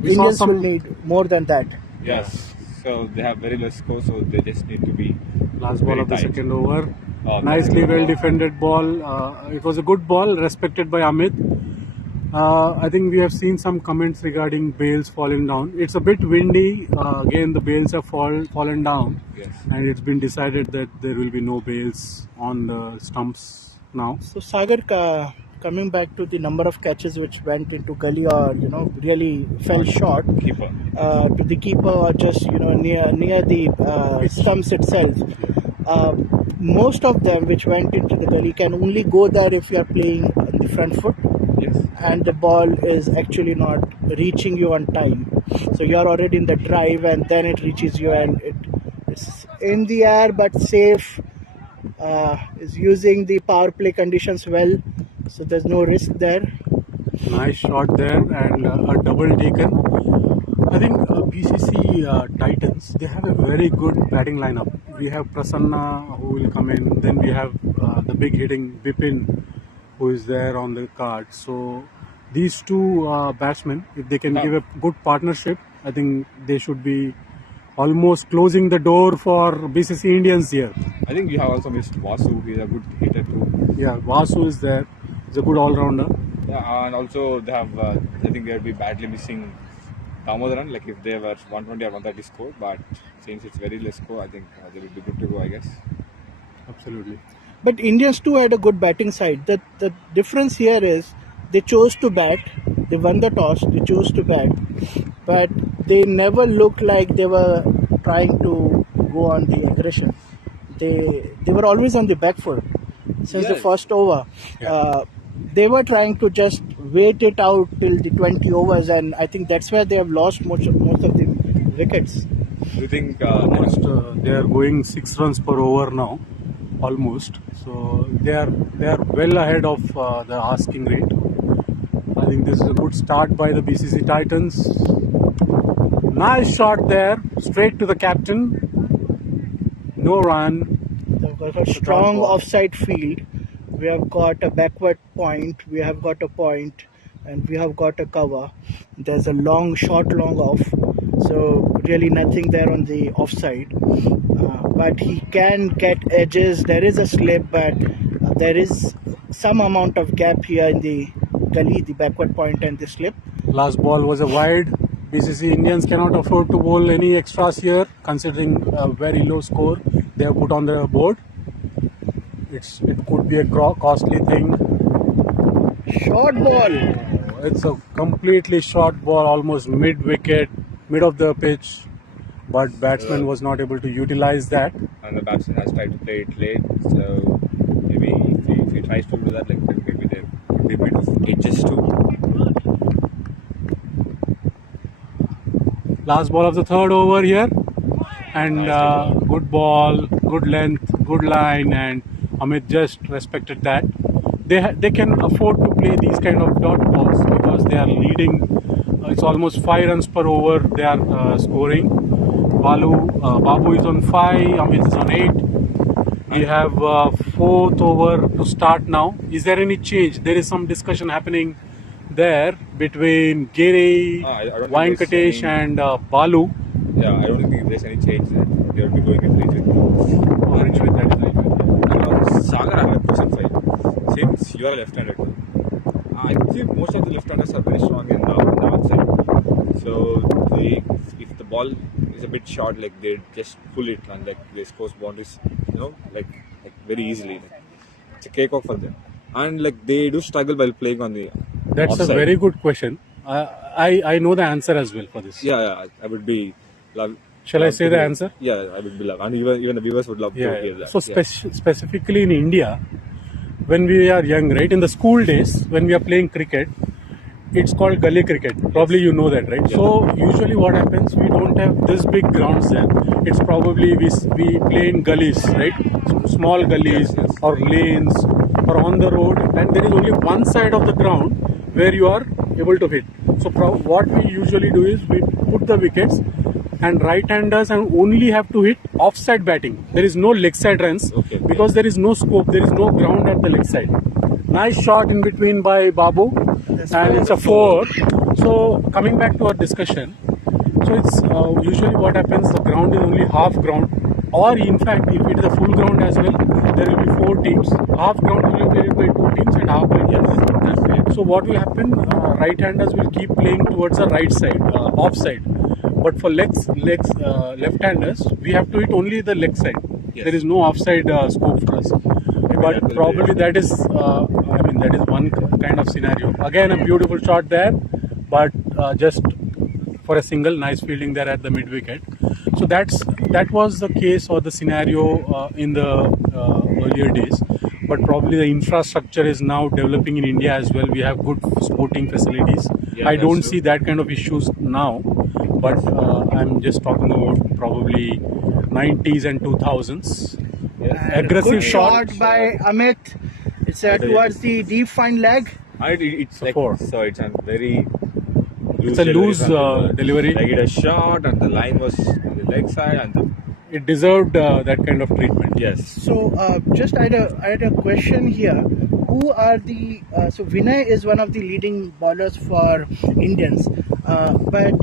We saw Indians some- will need more than that. Yes. So they have very less score, so they just need to be Last ball very of the tight. second over. Oh, Nicely that's a well good defended ball. It was a good ball, respected by Amit. I think we have seen some comments regarding bails falling down. It's a bit windy. Again, the bails have fallen down. Yes. And it's been decided that there will be no bails on the stumps now. So Sagar, coming back to the number of catches which went into gully or really fell short Keeper. to the keeper or just near the stumps itself. Most of them which went into the gully can only go there if you are playing on the front foot. Yes. And the ball is actually not reaching you on time. So you are already in the drive and then it reaches you and it's in the air but safe. Is using the power play conditions well. So there's no risk there. Nice shot there and a double taken. I think BCC Titans, they have a very good batting lineup. We have Prasanna who will come in. Then we have the big hitting Bipin who is there on the card. So these two batsmen, if they can give a good partnership, I think they should be almost closing the door for BCC Indians here. I think you have also missed Vasu. He's a good hitter too. Yeah, Vasu is there. He's a good all-rounder. Yeah, and also they have. I think they'll be badly missing Damodaran. Like if they were 120 or 130 score, but since it's very less score, I think they will be good to go, I guess. Absolutely. But Indians too had a good batting side. The difference here is they chose to bat. They won the toss. They chose to bat, but they never looked like they were trying to go on the aggression. They were always on the back foot since the first over. Yeah. They were trying to just wait it out till the 20 overs, and I think that's where they have lost most of the wickets. Do you think Almost they are going 6 runs per over now, almost. So they are well ahead of the asking rate. I think this is a good start by the BCC Titans. Nice shot there, straight to the captain. No run. They've got a strong offside field. We have got a backward point. We have got a point, and we have got a cover. There's a long off. So really nothing there on the offside. But he can get edges. There is a slip, but there is some amount of gap here in the gully, the backward point and the slip. Last ball was a wide. BCC Indians cannot afford to bowl any extras here, considering a very low score they have put on the board. It could be a costly thing. Short ball. It's a completely short ball, almost mid-wicket, mid of the pitch, but batsman was not able to utilize that. and the batsman has tried to play it late, so maybe if he tries to do that, like maybe there could be a bit of edges too. Last ball of the third over here, and good ball, good length, good line, and Amit just respected that. They can afford to play these kind of dot balls because they are leading. It's almost 5 runs per over they are scoring. Babu is on 5, Amit is on 8. We have 4th over to start now. Is there any change? There is some discussion happening there between Giri, I don't think Venkatesh there's and Balu. Yeah, I don't think there's any change that they will be going with Orange with that. And now, Sagar, I have a question for you. Since you are a left-handed, I think most of the left-handers are very strong in the outside. So if the ball is a bit short, like they just pull it and like they score boundaries, like very easily. Like, it's a cakewalk for them. And like they do struggle while playing on the That's offside. a very good question. I know the answer as well for this. Yeah, I would be love. Shall I say the answer? Yeah, I would be love, and even the viewers would love to hear that. So specifically in India, when we are young, right, in the school days, when we are playing cricket, it's called gully cricket. Probably you know that, right? Yeah. So usually what happens, we don't have this big grounds there. It's probably we play in gullies, right? Small gullies or lanes or on the road, and there is only one side of the ground where you are able to hit. So what we usually do is we put the wickets and right-handers and only have to hit offside batting. There is no leg side runs because there is no scope, there is no ground at the leg side. Nice shot in between by Babu, and it's a 4. So coming back to our discussion, so it's usually what happens, the ground is only half ground, or in fact if it is a full ground as well, there will be 4 teams. Half ground will be played by 2 teams and half by the other. So what will happen, right-handers will keep playing towards the right side, offside. But for left-handers, we have to hit only the leg side. There is no offside scope for us. But probably that is, that is one kind of scenario. Again, a beautiful shot there, but just for a single, nice fielding there at the mid wicket. So that was the case or the scenario in the earlier days. But probably the infrastructure is now developing in India as well. We have good sporting facilities. I don't see that kind of issues now. But I'm just talking about probably 90s and 2000s. Aggressive Good shot by Amit. It's towards the deep fine leg. It's like, 4. so it's a very It's a loose delivery. Like it a shot and the line was on the leg side and it deserved that kind of treatment. yes. So just I had a question here. Who are the so Vinay is one of the leading bowlers for Indians, but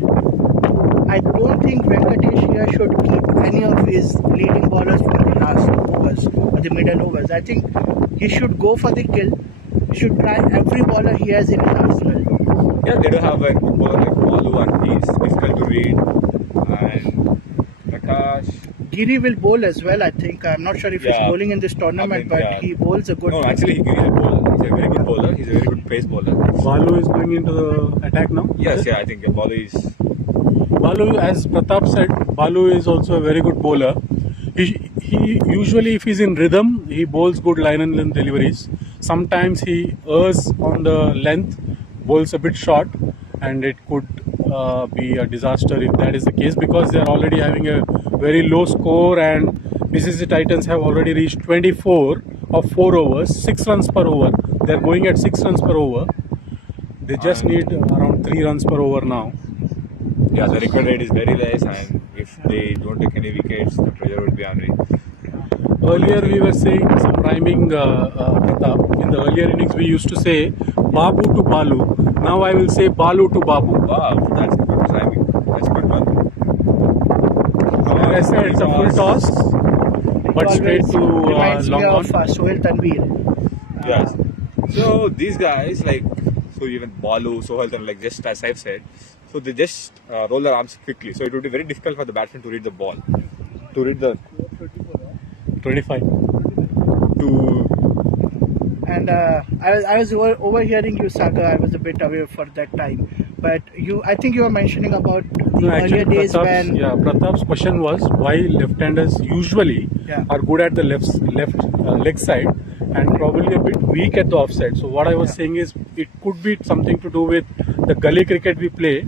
I don't think Venkatesh here should keep any of his leading bowlers for the last overs or the middle overs. I think he should go for the kill. He should try every bowler he has in his arsenal. Yeah, they do have a good bowler like Balu and he's difficult to read. And Prakash. Giri will bowl as well, I think. I'm not sure if he's bowling in this tournament, but he bowls a good. No, actually, Giri is a bowler. He's a very good bowler. He's a very good pace bowler. Balu is going into the attack now? Yes, I think Balu is. Balu, as Pratap said, Balu is also a very good bowler. He usually, if he's in rhythm, he bowls good line and length deliveries. Sometimes he errs on the length, bowls a bit short, and it could be a disaster if that is the case, because they are already having a very low score, and BCC Titans have already reached 24 of 4 overs, 6 runs per over. They are going at 6 runs per over. They just need around 3 runs per over now. Yeah, the record rate is very less, and if they don't take any wickets, the pressure would be unreal. Earlier we were saying some rhyming, Pratap. In the earlier innings we used to say Babu to Balu. Now I will say Balu to Babu. Wow, that's good rhyming. That's good one. Like I said, it's a full toss, but straight to reminds long me on. of Sohail Tanvir. Yes. So these guys, like, so even Balu, Sohail, like just as I've said, so they just roll their arms quickly. So it would be very difficult for the batsman to read the ball, to read the 25. And I was overhearing you, Saga. I was a bit away for that time. But I think you were mentioning about the earlier days when. Yeah, Pratap's question was why left-handers usually are good at the left leg side and probably a bit weak at the offside. So what I was saying is it could be something to do with the gully cricket we play,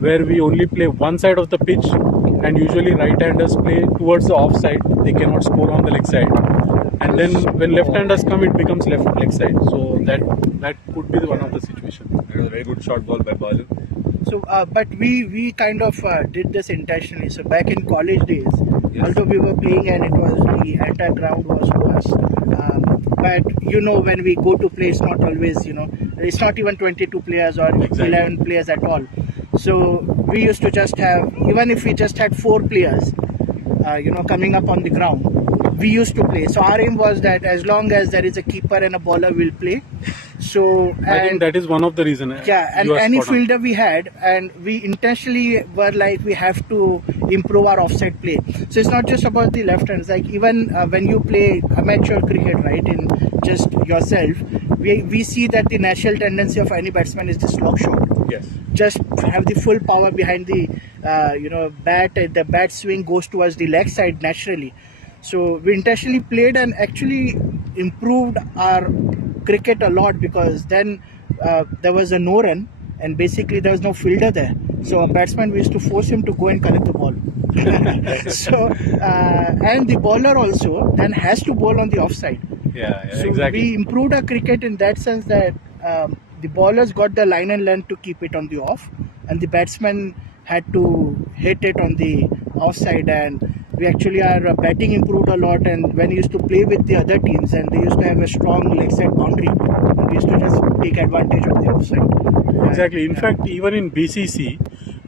where we only play one side of the pitch, and usually right-handers play towards the offside. They cannot score on the leg side. And then when left-handers come, it becomes left leg side. So that could be one of the situations. It was a very good shot ball by Balu. So, but we kind of did this intentionally. So back in college days, although we were playing and it was the entire ground was for us. But when we go to play, it's not always it's not even 22 players or 11 players at all. So we used to just have, even if we just had 4 players, coming up on the ground, we used to play. So our aim was that as long as there is a keeper and a bowler, we'll play. So I think that is one of the reasons. Yeah, and any fielder we had, and we intentionally were like, we have to improve our offside play. So it's not just about the left hands. Like even when you play amateur cricket, right, in just yourself, we see that the natural tendency of any batsman is just lock shot. Yes. Just have the full power behind the bat. The bat swing goes towards the leg side naturally. So we intentionally played and actually improved our cricket a lot, because then there was a no run and basically there was no fielder there. So a batsman, we used to force him to go and collect the ball. So and the bowler also then has to bowl on the offside. So exactly. We improved our cricket in that sense that the bowlers got the line and length to keep it on the off, and the batsmen had to hit it on the offside, and we actually our batting improved a lot. And when we used to play with the other teams, and they used to have a strong leg side boundary, and we used to just take advantage of the offside. Exactly. In fact, even in BCC,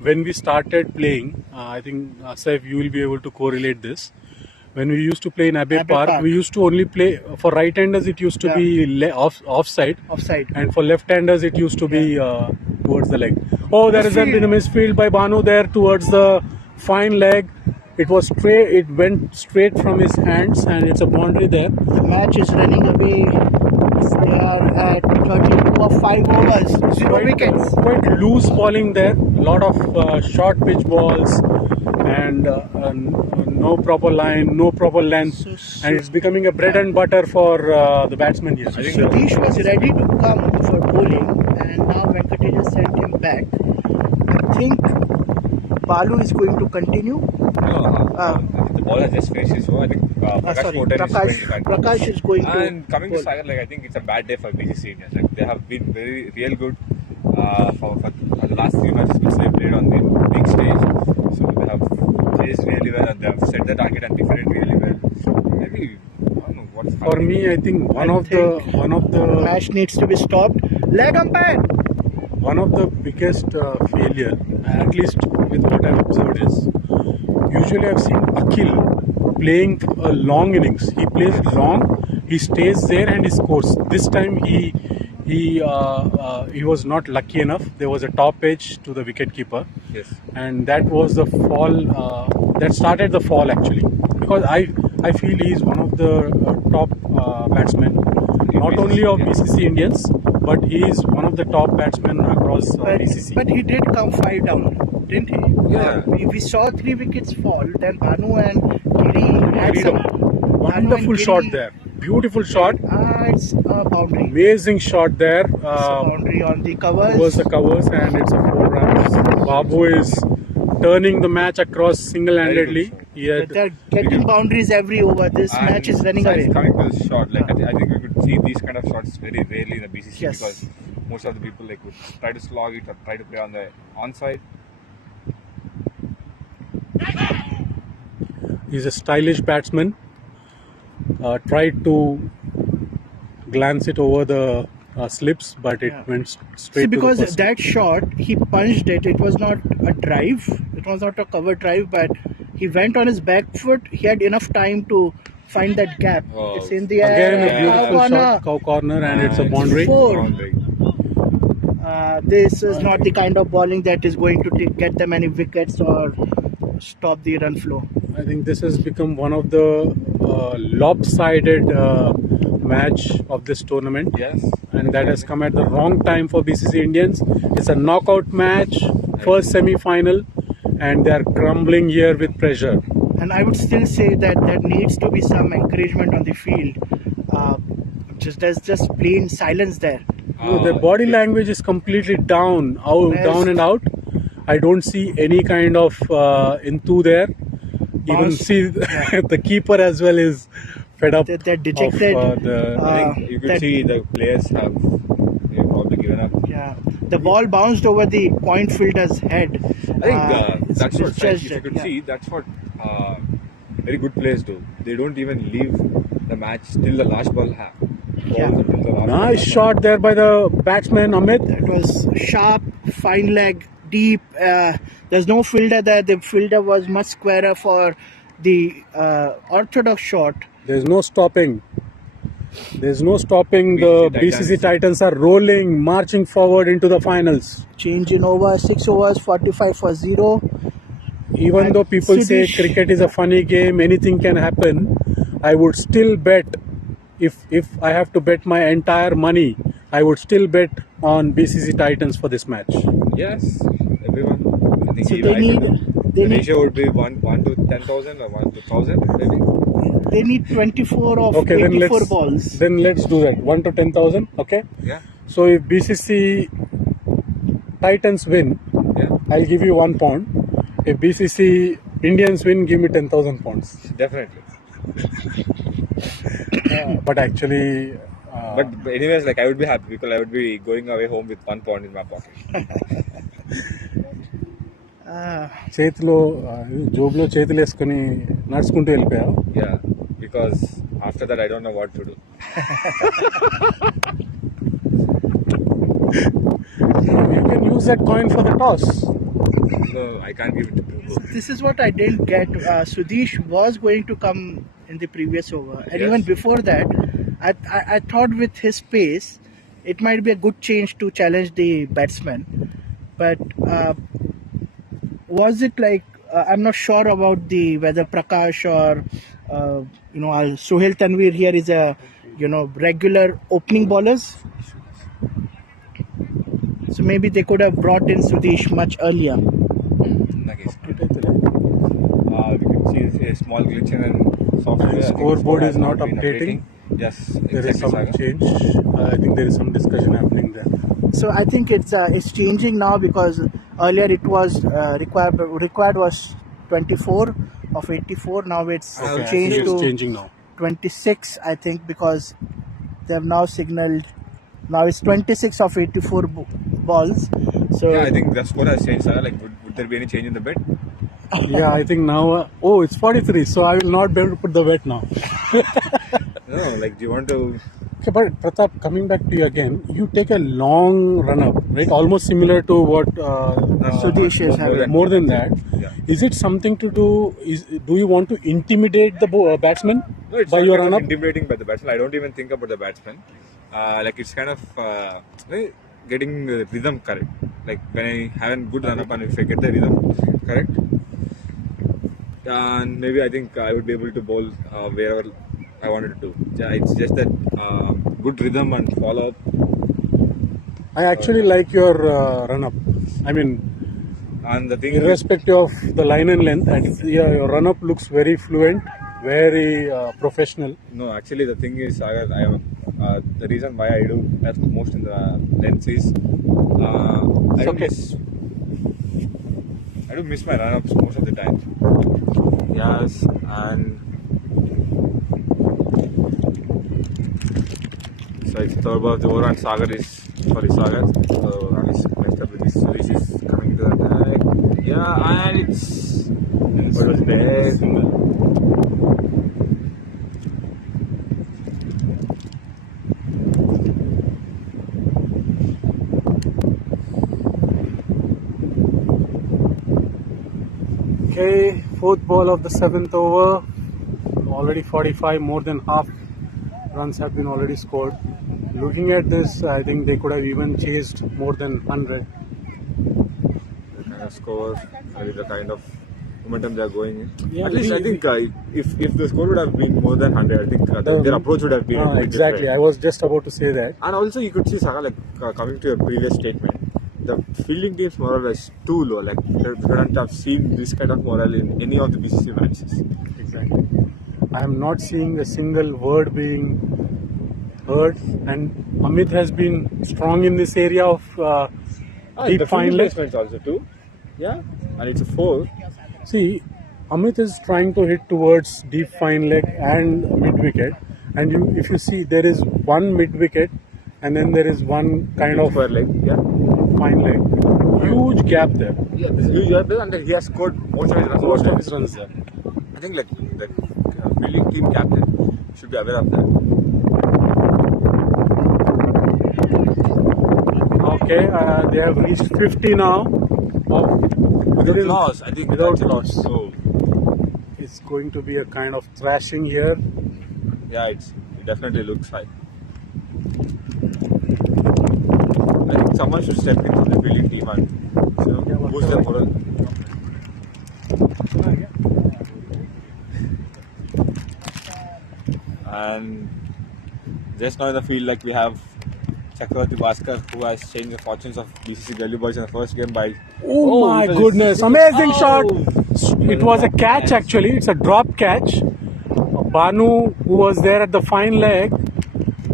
when we started playing, I think Saif, you will be able to correlate this. When we used to play in Abbey Park, we used to only play for right-handers. It used to be offside, and for left-handers, it used to be towards the leg. Oh, there has been a misfield by Banu there towards the fine leg. It was straight. It went straight from his hands, and it's a boundary there. The match is running away. They are at 32 of 5 overs, 0 wickets. Quite loose bowling there. A lot of short pitch balls and no proper line, no proper length, and it's becoming a bread and butter for the batsman here. Satish was ready to come for bowling, and now Venkatesh has sent him back. I think Balu is going to continue. The ball has just finished his over. I think Prakash is going to. And coming to Sagar, I think it's a bad day for BCC Indians. They have been real good for the last 3 matches which they played on the big stage. So they have played really well, and they have set the target and defended really well. So maybe I don't know what's happening. For me, I think one of the match needs to be stopped. Leg umpire. One of the biggest failure, at least with what I've observed, is usually I've seen Akhil playing a long innings. He plays long, he stays there and he scores. This time he was not lucky enough. There was a top edge to the wicket keeper, and that was the fall. That started the fall actually, because I feel he is one of the top batsmen, not only of BCC Indians, but he is one of the top batsmen across BCC. But he did come 5 down, didn't he? Yeah. We saw 3 wickets fall. Then Banu and Giri had some wonderful shot there. Beautiful shot. It's a boundary. Amazing shot there. It's a boundary on the covers. Towards the covers, and it's a 4 runs. Babu is turning the match across single-handedly. They're getting boundaries every over. This match is running away. Coming to this shot, I think we could see these kind of shots very rarely in the BCC because most of the people would try to slog it or try to play on the onside. He's a stylish batsman. Tried to glance it over the slips, but it went straight. See, because to the that shot, he punched it. It was not a drive. It was not a cover drive, but he went on his back foot. He had enough time to find that gap. Wow. It's in the air. Again, a beautiful shot, cow corner, and it's a boundary. 4. This is not the kind of bowling that is going to get them any wickets or stop the run flow. I think this has become one of the lopsided match of this tournament. Yes. And that has come at the wrong time for BCC Indians. It's a knockout match, first semi-final, and they are crumbling here with pressure. And I would still say that there needs to be some encouragement on the field. There's just plain silence there. No, the body language is completely down and out. I don't see any kind of enthu there. Even see the keeper as well is fed up. They're dejected. I think you could see the players have probably given up. Yeah, the ball bounced over the point fielder's head. I think that's what, if you could see, that's what very good players do. They don't even leave the match till the last ball. Nice shot there by the batsman Amit. It was sharp, fine leg, deep. There's no fielder there. The fielder was much squarer for the orthodox shot. There's no stopping. There's no stopping. The BCC Titans are rolling, marching forward into the finals. Change in over, 6 overs, 45 for 0. Even though people say cricket is a funny game, anything can happen, I would still bet, if I have to bet my entire money, I would still bet on BCC Titans for this match. Yes, everyone. I think so the ratio would be 1 to 10,000 or 1 to 1,000 maybe. They need 24 of 24 balls. Then let's do that. 1 to 10,000. Okay. Yeah. So if BCC Titans win, I'll give you £1. If BCC Indians win, give me 10,000 pounds. Definitely. But actually. But anyways, I would be happy because I would be going away home with £1 in my pocket. చేతిలో జోబులో చేతులు వేసుకొని నడుచుకుంటూ వెళ్ళిపోయావు. Yeah, because after that I don't know what to do. You can use that coin for the toss. No, I can't give it to Prabhu. This is what I didn't get. Sudesh was going to come in the previous over, and Yes. even before that, I thought with his pace, it might be a good change to challenge the batsman. But was it like I'm not sure about the whether Prakash or Sohail Tanvir here is a regular opening bowlers. So maybe they could have brought in Sudesh much earlier. We can see a small glitch in software. Scoreboard is not Been updating. Yes, There is exactly, some Sagar. change. I think there is some discussion happening there. So I think it's changing now because earlier it was required was 24 of 84. Now it's Okay, I think changed it's to changing now. 26. I think because they have now signaled. Now it's 26 of 84 balls. So Yeah, I think the score has changed, Sagar. Like, would there be any change in the bet? Yeah, I think now. It's 43. So I will not be able to put the bet now. No, like, do you want to? Okay, but Pratap, coming back to you again, you take a long run up, right? Almost similar to what Sudesh is having. more than that. Yeah. Is it something to do? Do you want to intimidate the batsman No, it's by not your kind run of up? intimidating by the batsman. I don't even think about the batsman. Like, it's kind of getting the rhythm correct. Like, when I have a good run up and if I get the rhythm correct, and maybe I think I would be able to bowl wherever I wanted to. Yeah, it's just that good rhythm and follow up. I actually like your run up. I mean, And the thing irrespective of the line and length, and your run up looks very fluent, very professional. No, actually the thing is, the reason why I do that most in the lens is I do miss my run-ups most of the time. Yes, and so it's third ball of the over and Sagar. So I was left up with this. So this is coming to the attack. Yeah, and it's what was there. Okay, fourth ball of the seventh over. Already 45, more than half runs have been already scored. Looking at this, I think they could have even chased more than 100. The kind of score, with the kind of momentum they are going in. Yeah, At least I think if the score would have been more than 100, I think their approach would have been a bit exactly. different. I was just about to say that. And also you could see, Saga, like coming to your previous statement, the fielding team's morale is too low. Like we couldn't have seen this kind of morale in any of the BCC matches. Exactly. I am not seeing a single word being heard, and Amit has been strong in this area of deep the fine fielding leg. placements also too. Yeah, and it's a 4. See, Amit is trying to hit towards deep fine leg and mid wicket, and if you see, there is one mid wicket, and then there is one kind of per leg. Yeah. fine leg. Huge gap there. Yeah, this is huge gap there, and he has scored most of his runs. Most of his runs there. I think like the fielding team captain should be aware of that. Okay, they have reached 50 now. Without loss, I think without that's a lot. loss. So It's going to be a kind of thrashing here. yeah, it definitely looks high. I think someone should step into the fielding team and boost their morale. And just now in the field, like we have Chakravarti Bhaskar, who has changed the fortunes of BCC Gully Boys in the first game by. Oh my it was goodness, a- amazing Oh! shot. It was a catch actually, it's a drop catch. Banu, who was there at the fine leg,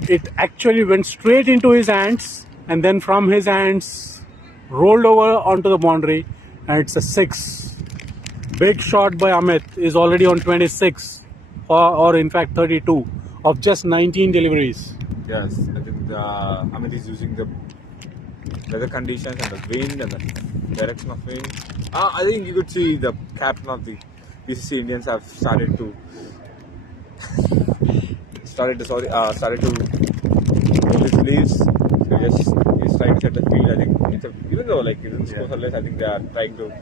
it actually went straight into his hands and then from his hands rolled over onto the boundary, and it's a 6. Big shot by Amit, is already on 26 or in fact 32 of just 19 deliveries. Yes, I think Amit is using the weather conditions and the wind and the direction of wind. I think you could see the captain of the BCC Indians have started to roll his sleeves. So he's trying to set the field. I think even though like it's scoreless, I think they are trying to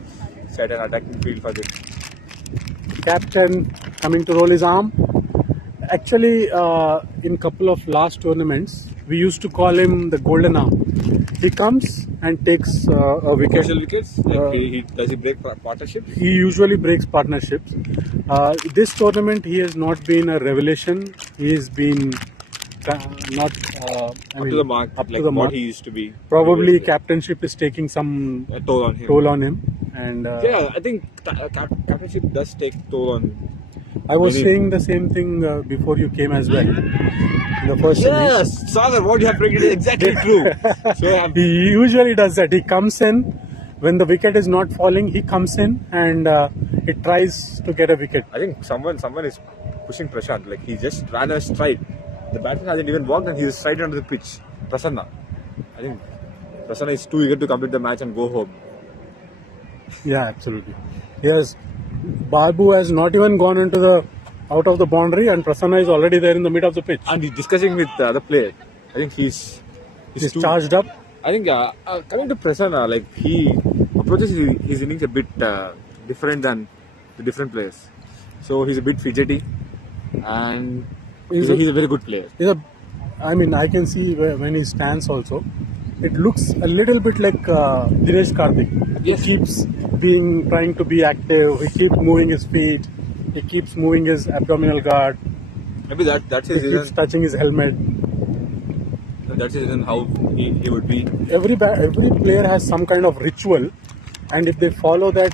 set an attacking field for this. Captain coming to roll his arm. Actually, in couple of last tournaments, we used to call him the golden arm. He comes and takes a wicket. Partial wickets. Does he break partnerships? He usually breaks partnerships. This tournament, he has not been a revelation. He has been not up to the mark, like what he used to be. Probably captainship is taking some toll on him. And yeah, I think captainship does take toll on. I was saying the same thing before you came as well. In the first yes, Sagar, what you have predicted is exactly true. So he usually does that. He comes in when the wicket is not falling. He comes in and he tries to get a wicket. I think someone is pushing Prashant. Like he just ran a stride. The batsman hasn't even walked and he is straight onto the pitch. Prasanna. I think Prasanna is too eager to complete the match and go home. Yeah, absolutely. Yes. Babu has not even gone out of the boundary and Prasanna is already there in the mid of the pitch. And he's discussing with the other player. I think he's charged up. I think coming to Prasanna, like he approaches his innings a bit different than the different players. So he's a bit fidgety and he's a very good player. I can see when he stands also. It looks a little bit like Dinesh Karthik. Yes. He keeps trying to be active. He keeps moving his feet. He keeps moving his abdominal guard. Maybe that's his reason. He keeps touching his helmet. That's his reason how he would be. Every player has some kind of ritual, and if they follow that,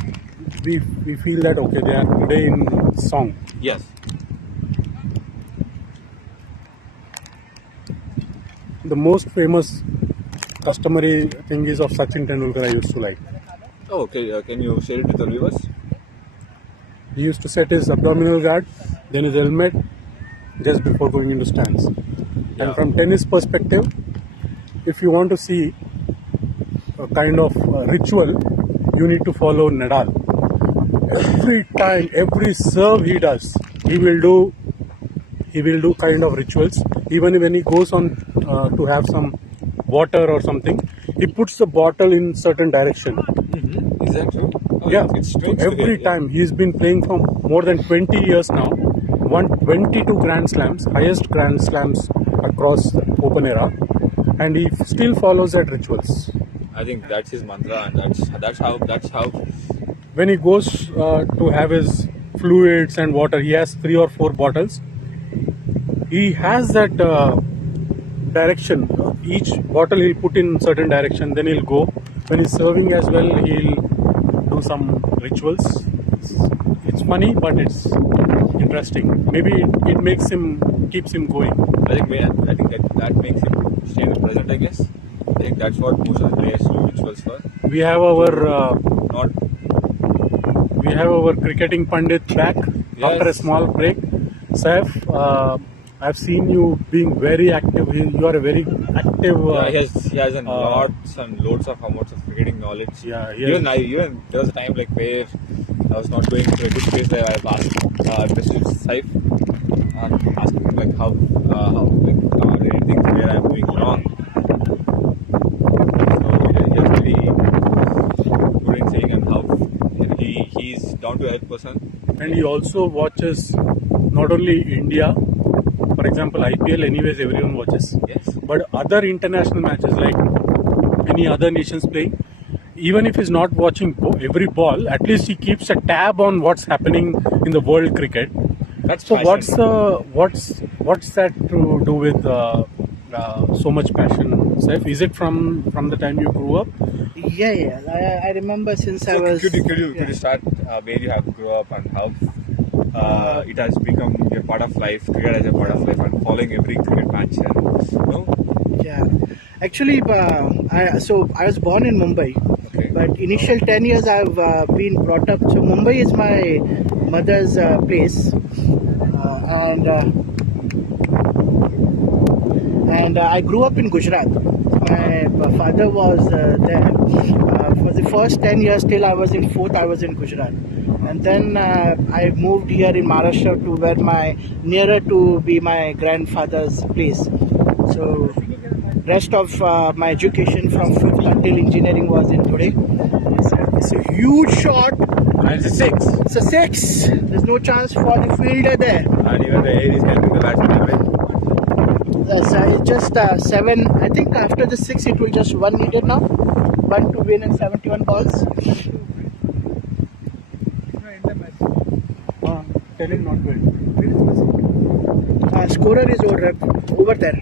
we feel that okay, they are today in song. Yes. The most famous customary thing is of Sachin Tendulkar I used to like. Oh, okay. Can you share it with the viewers? He used to set his abdominal guard, then his helmet, just before going into stance. Yeah. And from tennis perspective, if you want to see a kind of ritual, you need to follow Nadal. Every time, every serve he does, he will do kind of rituals. Even when he goes on to have some water or something, he puts the bottle in certain direction. Mm-hmm. Is that true? Oh, yeah. It's Every time. He's been playing for more than 20 years now. Won 22 Grand Slams, highest Grand Slams across the Open era, and he still follows that rituals. I think that's his mantra, and that's how. When he goes to have his fluids and water, he has 3 or 4 bottles. He has that direction. Each bottle he'll put in certain direction, then he'll go. When he's serving as well, he'll do some rituals. It's funny, but it's interesting. Maybe it keeps him going. I think that makes him stay in the present. I guess. I think that's what most of the players do rituals for. We have our cricketing pundit back after a small break. Saif, I've seen you being very active. You are a very active. He has lots and loads of amounts of cricketing knowledge. Yeah. Even there was a time like where I was not going to a good place. There I've asked messaged Saif and asking him like how are there any things where I'm doing wrong. So he was very good in saying and how he's down to earth person. And he also watches not only India. For example, IPL anyways everyone watches. Yes. But other international matches like any other nations playing, even if he's not watching every ball, at least he keeps a tab on what's happening in the world cricket. That's so passion. what's that to do with so much passion, Saif? Is it from the time you grew up? Yeah. I remember since I was. Could you start where you have grew up and how it has become a part of life, cricket as a part of life, and following every cricket match, and Yeah, actually, I was born in Mumbai, okay. but initial 10 years I've been brought up. So Mumbai is my mother's place, and I grew up in Gujarat. My my father was there. For the first 10 years till I was in 4th, I was in Gujarat. And then I moved here in Maharashtra to where nearer to be my grandfather's place. So rest of my education from 5th until engineering was in today. It's a huge shot. And it's a 6. It's a 6. There's no chance for the fielder there. And even the air is helping the batsman away. It's just 7. I think after the 6 it will just 1 needed now. 1 to win in 71 balls. Tell him not to. Scorer is over there.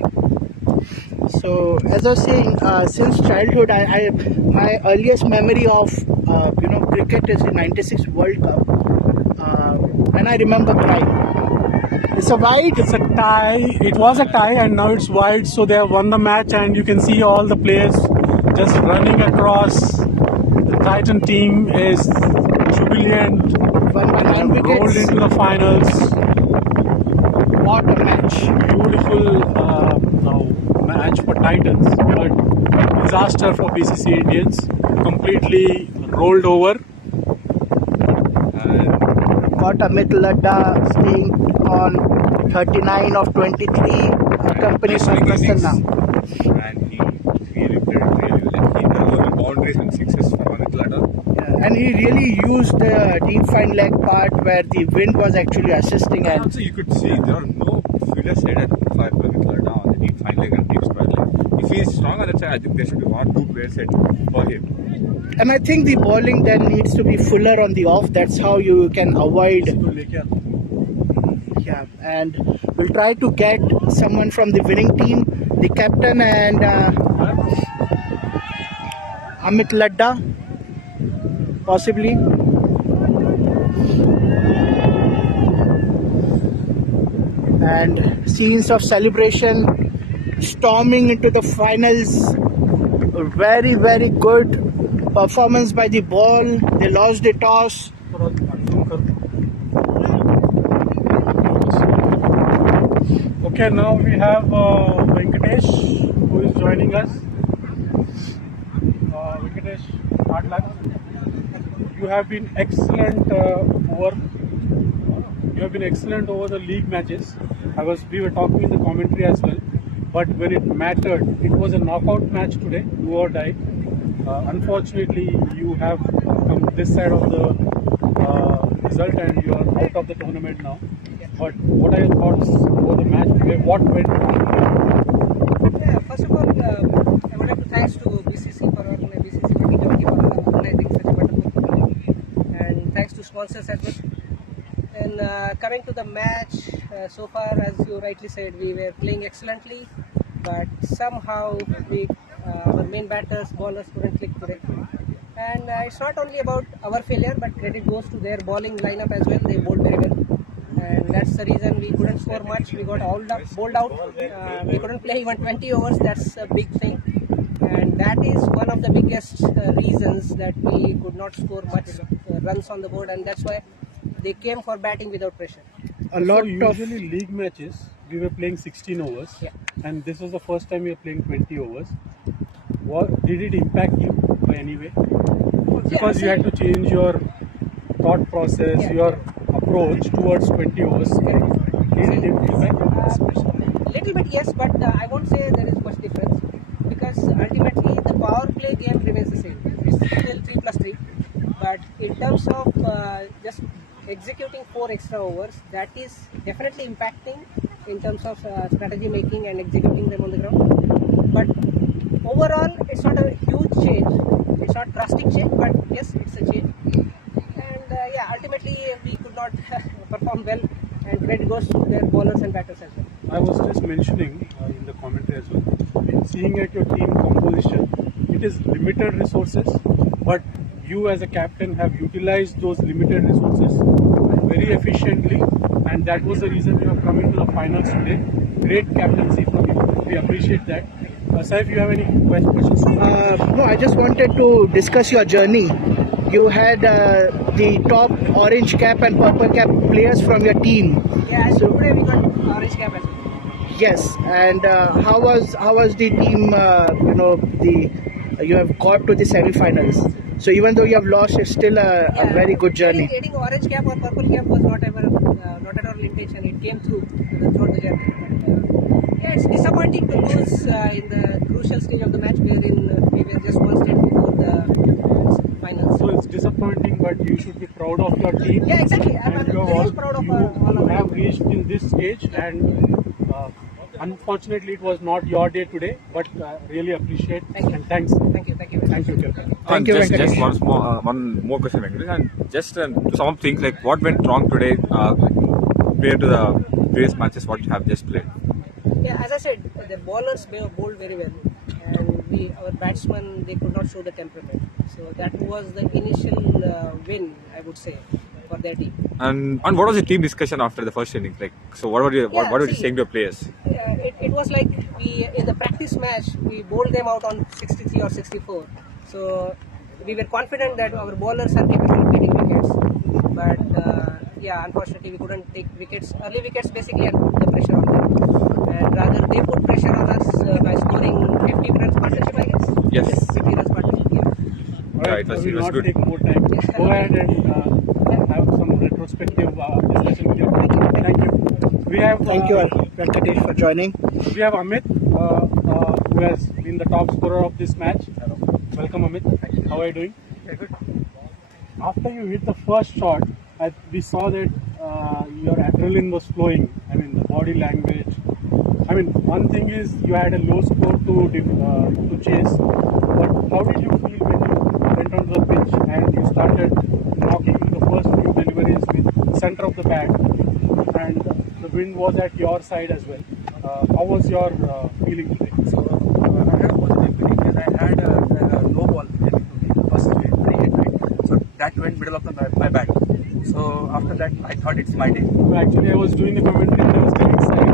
So as I was saying, since childhood, my earliest memory of cricket is the '96 World Cup, and I remember crying. It's a wide. It's a tie. It was a tie, and now it's wide. So they have won the match, and you can see all the players just running across. The Titan team is jubilant. Won by 9 wickets. Rolled into the finals. What a match! Beautiful match for Titans, but disaster for BCC Indians. Completely rolled over. Got Amit Ladda staying on 39 of 23, accompanied by Preston now. And he looked at it really well. He knows the boundaries and 6s for Amit Ladda. Yeah, and he really used the deep fine leg part where the wind was actually assisting. And And also you could see there are no fielders set at 5 Amit Ladda on the deep fine leg and deep square leg. If he is strong on that side, I think there should be 1-2 players set for him. And I think the bowling then needs to be fuller on the off. That's how you can avoid. Yeah, and we'll try to get someone from the winning team, the captain and Amit Ladda, possibly. And scenes of celebration, storming into the finals. Very, very good performance by the ball. They lost the toss. Okay, now we have Venkatesh who is joining us. Venkatesh, hard luck. You have been excellent over the league matches. We were talking in the commentary as well. But when it mattered, it was a knockout match today, do or die. Unfortunately, you have come this side of the result and you are out of the tournament now. But what are your thoughts over the match? What went wrong? Yeah, first of all, I would like to thanks to BCC for BCC 2020 for organizing such a wonderful tournament, and thanks to sponsors as well. And coming to the match, so far, as you rightly said, we were playing excellently, but somehow our main batters, bowlers couldn't click today. And it's not only about our failure, but credit goes to their bowling lineup as well. They bowled very well, and that's the reason we couldn't score much. We got bowled out. We couldn't play even 20 overs. That's a big thing, and that is one of the biggest reasons that we could not score much runs on the board, and that's why they came for batting without pressure. Usually league matches, we were playing 16 overs, and this was the first time we were playing 20 overs. Did it impact you by any way? Because you had to change your thought process, your approach towards 20 overs. Did it impact you? Little bit, yes, but I won't say there is much difference, because ultimately the power play game remains the same. It's still 3+3, but in terms of just executing 4 extra overs, that is definitely impacting in terms of strategy making and executing them on the ground. But overall, it's not a huge change. It's not drastic change, but yes, it's a change. And ultimately we could not perform well, and credit goes to their bowlers and batters as well. I was just mentioning in the commentary as well, seeing at your team composition, it is limited resources, but you as a captain have utilized those limited resources very efficiently, and that was the reason you have come into the finals today. Great captaincy from you. We appreciate that. Saif, you have any questions? No, I just wanted to discuss your journey. You had the top orange cap and purple cap players from your team. Yeah, so today we got orange cap as well. Yes, and how was the team? You have got to the semi-finals. So even though you have lost, it's still a very good journey. Getting orange cap or purple cap was not at all intention. It came throughout the journey. But, yeah, it's disappointing to lose in the crucial stage of the match wherein we were just one step before the finals. So it's disappointing, but you should be proud of your team. Yeah, exactly. I'm And very proud of all you of have them. reached in this stage, and unfortunately, it was not your day today. But really appreciate and thanks. Thank you. Thank you, Captain. Thank you, just Venkatesh. one more question, Venkatesh. And just to sum up things, like what went wrong today compared to the previous matches what you have just played? Yeah, as I said, the bowlers bowled very well, and our batsmen, they could not show the temperament. So that was the initial win, I would say, for their team. And what was the team discussion after the first innings? Like, so what were you saying to your players? It was like in the practice match, we bowled them out on 63 or 64. So we were confident that our bowlers are capable of getting wickets. But unfortunately, we couldn't take wickets. Early wickets basically and put the pressure on them. And rather, they put pressure on us by scoring 50 runs partnership, I guess. Yes. 50 runs partnership, yeah. Alright, Yeah, we will it was not good. take more time. Go ahead and have some retrospective discussion here. Thank you. We have Thank you, Venkatesh, for joining. we have Amit, who has been the top scorer of this match. Welcome, Amit. How are you doing? Very good. After you hit the first shot, we saw that your adrenaline was flowing. I mean, the body language. I mean, one thing is you had a low score to chase, but how did you feel when you went onto the pitch and you started knocking the first few deliveries with center of the bat, and the wind was at your side as well? How was your feeling today? So I had a positive feeling because I had a low ball hitting to me the first 3 hit, right? So that went middle of my bat. So after that, I thought it's my day. Actually, I was doing the commentary and I was telling Sai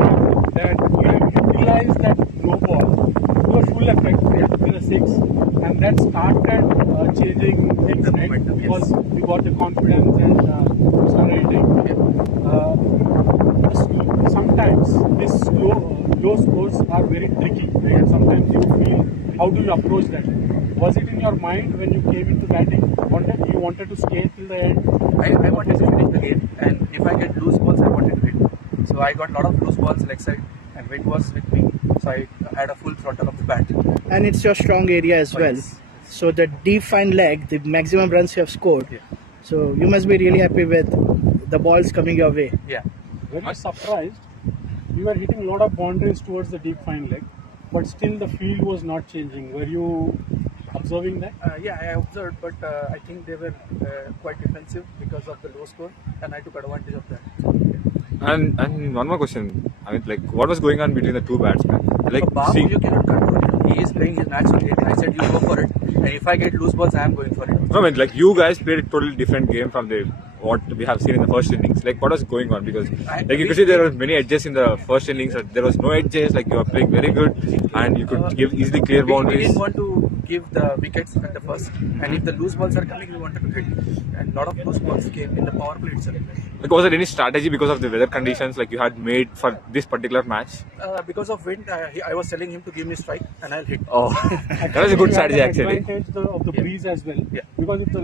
that you have utilized that no ball to a full effect with a 6, and that started changing things, The right? momentum, yes. Because you got the confidence and started hitting. Sometimes these low scores are very tricky, right? And sometimes you feel, how do you approach that? Was it in your mind when you came into batting? You wanted to stay till the end? I wanted to finish the game, and if I get loose balls, I wanted to hit. So I got a lot of loose balls leg side, and wind was with me. So I had a full throttle of the bat. And it's your strong area as well. Yes. So the deep fine leg, the maximum runs you have scored. Yeah. So you must be really happy with the balls coming your way. Yeah. Very surprised. You were hitting a lot of boundaries towards the deep fine leg, but still the field was not changing. Were you observing that? Yeah, I observed, but I think they were quite defensive because of the low score, and I took advantage of that. And one more question. I mean, like, what was going on between the two batsmen? Like, So Babu, see, you cannot control. He is playing his natural game. I said, you go for it, and if I get loose balls, I am going for it. no, I mean, like, you guys played a totally different game from what we have seen in the first innings. Like, what was going on? Because, like, you could see there were many edges in the first innings. There was no edges. Like, you were playing very good, and you could easily clear We boundaries. didn't want to give the wickets at the first, and if the loose balls are coming, we wanted to hit. And a lot of loose balls came in the power play itself. Like, was there any strategy because of the weather conditions like you had made for this particular match? Because of wind, I was telling him to give me strike, and I'll hit. Oh, that was a good strategy actually. Advantage of the breeze as well. Yeah. Because if the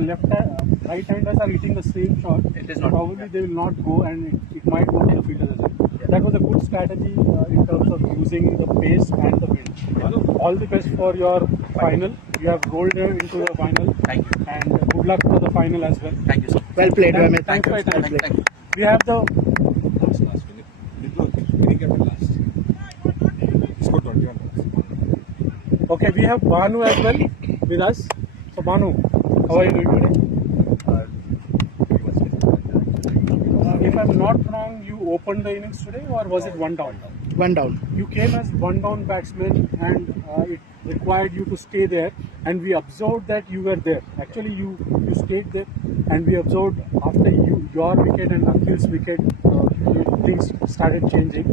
right-handers are hitting the same shot, It is not. probably they will not go, and it might go to the fielders as well. That was a good strategy in terms of using the pace and the wind. All the best for your final. You have rolled into the final. Thank you. And good luck for the final as well. Thank you, sir. Well played, Amit. Thanks for your time. Well played. We have the Last Vinit kept last. He scored 21 runs. okay. We have Banu as well with us. So Banu, how are you doing today? If I'm not wrong, you opened the innings today, or was it one down? One down. You came as one down batsman, and it required you to stay there, and we observed that you were there. Actually, you stayed there, and we observed after your wicket and Akhil's wicket, things started changing.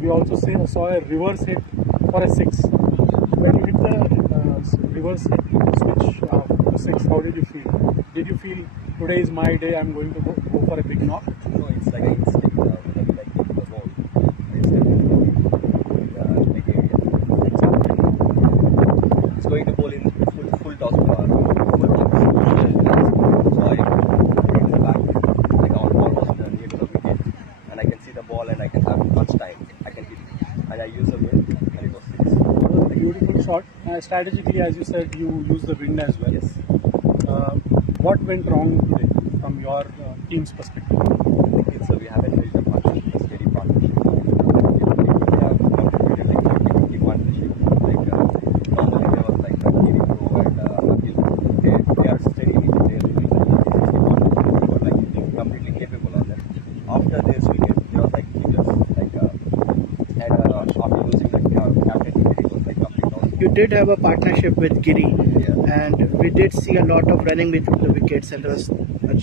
We also saw a reverse hit for a 6. When you hit the reverse hit switch to 6, how did you feel? Did you feel today is my day, I'm going to go for a big knock? No, it's like an instinct, like the ball. It's like strategically, as you said, you use the wind as well. Yes. What went wrong today from your team's perspective? So we haven't built a partnership, a steady partnership. We have completed like 50-50 partnership. Like normally there was like Giri Pro and Akil. They are steady. They are doing like 50-50 partnership. We were like completely capable of that. After this wicket, there was like jitters. Like after losing like captain, it was like complete loss. You did have a partnership with Giri, and we did see a lot of running with the wickets, and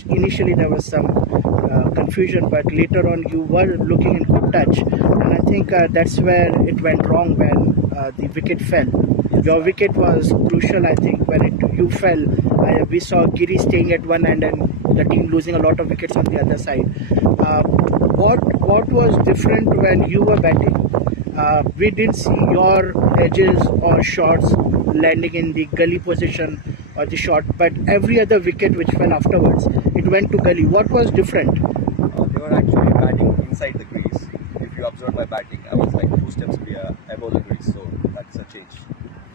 initially there was some confusion, but later on you were looking in good touch, and I think that's where it went wrong when the wicket fell. Your wicket was crucial, I think, when you fell. We saw Giri staying at one end and the team losing a lot of wickets on the other side. What was different when you were batting? We didn't see your edges or shots landing in the gully position or the shot, but every other wicket which fell afterwards, it went to gully. What was different? They were actually batting inside the crease. If you observe my batting, I was like 2 steps above the crease, so that's a change.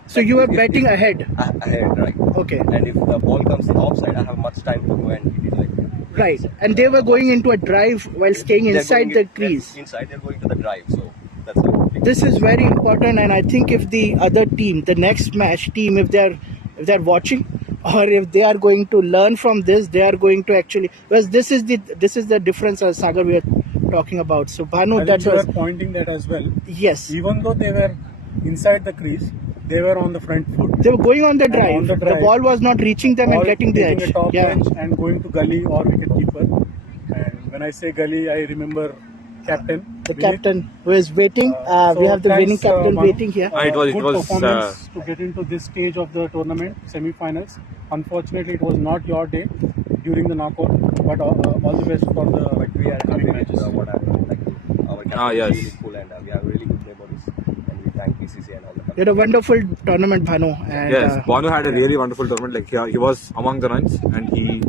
So you were batting ahead? Ahead, right. Okay. And if the ball comes in offside, I have much time to go and hit it like that. Right. And they were going into a drive while staying inside the crease. Inside, they're going to the drive, so that's a This is very important, and I think if the other team, the next match team, if they're watching, or if they are going to learn from this, they are going to actually, because this is the difference, as Sagar we are talking about. So Bhanu, that you were pointing that as well. Yes. Even though they were inside the crease, they were on the front foot. They were going on the drive. On the drive. The ball was not reaching them and getting the edge. A top edge and going to gully or wicket keeper. And when I say gully, I remember captain. The captain who is waiting. We have the winning captain waiting here. It was performance to get into this stage of the tournament, semi-finals. Unfortunately, it was not your day during the knockout, but all the best for the we are coming matches. What happened? Like our captain is really cool, and we have really good memories. And we thank BCC and all the. You had a wonderful tournament, Bhanu. And, yes, Bhanu had a really wonderful tournament. Like he was among the runs, and he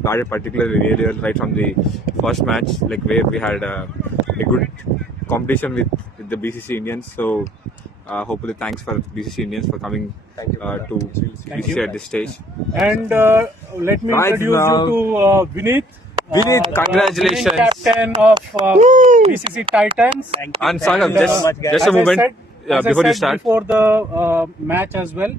batted particularly really well right from the first match, like where we had a good competition with the BCC Indians. So hopefully, thanks for BCC Indians for coming to BCC at this stage. And let me introduce you to Vinit. Vinit, congratulations! Captain of BCC Titans. And Sagar, just a moment before you start. Before the match as well,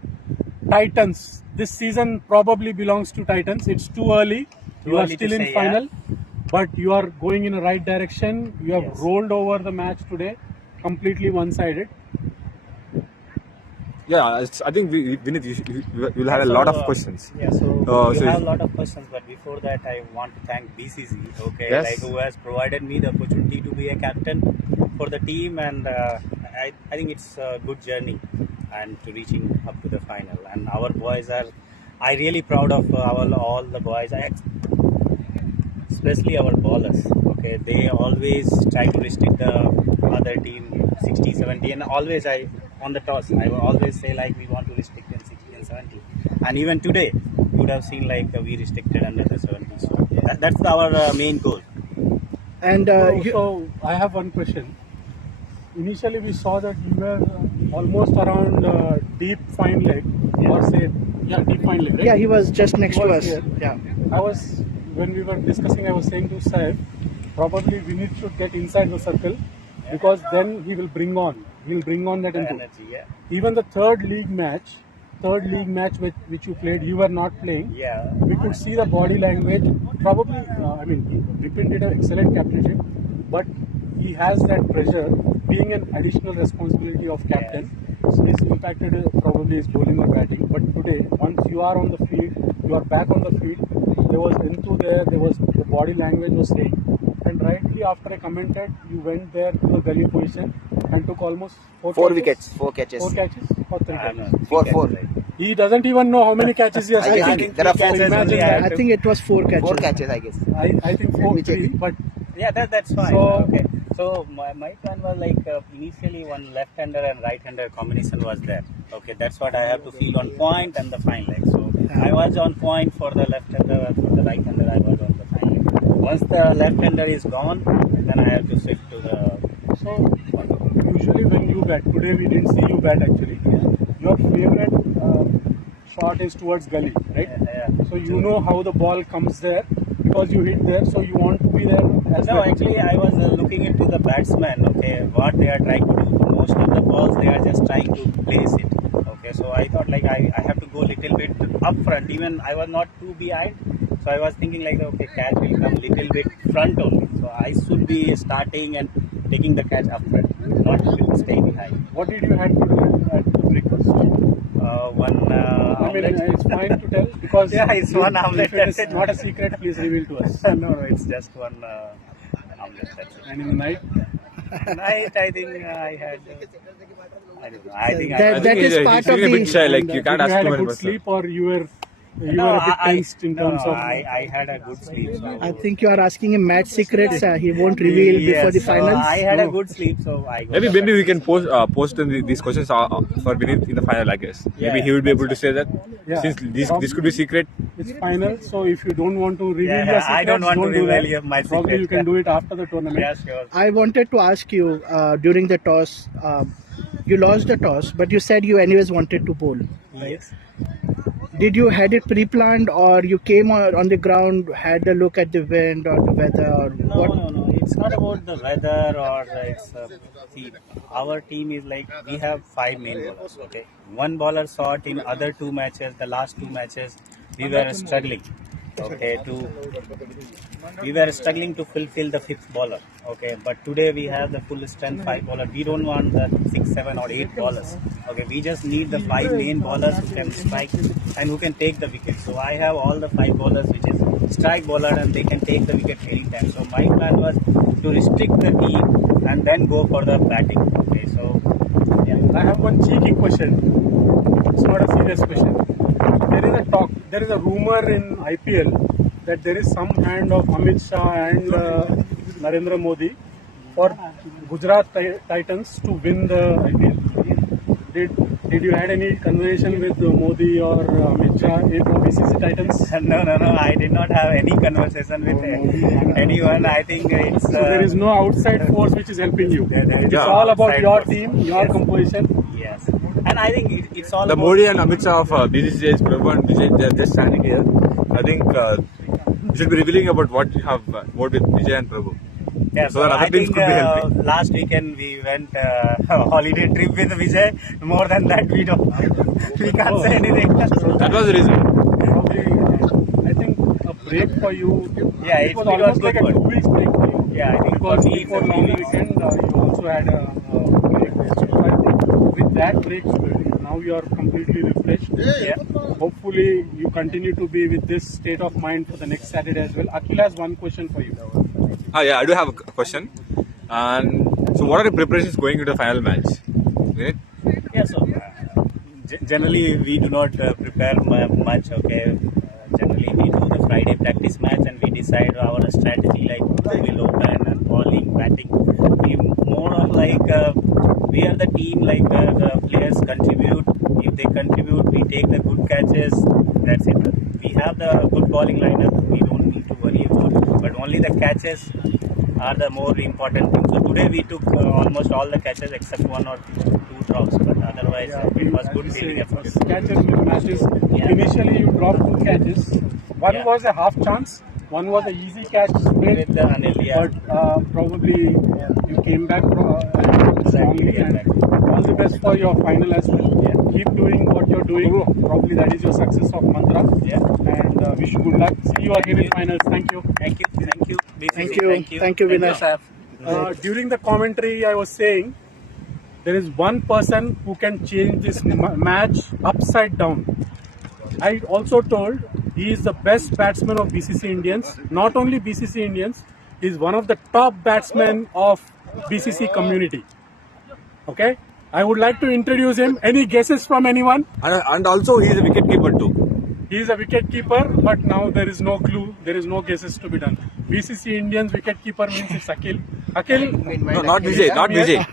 Titans. This season probably belongs to Titans. It's too early. You are still in final, but you are going in the right direction. You have rolled over the match today, completely one-sided. Yeah, I think Vinit, you'll have a lot of questions. Yeah, so we have a lot of questions, but before that, I want to thank BCC, like who has provided me the opportunity to be a captain for the team, and I think it's a good journey and to reaching up to the final. And our boys I'm really proud of all the boys, especially our bowlers. Okay, they always try to restrict the other team 60, 70, and always on the toss, I will always say like we want to restrict in 60 and 70. And even today, you would have seen like we restricted under the 70. So that's our main goal. And so I have one question. Initially, we saw that you were almost around deep fine leg, or say, deep fine leg. Right? Yeah, he was just next to us. Here. Yeah. When we were discussing, I was saying to Saif, probably Vinit should get inside the circle, because then he will bring on that energy. Yeah. Even the third league match which you played, you were not playing. Yeah. We could see the body language. Probably, Vipin did an excellent captainship, but he has that pressure, being an additional responsibility of captain. So this impacted probably his bowling or batting. But today, once you are on the field, you are back on the field. There was the body language was saying. And rightly after I commented, you went there to the gully position and took almost 4 wickets, 4 catches. 4 catches or 3 catches? 4. He doesn't even know how many catches he has. I think there are 4 catches. I think it was 4 catches. 4 catches, I guess. I think 4, 3, but yeah, that's fine. So, okay. So my plan was like initially one left-hander and right-hander combination was there. Okay, that's what I have to feel on point and the fine leg. So I was on point for the left-hander, and for the right-hander I was on the fine leg. Once the left-hander is gone, then I have to shift to the. So usually when you bat, today we didn't see you bat actually. your favorite shot is towards gully, right? Yeah. So you know how the ball comes there because you hit there, so you want to be there as No, well. actually, I was looking into the batsman. Okay, what they are trying to do. Most of the balls they are just trying to place it. Okay, so I thought like I have to go little bit up front. Even I was not too behind, so I was thinking like okay, catch will come little bit front only. So I should be starting and taking the catch up front, not stay behind. What did you have to do at the breakfast? One I mean, omelette. it's fine to tell because Yeah, it's one omelette. If it is not a secret, please reveal to us. No, it's just one omelette. That's it. And in the night, Night, I think I had. I don't know. I think That is part of a bit the. shy, like and, you can't did ask you had too a many good questions. sleep or you were No, a bit tensed in no, terms no, of. I had a good sleep. So I think you are asking him match secrets. He won't reveal before the so finals. I had a good sleep, so I. Maybe we can post these questions for Vinit in the final, I guess. Maybe he will be able to say that Yeah. since this could be secret. It's final, so if you don't want to reveal Yeah, your secrets, I don't want to do reveal that. my Probably you secrets. can do it after the tournament. Yeah, sure. I wanted to ask you during the toss. You lost the toss, but you said you anyways wanted to bowl. Yes. Did you had it pre-planned, or you came on the ground, had a look at the wind or the weather, or what? No. It's not about the weather or it's. See, our team is like we have 5 main bowlers. Okay, one bowler shot in other 2 matches. The last 2 matches, we were struggling. Okay, we were struggling to fulfill the 5th bowler. Okay, but today we have the full strength 5 bowler. We don't want the 6, 7 or 8 bowlers. Okay, we just need the 5 main bowlers who can strike and who can take the wicket. So I have all the 5 bowlers which is strike bowler and they can take the wicket anytime. So my plan was to restrict the team and then go for the batting. Okay, so yeah. I have one cheeky question. It's not a serious question. There is a rumor in IPL that there is some hand of Amit Shah and Narendra Modi for Gujarat Titans to win the IPL. Did you had any conversation with Modi or Amit Shah in BCC Titans? No. I did not have any conversation with anyone. I think it's. So there is no outside force which is helping you. It's no all about outside your force. team, your composition. Yes, and I think it's all The about. Modi and Amit Shah of BCC, Prabhu and Vijay, they are just standing here. I think you should be revealing about what you have voted with Vijay and Prabhu. Yeah, So that other I teams think could be helping. last weekend we went holiday trip with Vijay. More than that, we can't say anything. That was the reason. Probably, I think a break for you. Yeah, it was almost like a good. 2 weeks break for you. Yeah, I think for Because me, before it's a long few weekend, you also had a break. So I think with that break, now you are completely refreshed. Yeah. Hopefully, you continue to be with this state of mind for the next Saturday as well. Akhil has one question for you. Yeah, I do have a question. And so, what are the preparations going into the final match? Vinit? Yeah, so generally we do not prepare much. Okay, generally we do the Friday practice match and we decide our strategy like who will open and bowling, batting. We more of like we are the team like where the players contribute. If they contribute, we take the good catches. That's it. We have the good bowling lineup. We don't need to worry about. But only the catches are the more important thing. So today we took almost all the catches except 1 or 2 drops. But otherwise it was good fielding efforts. Catches with matches. Yeah. Initially, you dropped 2 catches. One Yeah. was a half chance. One was an easy catch split. With the Anil, yeah. But probably you came back strongly and all the best for your final as well. Yeah. Keep doing what you're doing. Probably that is your success of mantra. Yeah. And wish you good luck. See you again in finals. Thank you. Thank you. Thank you, Vinay sir. During the commentary, I was saying there is one person who can change this match upside down. I also told he is the best batsman of BCC Indians. Not only BCC Indians, he is one of the top batsmen of BCC community. Okay, I would like to introduce him. Any guesses from anyone? And also, he is a wicket keeper too. He is a wicket keeper, but now there is no clue. There is no guesses to be done. BCC Indians wicket keeper means it's Akhil. Akhil, No, not Vijay, not Vijay.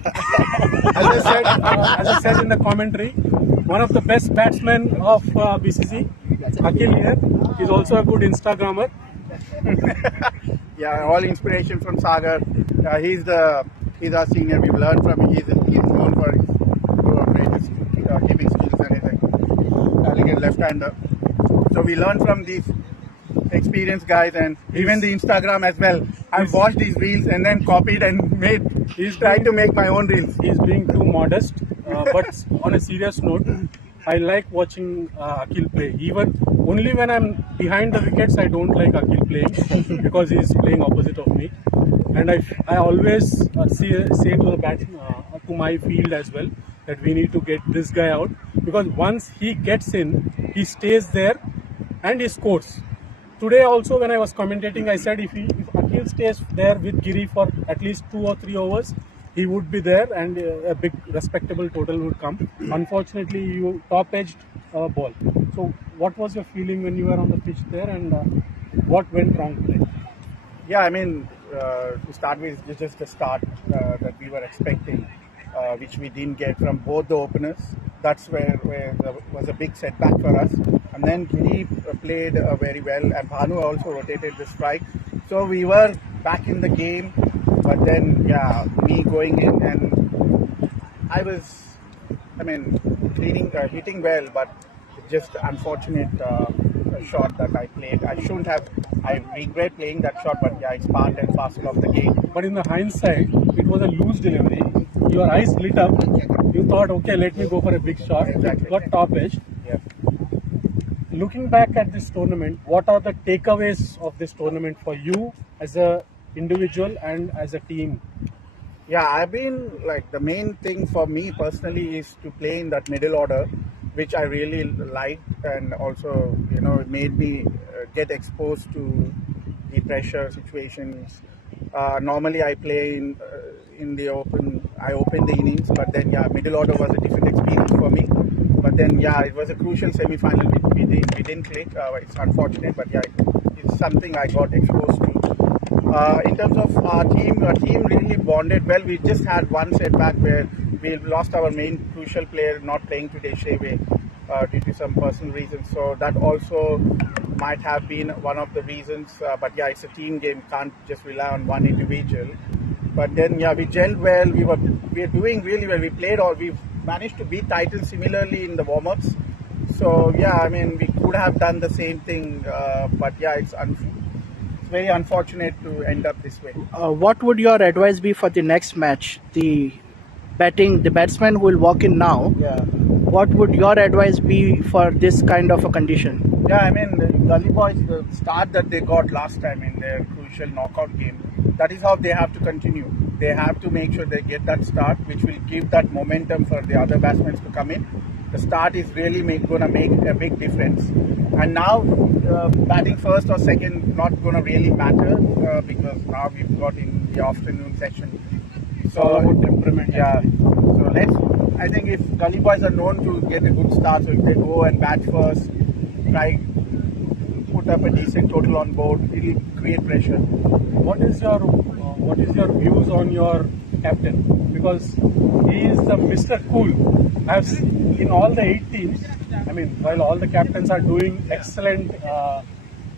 as I said in the commentary, one of the best batsmen of BCC, Akhil here. He's also a good Instagrammer. Yeah, all inspiration from Sagar. He's our senior. We've learned from him. He's known for his keeping skills a left-hander. So we learn from these experienced guys, and even the Instagram as well. I've watched these reels and then copied and made. He's trying to make my own reels. He's being too modest. But on a serious note, I like watching Akhil play. Even only when I'm behind the wickets, I don't like Akhil playing because he's playing opposite of me. And I always say to the to my field as well, that we need to get this guy out, because once he gets in, he stays there and he scores. Today also when I was commentating, I said if Akhil stays there with Giri for at least 2 or 3 overs, he would be there and a big respectable total would come. Unfortunately, you top-edged ball. So what was your feeling when you were on the pitch there, and what went wrong today? Yeah, I mean, to start with, it's just the start that we were expecting, which we didn't get from both the openers. That's where was a big setback for us. And then Giri played very well, and Bhanu also rotated the strike. So we were back in the game, but then, yeah, me going in, and I was, hitting well, but just unfortunate shot that I played. I regret playing that shot, but yeah, it's part and parcel of the game. But in the hindsight, it was a loose delivery. Your eyes lit up. You thought, okay, let me go for a big shot. Exactly. It got top edged. Yeah. Looking back at this tournament, what are the takeaways of this tournament for you as a individual and as a team? Yeah, I've been the main thing for me personally is to play in that middle order, which I really liked, and also it made me get exposed to the pressure situations. Normally I play in the open. I open the innings, but then middle order was a different experience for me. But then it was a crucial semi-final. We didn't click. It's unfortunate, but it's something I got exposed to. In terms of our team really bonded well. We just had one setback where we lost our main crucial player not playing today, Shewe, due to some personal reasons. So that also might have been one of the reasons. But it's a team game. Can't just rely on one individual. But then we gelled well. We were doing really well. We managed to beat Titans similarly in the warm-ups. So we could have done the same thing. But it's very unfortunate to end up this way. What would your advice be for the next match? The batsman who will walk in now. Yeah. What would your advice be for this kind of a condition? Yeah, the Gully Boys, the start that they got last time in their crucial knockout game, that is how they have to continue. They have to make sure they get that start, which will give that momentum for the other batsmen to come in. The start is really going to make a big difference. And now, batting first or second not going to really matter because now we've got in the afternoon session. So about temperament. Yeah. So I think if Gully Boys are known to get a good start, so if they go and bat first, try put up a decent total on board, it will create pressure. What is your views on your captain? Because he is the Mr. Cool. I've seen in all the 8 teams. While all the captains are doing excellent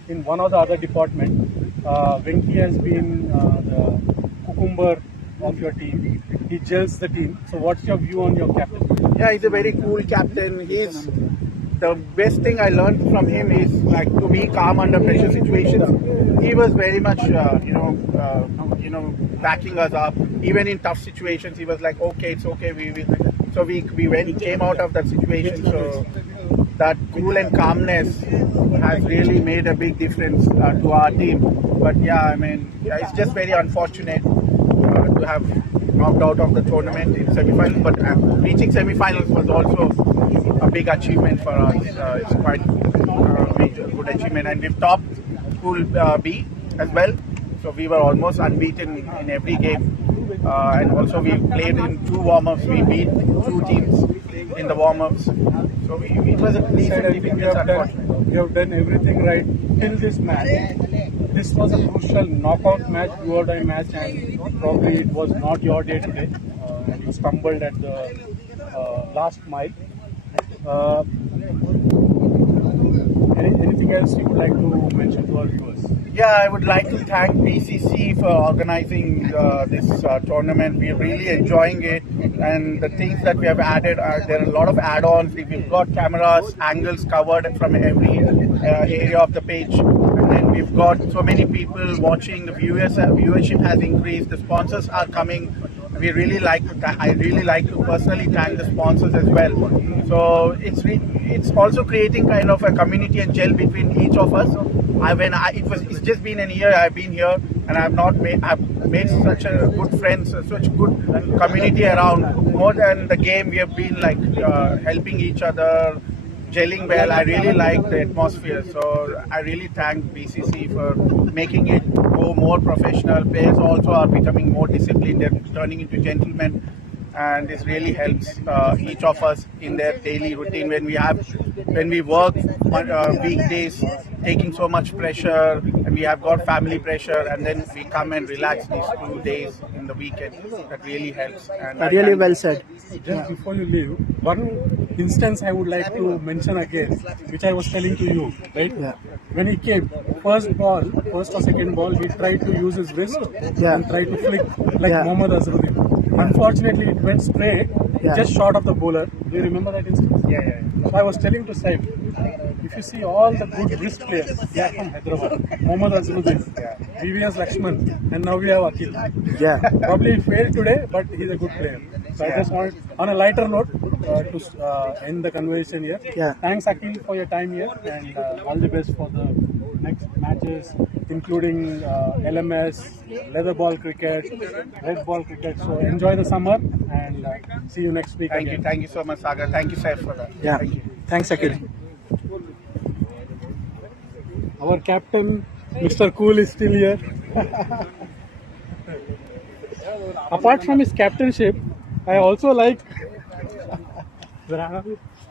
in one or the other department, Venki has been the cucumber of your team. He gels the team. So what's your view on your captain? Yeah, he's a very cool captain. The best thing I learned from him is to be calm under pressure situations. He was very much, backing us up. Even in tough situations, he was like, okay, it's okay. We came out of that situation. So that cool and calmness has really made a big difference to our team. But it's just very unfortunate to have knocked out of the tournament in semi-finals. But reaching semi-finals was also a big achievement for us. It's quite a major good achievement, and we've topped Pool B as well. So we were almost unbeaten in every game, and also we played in 2 warm-ups. We beat 2 teams in the warm-ups. So it was a decent defeat. You have done everything right till this match. This was a crucial knockout match, do or die match, and probably it was not your day today. And you stumbled at the last mile. Anything else you would like to mention to our viewers? Yeah, I would like to thank BCC for organizing this tournament. We're really enjoying it, and the things that we have added there are a lot of add-ons. We've got cameras, angles covered from every area of the pitch, and then we've got so many people watching. The viewership has increased. The sponsors are coming. We really like to. I really like to personally thank the sponsors as well. So it's also creating kind of a community and gel between each of us. It's just been a year I've been here, and I've made such a good friends, such good community around. More than the game, we have been like helping each other, gelling well. I really like the atmosphere, so I really thank BCC for making it go more professional. Players also are becoming more disciplined. They're turning into gentlemen, and this really helps each of us in their daily routine when we work weekdays, taking so much pressure, and we have got family pressure, and then we come and relax these 2 days in the weekend. That really helps. And Really well said. Just before you leave, one instance I would like to mention again, which I was telling to you, right? Yeah. When he came, first or second ball, he tried to use his wrist and tried to flick like Mohammad Azharuddin. Unfortunately, it went straight, just short of the bowler. Do you remember that instance? Yeah. So I was telling to Saif, if you see all the good wrist players, they are from Hyderabad. Mohammad Azharuddin, VVS Lakshman, and now we have Akil. Yeah. Probably he failed today, but he's a good player. So I just wanted, on a lighter note, to end the conversation here. Yeah. Thanks, Akil, for your time here, and all the best for the next matches, including LMS, leather ball cricket, red ball cricket. So enjoy the summer, and see you next week. Thank you so much, Sagar. Thank you, Saif, for that. Yeah. Thank you. Thanks, Akil. Our captain, Mr. Cool, is still here. Apart from his captainship, I also like